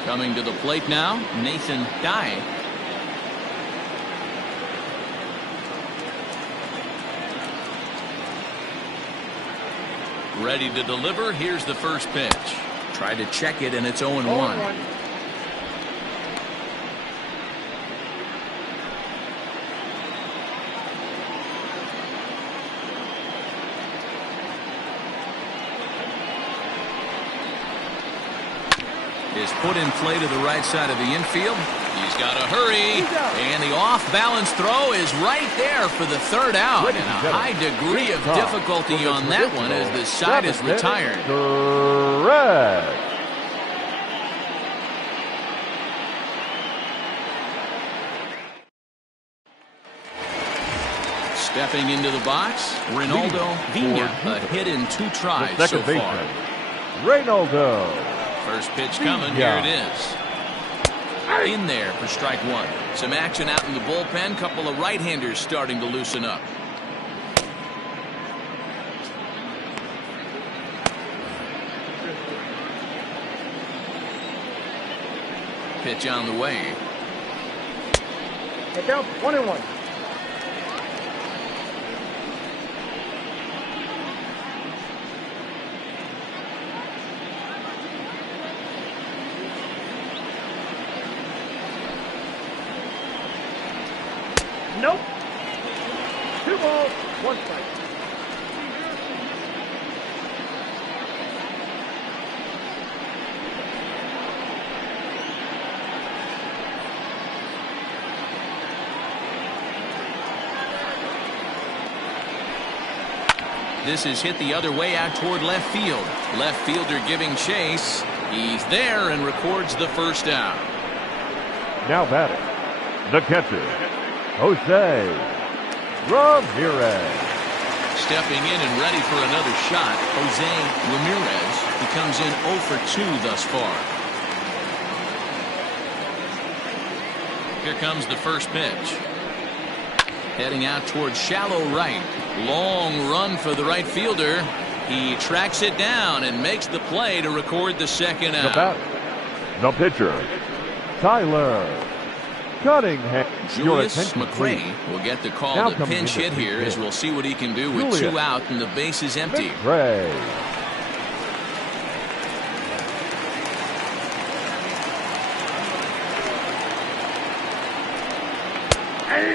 Coming to the plate now, Nathan Dye. Ready to deliver. Here's the first pitch. Try to check it, and it's 0-1. Is put in play to the right side of the infield. He's got to hurry, and the off-balance throw is right there for the third out, and a high degree of difficulty on that one as the side is retired. Correct. Stepping into the box, Reynaldo Vina, a hit in 2 tries so far. Reynaldo. First pitch coming, here it is. In there for strike 1. Some action out in the bullpen. Couple of right-handers starting to loosen up. Pitch on the way. Get down, 1-1. Nope. 2 balls, 1 strike. This is hit the other way out toward left field. Left fielder giving chase. He's there and records the first out. Now batting, the catcher, Jose Ramirez. Stepping in and ready for another shot, Jose Ramirez. He comes in 0 for 2 thus far. Here comes the first pitch. Heading out towards shallow right. Long run for the right fielder. He tracks it down and makes the play to record the second out. The batter, the pitcher, Tyler Cunningham. Julius McCray will get the call Now to pinch hit here as we'll see what he can do with 2 out and the base is empty. McCray.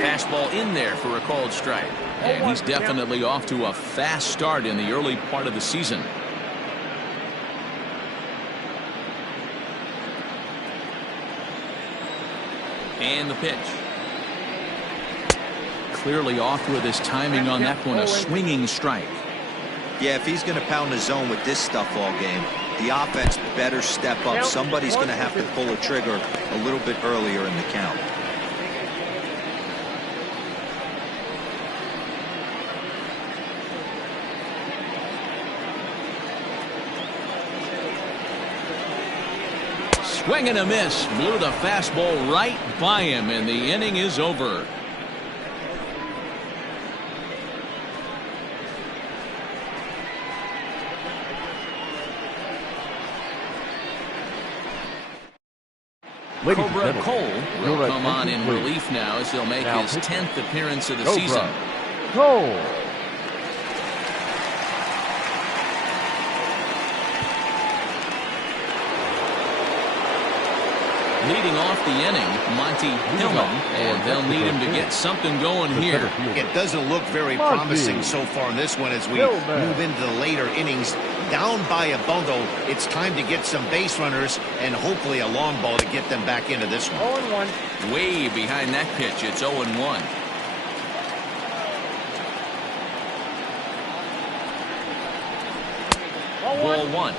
Fastball in there for a called strike. And he's definitely off to a fast start in the early part of the season. And the pitch. Clearly off with his timing on that one, a swinging strike. Yeah, if he's going to pound the zone with this stuff all game, the offense better step up. Somebody's going to have to pull a trigger a little bit earlier in the count. Swing and a miss. Blew the fastball right by him, and the inning is over. Cobra Cole will come on in relief now as he'll make his 10th appearance of the season. Cole. Leading off the inning, Monty Hillman, and they'll need him to get something going here. It doesn't look very promising so far in this one as we move into the later innings. Down by a bundle, it's time to get some base runners and hopefully a long ball to get them back into this one. 0-1. Way behind that pitch, it's 0-1. Ball 1.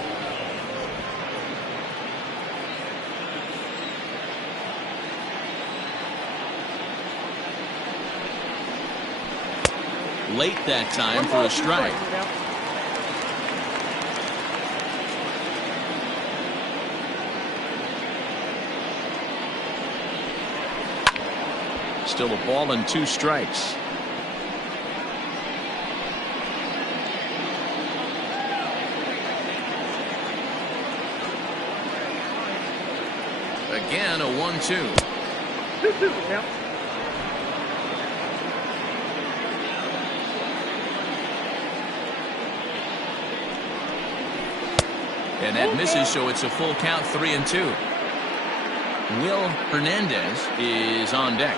Late that time for a strike. Still a ball and 2 strikes. Again, a 1-2. 2-2 count. And that misses, so it's a full count, 3-2. Will Hernandez is on deck.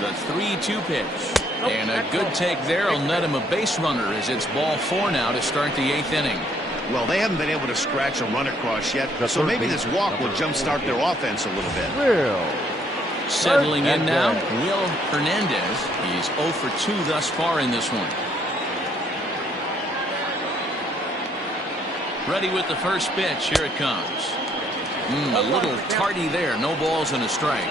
The 3-2 pitch. And a good take there will net him a base runner as it's ball 4 now to start the 8th inning. Well, they haven't been able to scratch a run across yet, so maybe this walk will jumpstart their offense a little bit. Settling in now, Will Hernandez. He's 0 for 2 thus far in this one. Ready with the first pitch. Here it comes. A little tardy there. No balls and a strike.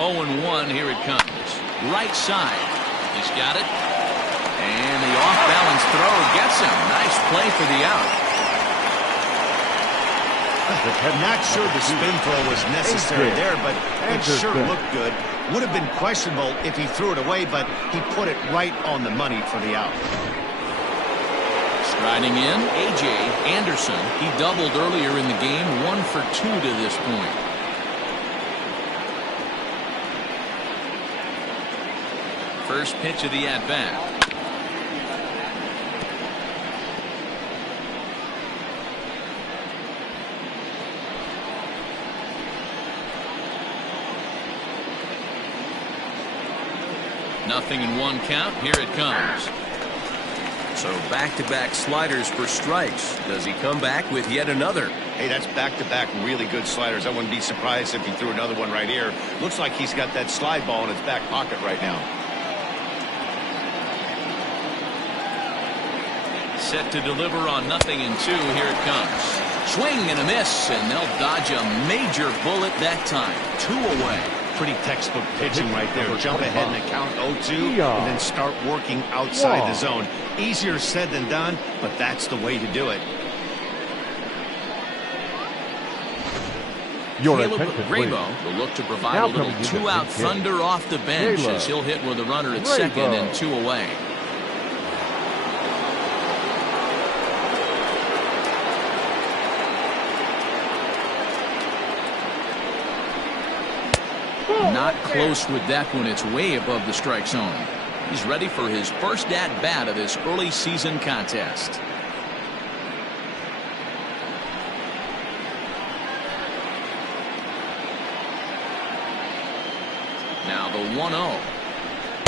Oh and 1. Here it comes. Right side. He's got it. And the off-balance throw gets him. Nice play for the out. Not sure the spin throw was necessary there, but it sure looked good. Would have been questionable if he threw it away, but he put it right on the money for the out. Striding in, A.J. Anderson. He doubled earlier in the game, 1 for 2 to this point. First pitch of the at-bat. Nothing in one count. Here it comes. So back-to-back sliders for strikes. Does he come back with yet another? Hey, that's back-to-back really good sliders. I wouldn't be surprised if he threw another one right here. Looks like he's got that slide ball in his back pocket right now. Set to deliver on 0-2. Here it comes. Swing and a miss, and they'll dodge a major bullet that time. 2 away. Pretty textbook pitching right there. Jump ahead and count 0-2 and then start working outside the zone. Easier said than done, but that's the way to do it. Caleb Greyhounds will look to provide a little 2-out thunder off the bench as he'll hit with a runner at second and 2 away. Not close with that one. It's way above the strike zone. He's ready for his first at-bat of this early season contest. Now the 1-0.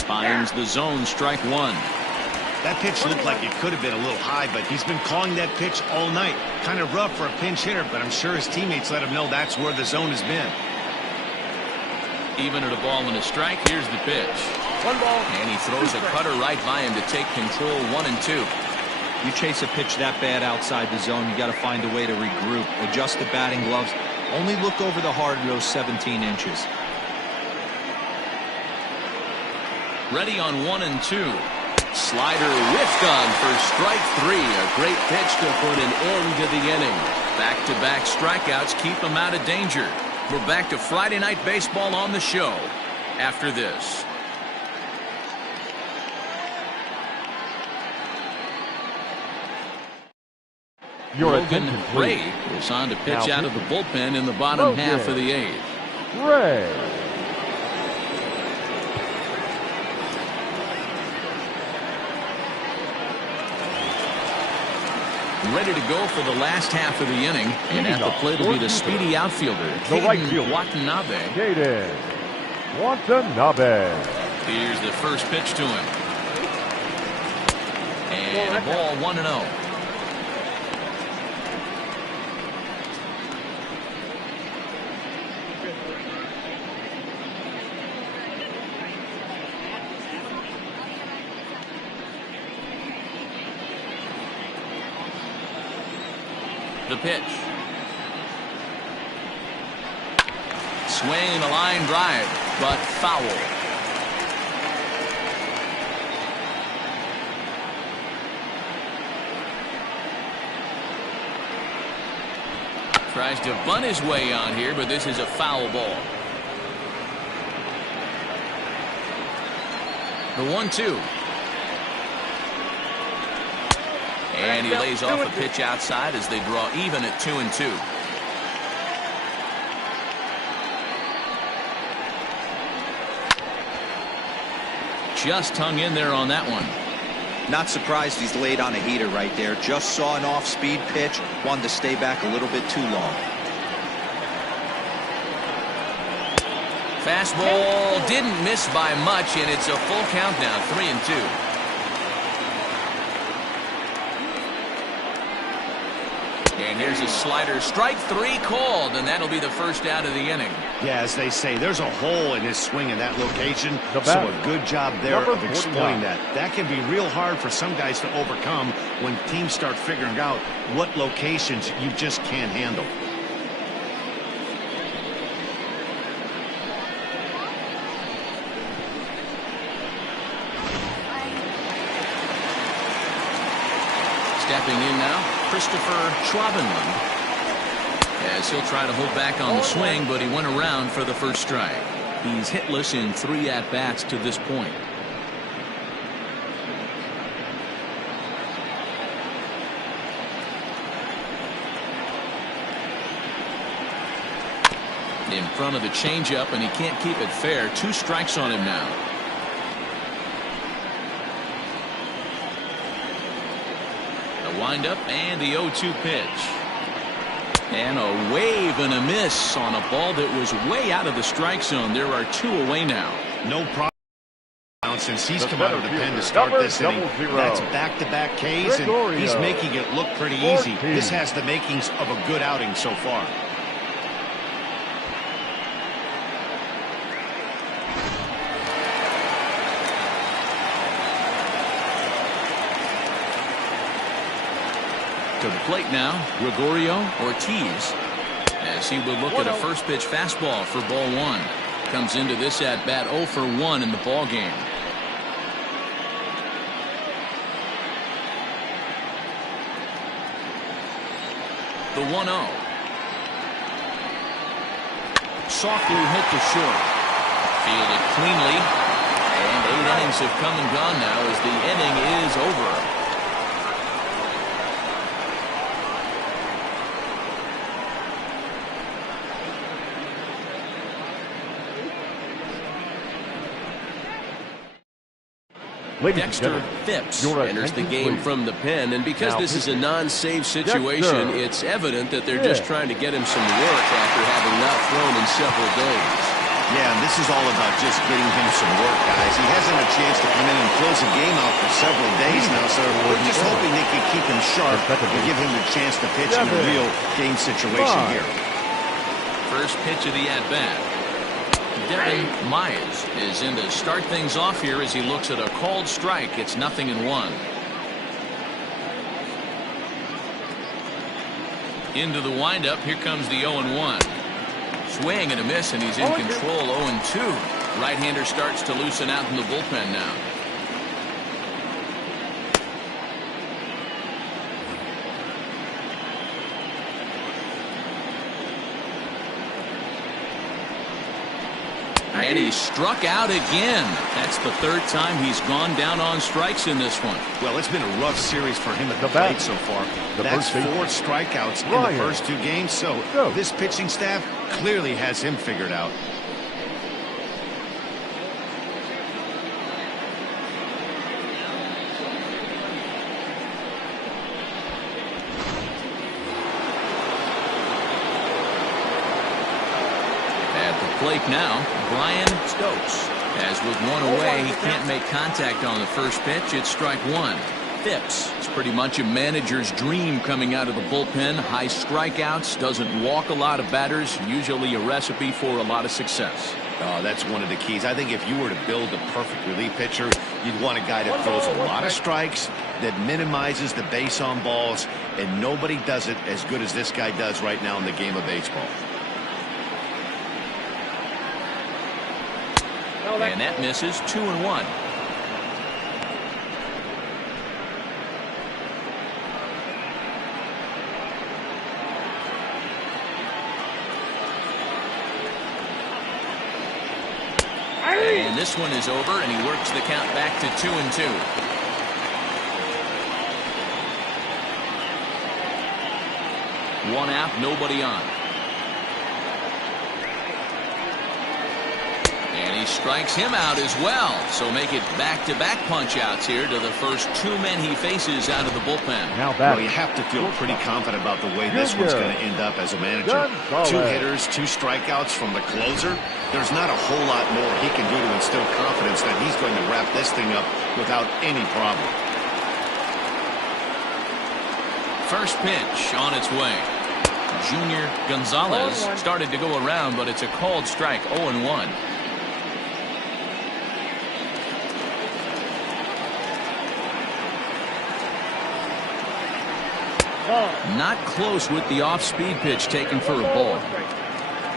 Finds the zone, strike one. That pitch looked like it could have been a little high, but he's been calling that pitch all night. Kind of rough for a pinch hitter, but I'm sure his teammates let him know that's where the zone has been. Even at a ball and a strike, here's the pitch. 1 ball. And he throws a cutter right by him to take control. 1-2. You chase a pitch that bad outside the zone, you got to find a way to regroup, adjust the batting gloves. Only look over the heart of those 17 inches. Ready on 1-2. Slider whiffed on for strike 3. A great pitch to put an end to the inning. Back-to-back strikeouts keep him out of danger. We're back to Friday Night Baseball on the show after this. Logan Ray is on to pitch out of the bullpen in the bottom half of the 8th. Ray. Ready to go for the last half of the inning, and at the plate will be the speedy outfielder, The right fielder, Watanabe. Caden Watanabe. Here's the first pitch to him. And a ball, 1-0. The pitch. Swing, a line drive, but foul. Tries to bunt his way on here, but this is a foul ball. The 1-2. And he lays off a pitch outside as they draw even at 2-2. Just hung in there on that one. Not surprised he's laid on a heater right there. Just saw an off-speed pitch. Wanted to stay back a little bit too long. Fastball didn't miss by much, and it's a full count now, 3-2. And here's a slider, strike 3 called, and that'll be the first out of the inning. Yeah, as they say, there's a hole in his swing in that location, so a good job there of exploiting that. That can be real hard for some guys to overcome when teams start figuring out what locations you just can't handle. Stepping in now, Christopher Schwabenland, as he'll try to hold back on the swing, but he went around for the first strike. He's hitless in 3 at-bats to this point. In front of the changeup, and he can't keep it fair. 2 strikes on him now. windup and the 0-2 pitch. And a wave and a miss on a ball that was way out of the strike zone. There are 2 away now. No problem. Since he's come out of the pen to start this inning, that's back-to-back Ks, and he's making it look pretty easy. This has the makings of a good outing so far. To the plate now, Gregorio Ortiz, as he will look at a first pitch fastball for ball 1. Comes into this at bat 0 for 1 in the ball game. The 1-0. Softly hit to short. Fielded cleanly. And 8 innings have come and gone now as the inning is over. Dexter Phipps enters the game from the pen, and because this is a non-save situation, it's evident that they're just trying to get him some work after having not thrown in several days. Yeah, and this is all about just getting him some work, guys. He hasn't a chance to come in and close the game out for several days now, so we're just hoping they can keep him sharp and give him the chance to pitch in a real game situation here. First pitch of the at-bat. Devin Myers is in to start things off here as he looks at a called strike. It's 0-1. Into the windup. Here comes the 0-1. Swing and a miss, and he's in control. 0-2. Right-hander starts to loosen out in the bullpen now. And he struck out again. That's the 3rd time he's gone down on strikes in this one. Well, it's been a rough series for him at the plate so far. That's 4 strikeouts in the first 2 games, so this pitching staff clearly has him figured out. Plate now, Brian Stokes. As with 1 away, he can't make contact on the first pitch. It's strike 1. Phipps, it's pretty much a manager's dream coming out of the bullpen. High strikeouts, doesn't walk a lot of batters, usually a recipe for a lot of success. Oh, that's one of the keys. I think if you were to build a perfect relief pitcher, you'd want a guy that throws a lot of strikes, that minimizes the base on balls, and nobody does it as good as this guy does right now in the game of baseball. And that misses. 2-1. And this one is over, and he works the count back to 2-2. One out, nobody on. And he strikes him out as well. So make it back-to-back punch-outs here to the first 2 men he faces out of the bullpen. Well, you have to feel pretty confident about the way this one's going to end up as a manager. 2 hitters, 2 strikeouts from the closer. There's not a whole lot more he can do to instill confidence that he's going to wrap this thing up without any problem. First pitch on its way. Junior Gonzalez started to go around, but it's a called strike. 0-1. Not close with the off-speed pitch taken for a ball.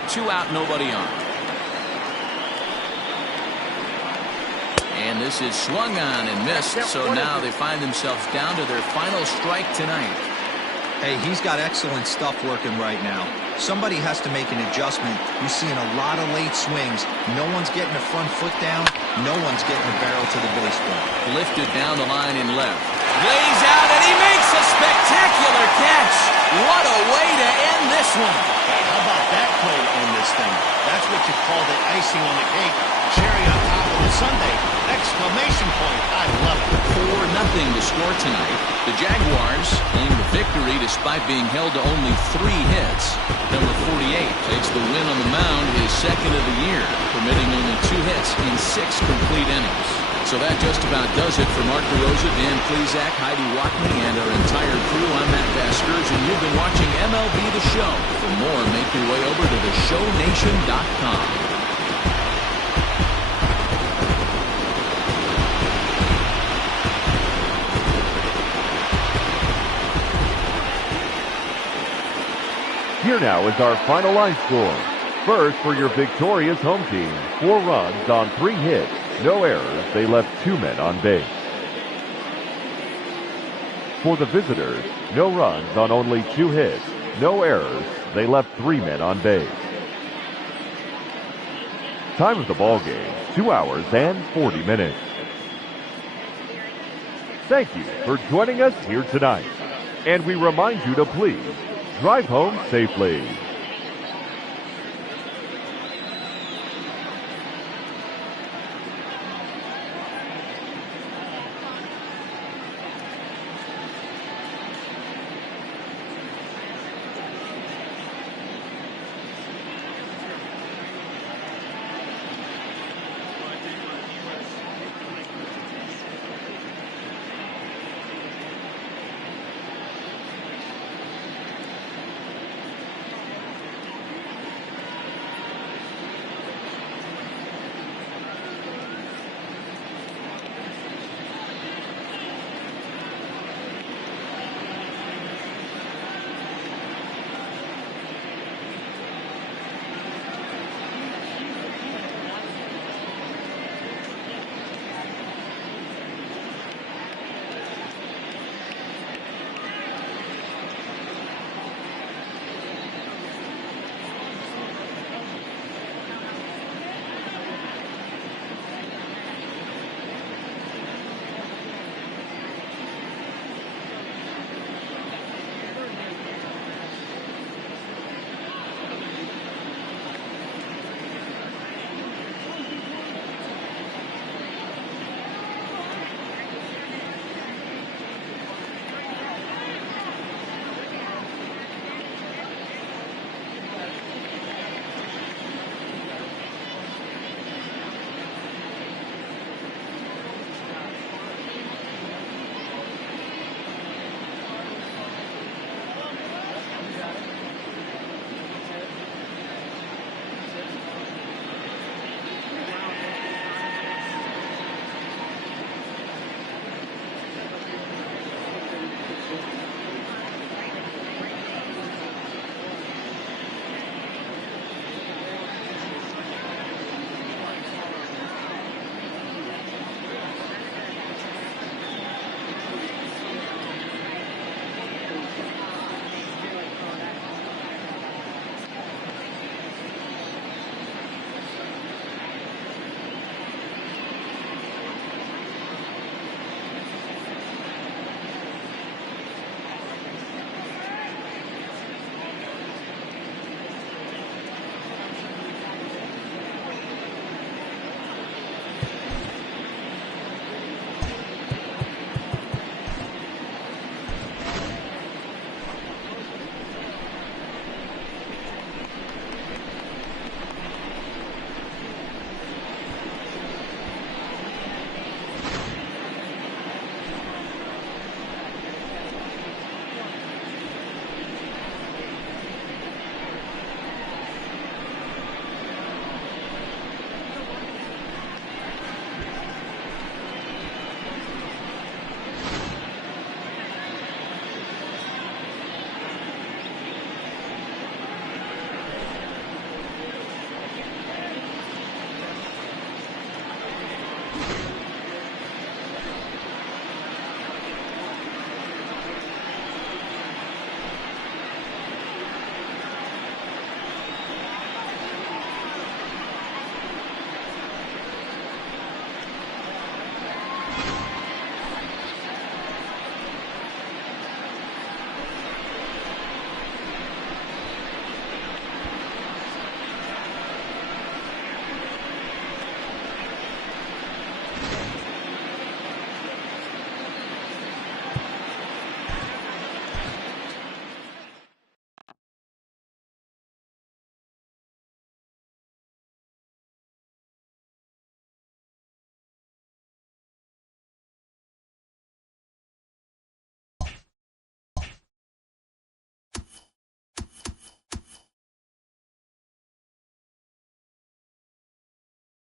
2 out, nobody on. And this is swung on and missed, so now they find themselves down to their final strike tonight. Hey, he's got excellent stuff working right now. Somebody has to make an adjustment. You're seeing a lot of late swings. No one's getting a front foot down. No one's getting a barrel to the baseball. Lifted down the line in left. Lays out, and he makes a spectacular catch. What a way to end this one. Hey, how about that play to end this thing? That's what you could call the icing on the cake, cherry on top of the sundae. Exclamation point. I love it. 4-0 to score tonight. The Jaguars claim the victory despite being held to only 3 hits. Number 48 takes the win on the mound, his second of the year, permitting only 2 hits in 6 complete innings. So that just about does it for Mark DeRosa, Dan Plesac, Heidi Watney, and our entire crew. I'm Matt Vasgersian. You've been watching MLB The Show. For more, make your way over to theshownation.com. Here now is our final line score. First, for your victorious home team, 4 runs on 3 hits, no errors. They left 2 men on base. For the visitors, no runs on only 2 hits, no errors. They left 3 men on base. Time of the ball game, 2 hours and 40 minutes. Thank you for joining us here tonight. And we remind you to please drive home safely.